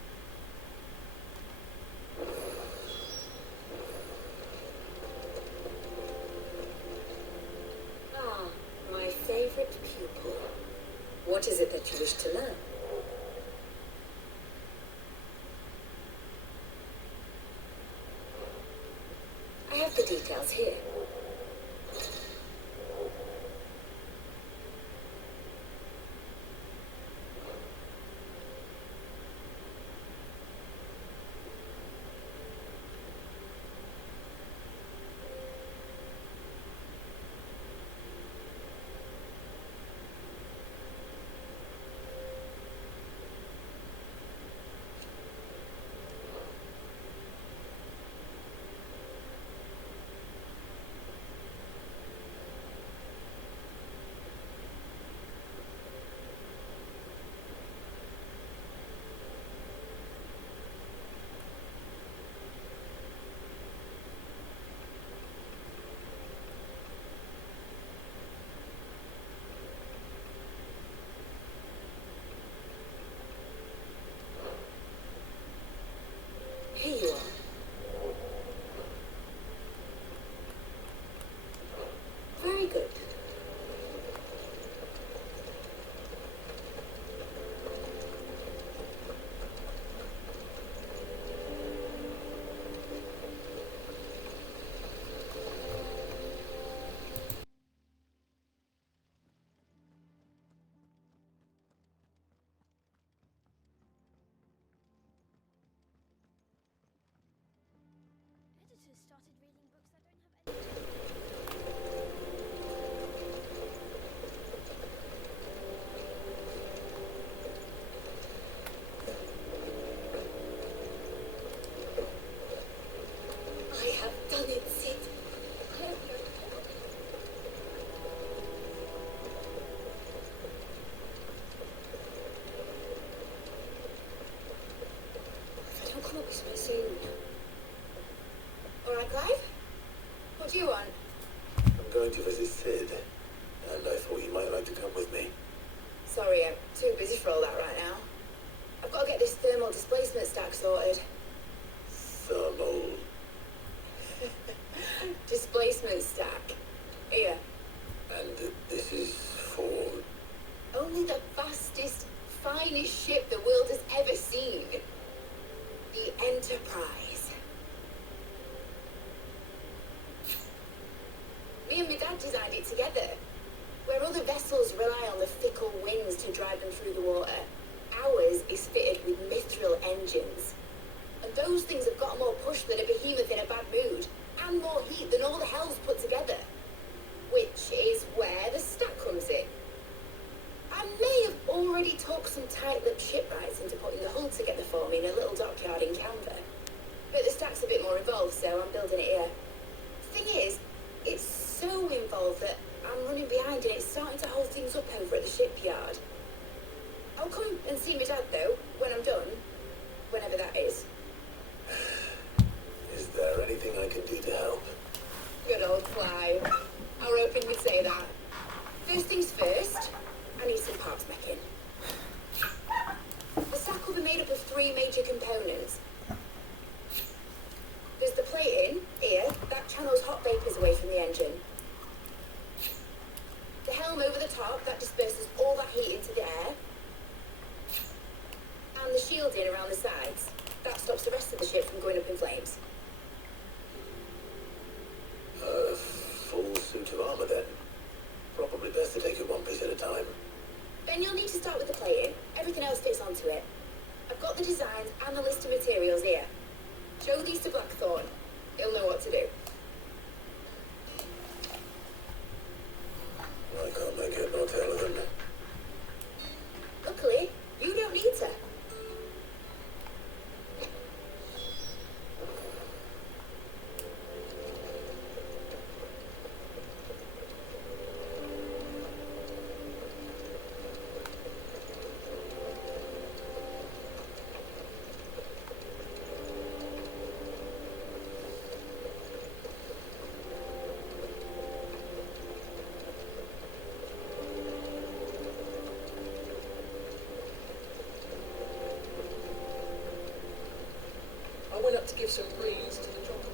The details here. Here you are. Very good. Editors started reading books that don't have any. I have done it, Sid. I have no If I don't come up with something soon. Alright, Clive? What do you want? I'm going to visit Sid, and I thought you might like to come with me. Sorry, I'm too busy for all that right now. I've got to get this thermal displacement stack sorted. Thermal. Displacement stack. Here. And this is for... Only the fastest, finest ship the world has ever seen. The Enterprise. Me and my dad designed it together. Where other vessels rely on the fickle winds to drive them through the water, ours is fitted with mithril engines. And those things have got more push than a behemoth in a bad mood, and more heat than all the hells put together. Which is where the stack comes in. I may have already talked some tight-lipped shipwrights into putting the hull together for me in a little dockyard in Canva. But the stack's a bit more involved, so I'm building it here. The thing is, it's so involved that I'm running behind and it's starting to hold things up over at the shipyard. I'll come and see my dad, though, when I'm done. Whenever that is. Is there anything I can do to help? Good old Clive. I was hoping you'd say that. First things first, I need some parts making. The stack will be made up of 3 major components. There's the plating, here, that channels hot vapours away from the engine. The helm over the top, that disperses all that heat into the air. And the shielding around the sides, that stops the rest of the ship from going up in flames. A full suit of armour then. Probably best to take it one piece at a time. Then you'll need to start with the plating. Everything else fits onto it. I've got the designs and the list of materials here. Show these to Blackthorn. He'll know what to do. I can't make head nor tail of them. Luckily, you don't need to. I went up to give some breeze to the chocolate.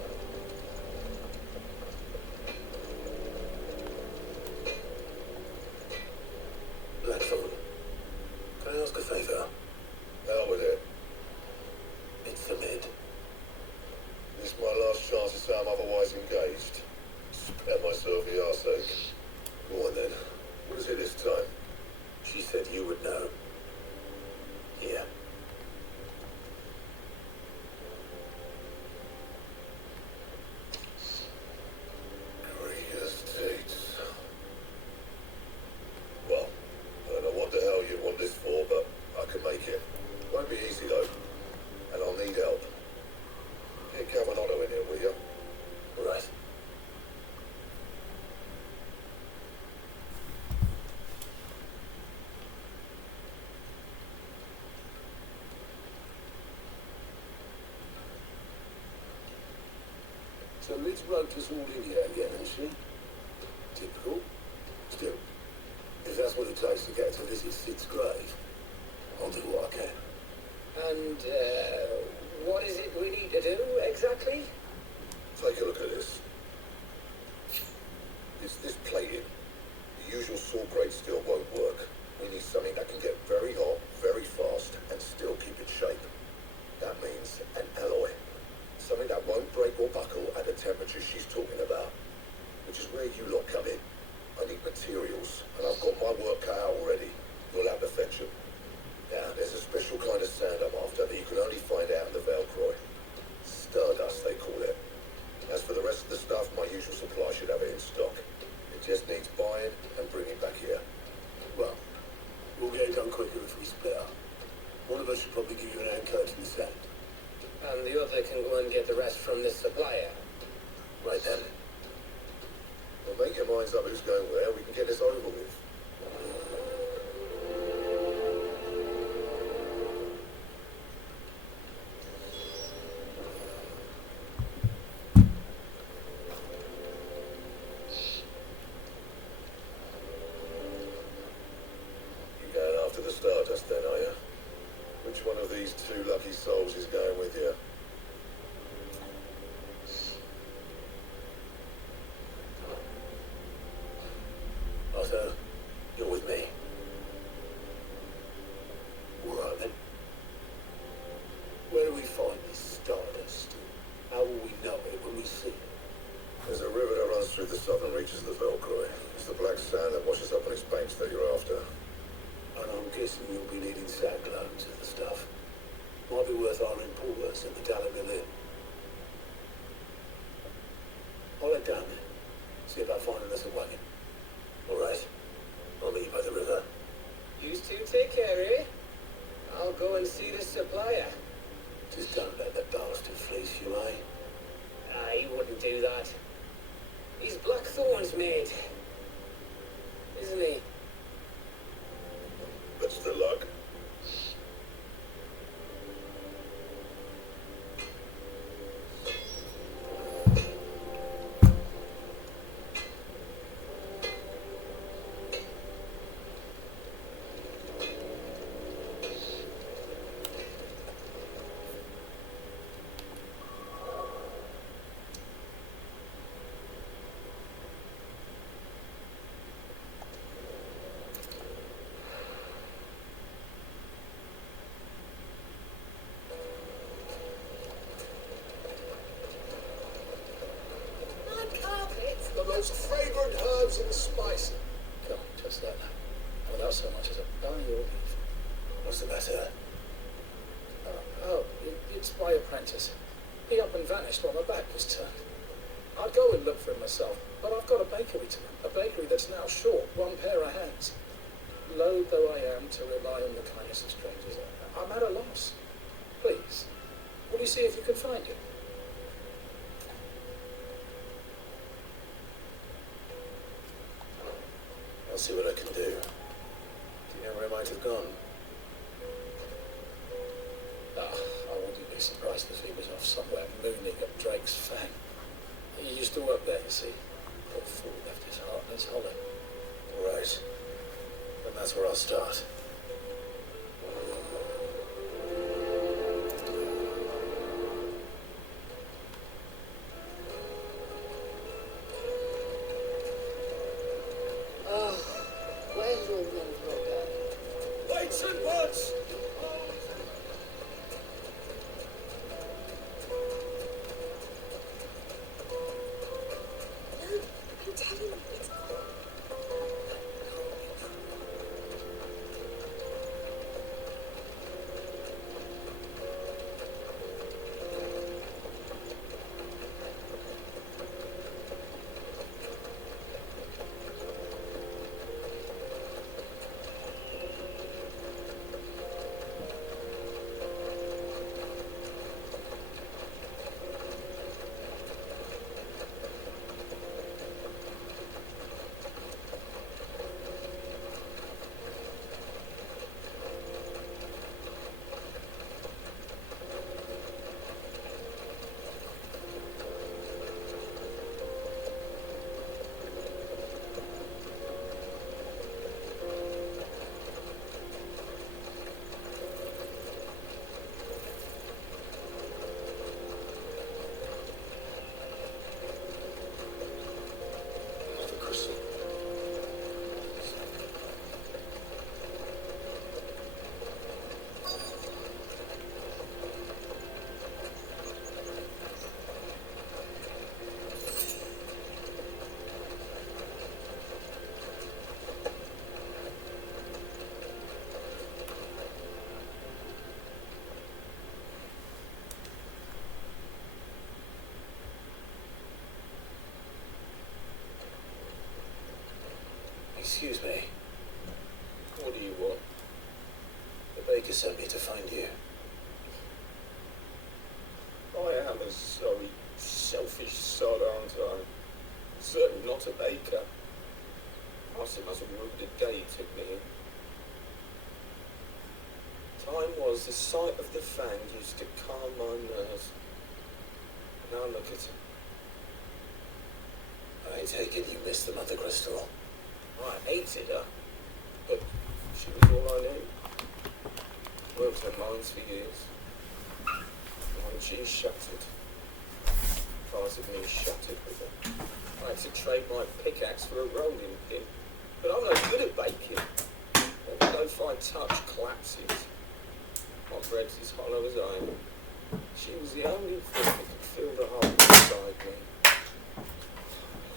Blackthorn, can I ask a favour? Hell with it. It's the mid. This is my last chance to say I'm otherwise engaged. So Liz roped us all in here again, has she? Typical. Still, if that's what it takes to get to visit Sid's grave, I'll do what I can. And, what is it we need to do, exactly? Take a look at this. This plating. The usual saw grade steel won't work. We need something that can get very hot, very fast, and still keep its shape. That means an alloy. Something that won't break or buckle at the temperature she's talking about. Which is where you lot come in. I need materials, and I've got my work cut out already. You'll have to fetch them. Now, there's a special kind of sand I'm after that you can only find out in the Velcroy. Stardust, they call it. As for the rest of the stuff, my usual supply should have it in stock. It just needs buying and bringing back here. Well, we'll get it done quicker if we split up. One of us should probably give you an hand coat in the sand. And the other can go and get the rest from the supplier. Right then. Well, make your minds up who's going where. We can get this over with. You going after the Stardust then, are you? Which one of these two lucky souls is going with you? Otto, you're with me. All right then. Where do we find this Stardust? How will we know it when we see it? There's a river that runs through the southern reaches of the Velcroy. It's the black sand that washes up on its banks that you're after. And I'm guessing you'll be needing sackloads of the stuff. Might be worth hiring porters at the Dalamill Inn. I'll head down there. See about finding us a wagon. All right. I'll meet you by the river. You two take care, eh? I'll go and see the supplier. Just don't let that bastard fleece you, eh? He wouldn't do that. He's Blackthorn's mate, isn't he? That's the luck. The most fragrant herbs and spices. Come on, just like that. Without so much as a bite or leaf. What's the matter? It's my apprentice. He up and vanished while my back was turned. I'd go and look for him myself, but I've got a bakery to run. A bakery that's now short one pair of hands. Loath though I am to rely on the kindness of strangers, I'm at a loss. Please, will you see if you can find him? I'll see what I can do. Do you know where I might have gone? I wouldn't be surprised if he was off somewhere mooning at Drake's Fang. He used to work there, you see. Poor fool left his heart in his hollow. All right. Then that's where I'll start. Where's all the men got going? Lights and words! I'm telling you, it's sent me to find you. I am a sorry, selfish sod, aren't I? Certainly not a baker. Marcy must have ruined the day he took me in. Time was the sight of the fang used to calm my nerves. Now look at it. I take it you missed the Mother Crystal. I hated her, but she was all I knew. Worked her mines for years. When she shattered, part of me shattered with her. I had to trade my pickaxe for a rolling pin, but I'm no good at baking. Every loaf I touch collapses. My bread's as hollow as iron. She was the only thing that could fill the hole inside me.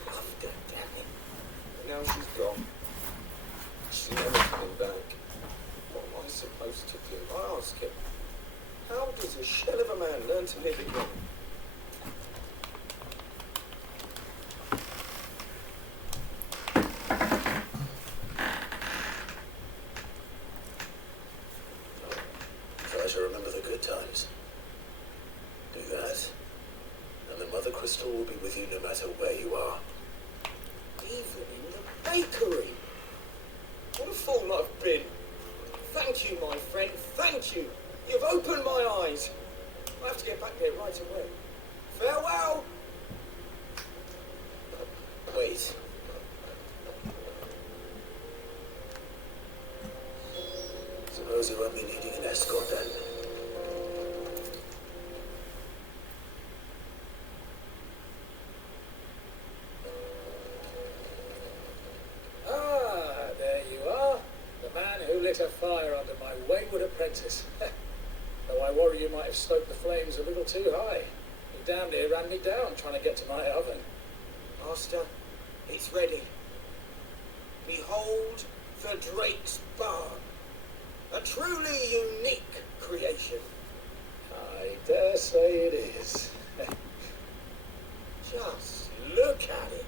Loved her, damn it. But now she's gone. She's never coming back. What am I supposed to do? I ask him. How does a shell of a man learn to live again? Try to remember the good times. Do that, and the Mother Crystal will be with you no matter where you are. Even in the bakery. What a fool I've been. Thank you, my friend. Thank you. You've opened my eyes. I have to get back there right away. Farewell. Wait. Suppose you won't be needing an escort then. Ah, there you are. The man who lit a fire under my wayward apprentice. Though I worry you might have stoked the flames a little too high. You damn near ran me down trying to get to my oven. Master, it's ready. Behold the Drake's Barn. A truly unique creation. I dare say it is. Just look at it.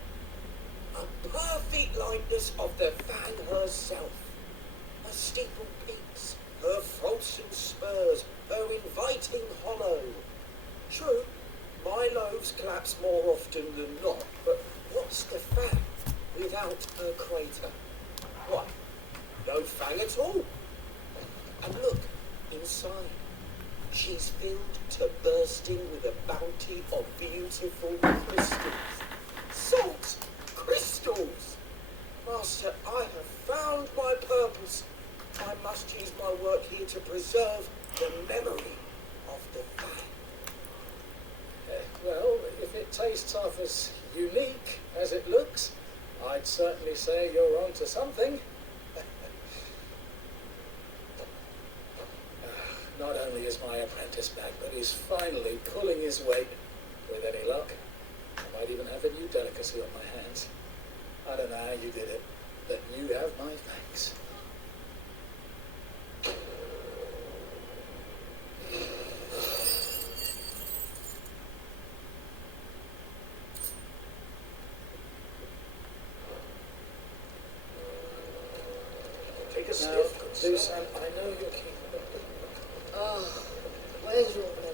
A perfect likeness of the Fang herself. Her steeple peaks, her fulsome spurs, her inviting hollow. True, my loaves collapse more often than not, but what's the Fang without her crater? What? No Fang at all? And look, inside. She's filled to bursting with a bounty of beautiful crystals. Salt crystals! Master, I have found my purpose. I must use my work here to preserve the memory of the Fang. Well, if it tastes half as unique as it looks, I'd certainly say you're onto something. Not only is my apprentice back, but he's finally pulling his weight. With any luck, I might even have a new delicacy on my hands. I don't know how you did it, but you have my thanks. Take a Now, sniff, Susan, I know you're keen. Oh, where's your brother?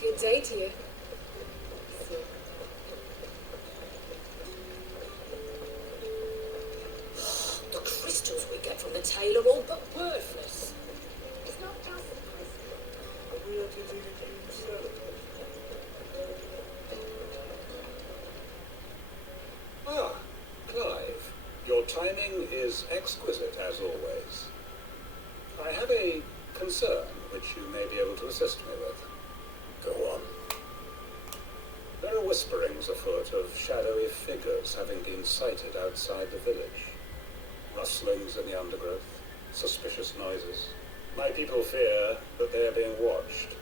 Good day to you. The crystals we get from the tailor all but worthless. It's not just the crystal. Where did you sell it? Ah, Clive. Your timing is exquisite, as always. I have a concern which you may be able to assist me with. Go on. There are whisperings afoot of shadowy figures having been sighted outside the village. Rustlings in the undergrowth, suspicious noises. My people fear that they are being watched.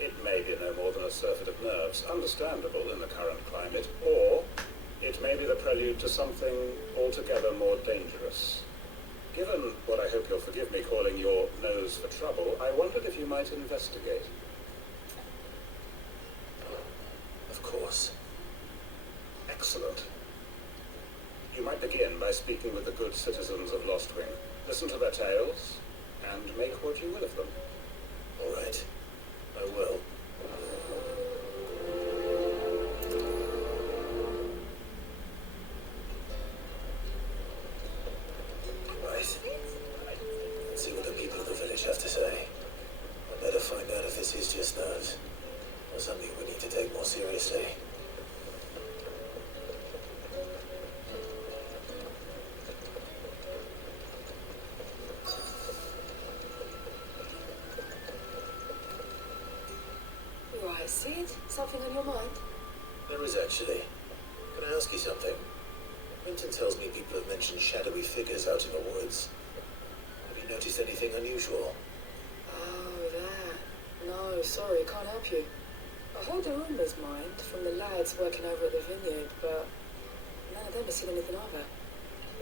It may be no more than a surfeit of nerves, understandable in the current climate, or It may be the prelude to something altogether more dangerous. Given what I hope you'll forgive me calling your nose for trouble, I wondered if you might investigate. Of course. Excellent. You might begin by speaking with the good citizens of Lostwing. Listen to their tales, and make what you will of them. All right. I will. Right. Let's see what the people of the village have to say. I better find out if this is just nerves, or something we need to take more seriously. Right, Sid? Something on your mind? There is actually. Can I ask you something? Quentin tells me people have mentioned shadowy figures out in the woods. Have you noticed anything unusual? Oh, that. No, sorry, can't help you. I heard the rumours, mind, from the lads working over at the vineyard, but none of them has seen anything either.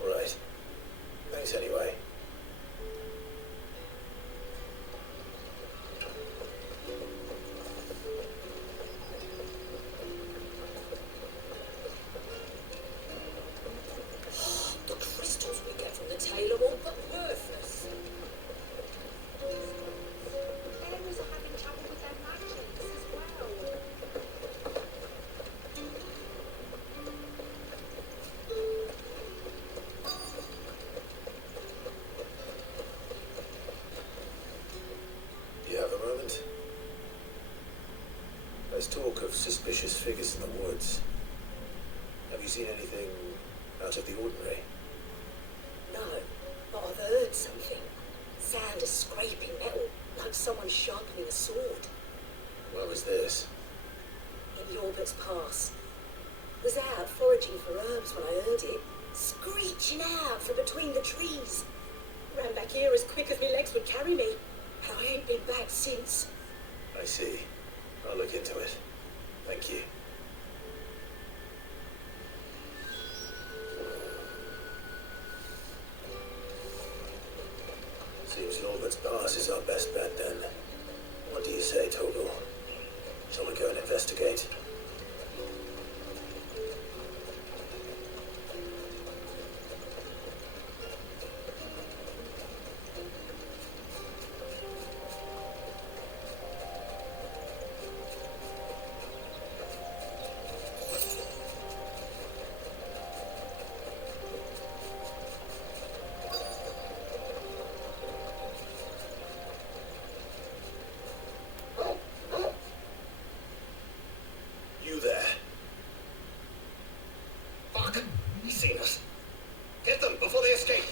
Right. Thanks anyway. The crystals we get from the tailor all but worthless. Bearers are having trouble with their magics as well. Do you have a moment? There's talk of suspicious figures in the woods. Have you seen anything out of the ordinary? No, but I've heard something. Sound of scraping metal, like someone sharpening a sword. Where was this? In Yorbert's Pass. Was out foraging for herbs when I heard it, screeching out from between the trees. Ran back here as quick as my legs would carry me, and I ain't been back since. I see. I'll look into it. Thank you. Seems Lorbert's Pass is our best bet then. What do you say, Toggle? Shall we go and investigate? You there? Fuck! He's seen us. Get them before they escape.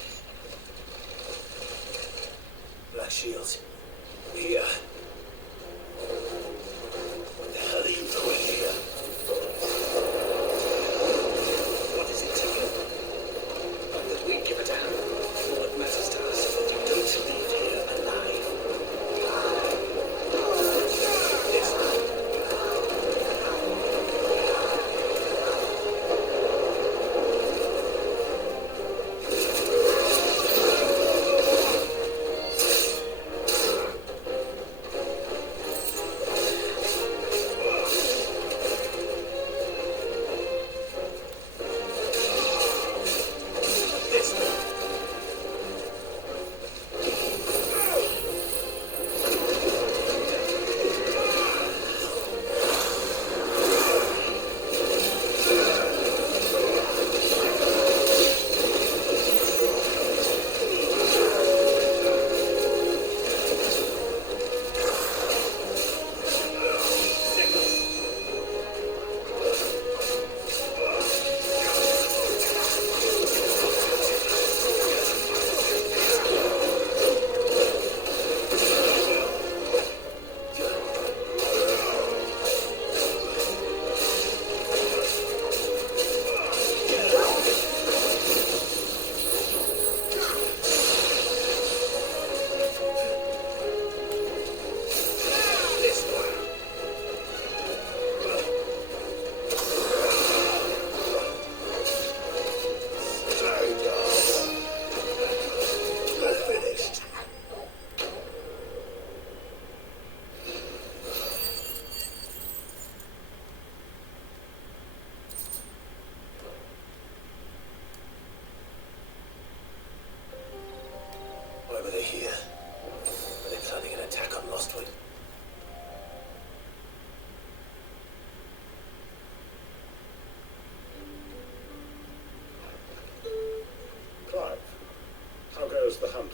Black Shields. Here. What the hell are you doing here? What is it to you? Not that we give a damn. What matters to us is that you don't leave here alive. Yes.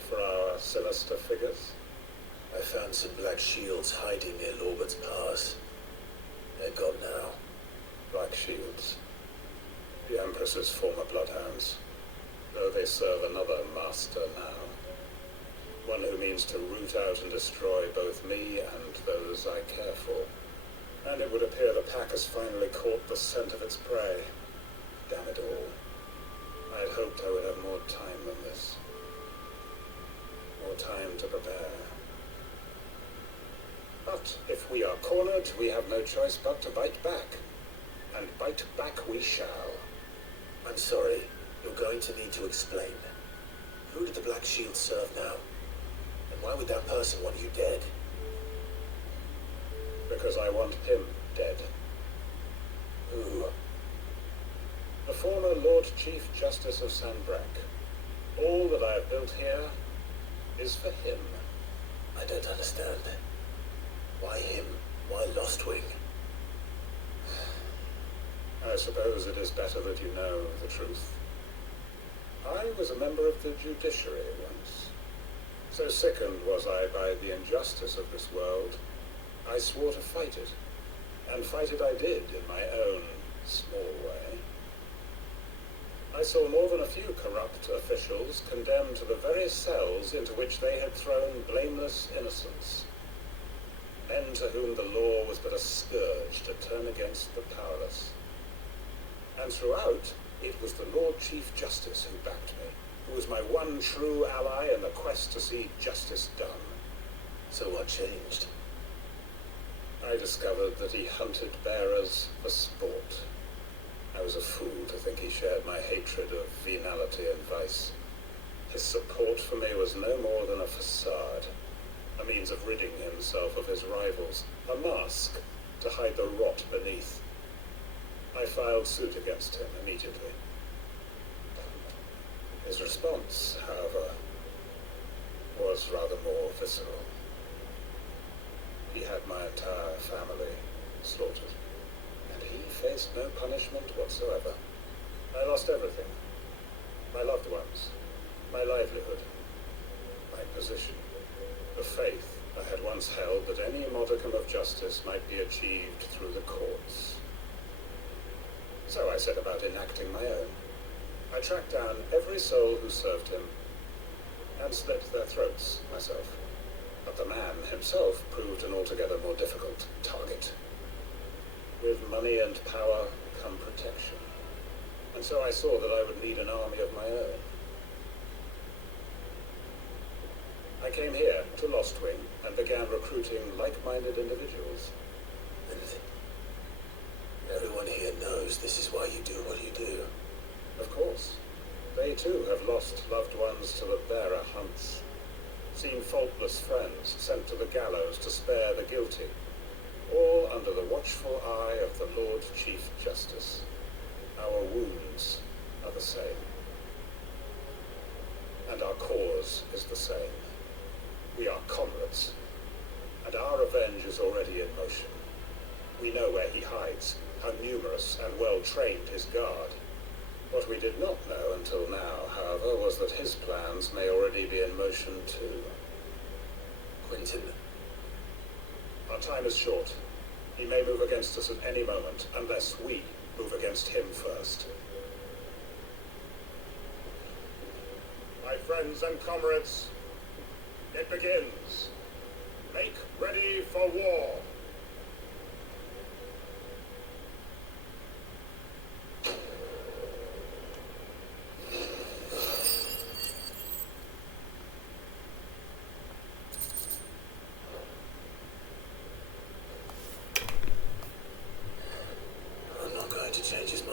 for our sinister figures? I found some black shields hiding near Lorbert's Pass. They're gone now. Black shields. The Empress's former bloodhounds. Though they serve another master now. One who means to root out and destroy both me and those I care for. And it would appear the pack has finally caught the scent of its prey. Damn it all. I'd hoped I would have more time than this. More time to prepare. But if we are cornered, we have no choice but to bite back. And bite back we shall. I'm sorry. You're going to need to explain. Who did the Black Shield serve now? And why would that person want you dead? Because I want him dead. Who? The former Lord Chief Justice of Sanbrak. All that I have built here is for him. I don't understand. Why him? Why Lostwing? I suppose it is better that you know the truth. I was a member of the judiciary once. So sickened was I by the injustice of this world, I swore to fight it. And fight it I did in my own small way. I saw more than a few corrupt officials condemned to the very cells into which they had thrown blameless innocents. Men to whom the law was but a scourge to turn against the powerless. And throughout, it was the Lord Chief Justice who backed me, who was my one true ally in the quest to see justice done. So what changed? I discovered that he hunted bearers for sport. I was a fool to think he shared my hatred of venality and vice. His support for me was no more than a facade, a means of ridding himself of his rivals, a mask to hide the rot beneath. I filed suit against him immediately. His response, however, was rather more visceral. He had my entire family slaughtered, and he faced no punishment whatsoever. I lost everything. My loved ones, my livelihood, my position, the faith I had once held that any modicum of justice might be achieved through the courts. So I set about enacting my own. I tracked down every soul who served him, and slit their throats myself. But the man himself proved an altogether more difficult target. With money and power come protection, and so I saw that I would need an army of my own. I came here to Lostwing and began recruiting like-minded individuals. And everyone here knows this is why you do what you do. Of course. They too have lost loved ones to the bearer hunts. Seen faultless friends sent to the gallows to spare the guilty. All under the watchful eye of the Lord Chief Justice. Our wounds are the same. And our cause is the same. We are comrades. And our revenge is already in motion. We know where he hides, how numerous and well-trained his guard. What we did not know until now, however, was that his plans may already be in motion too. Quentin. Our time is short. He may move against us at any moment, unless we move against him first. My friends and comrades, it begins. Make ready for war. I'm not going to change his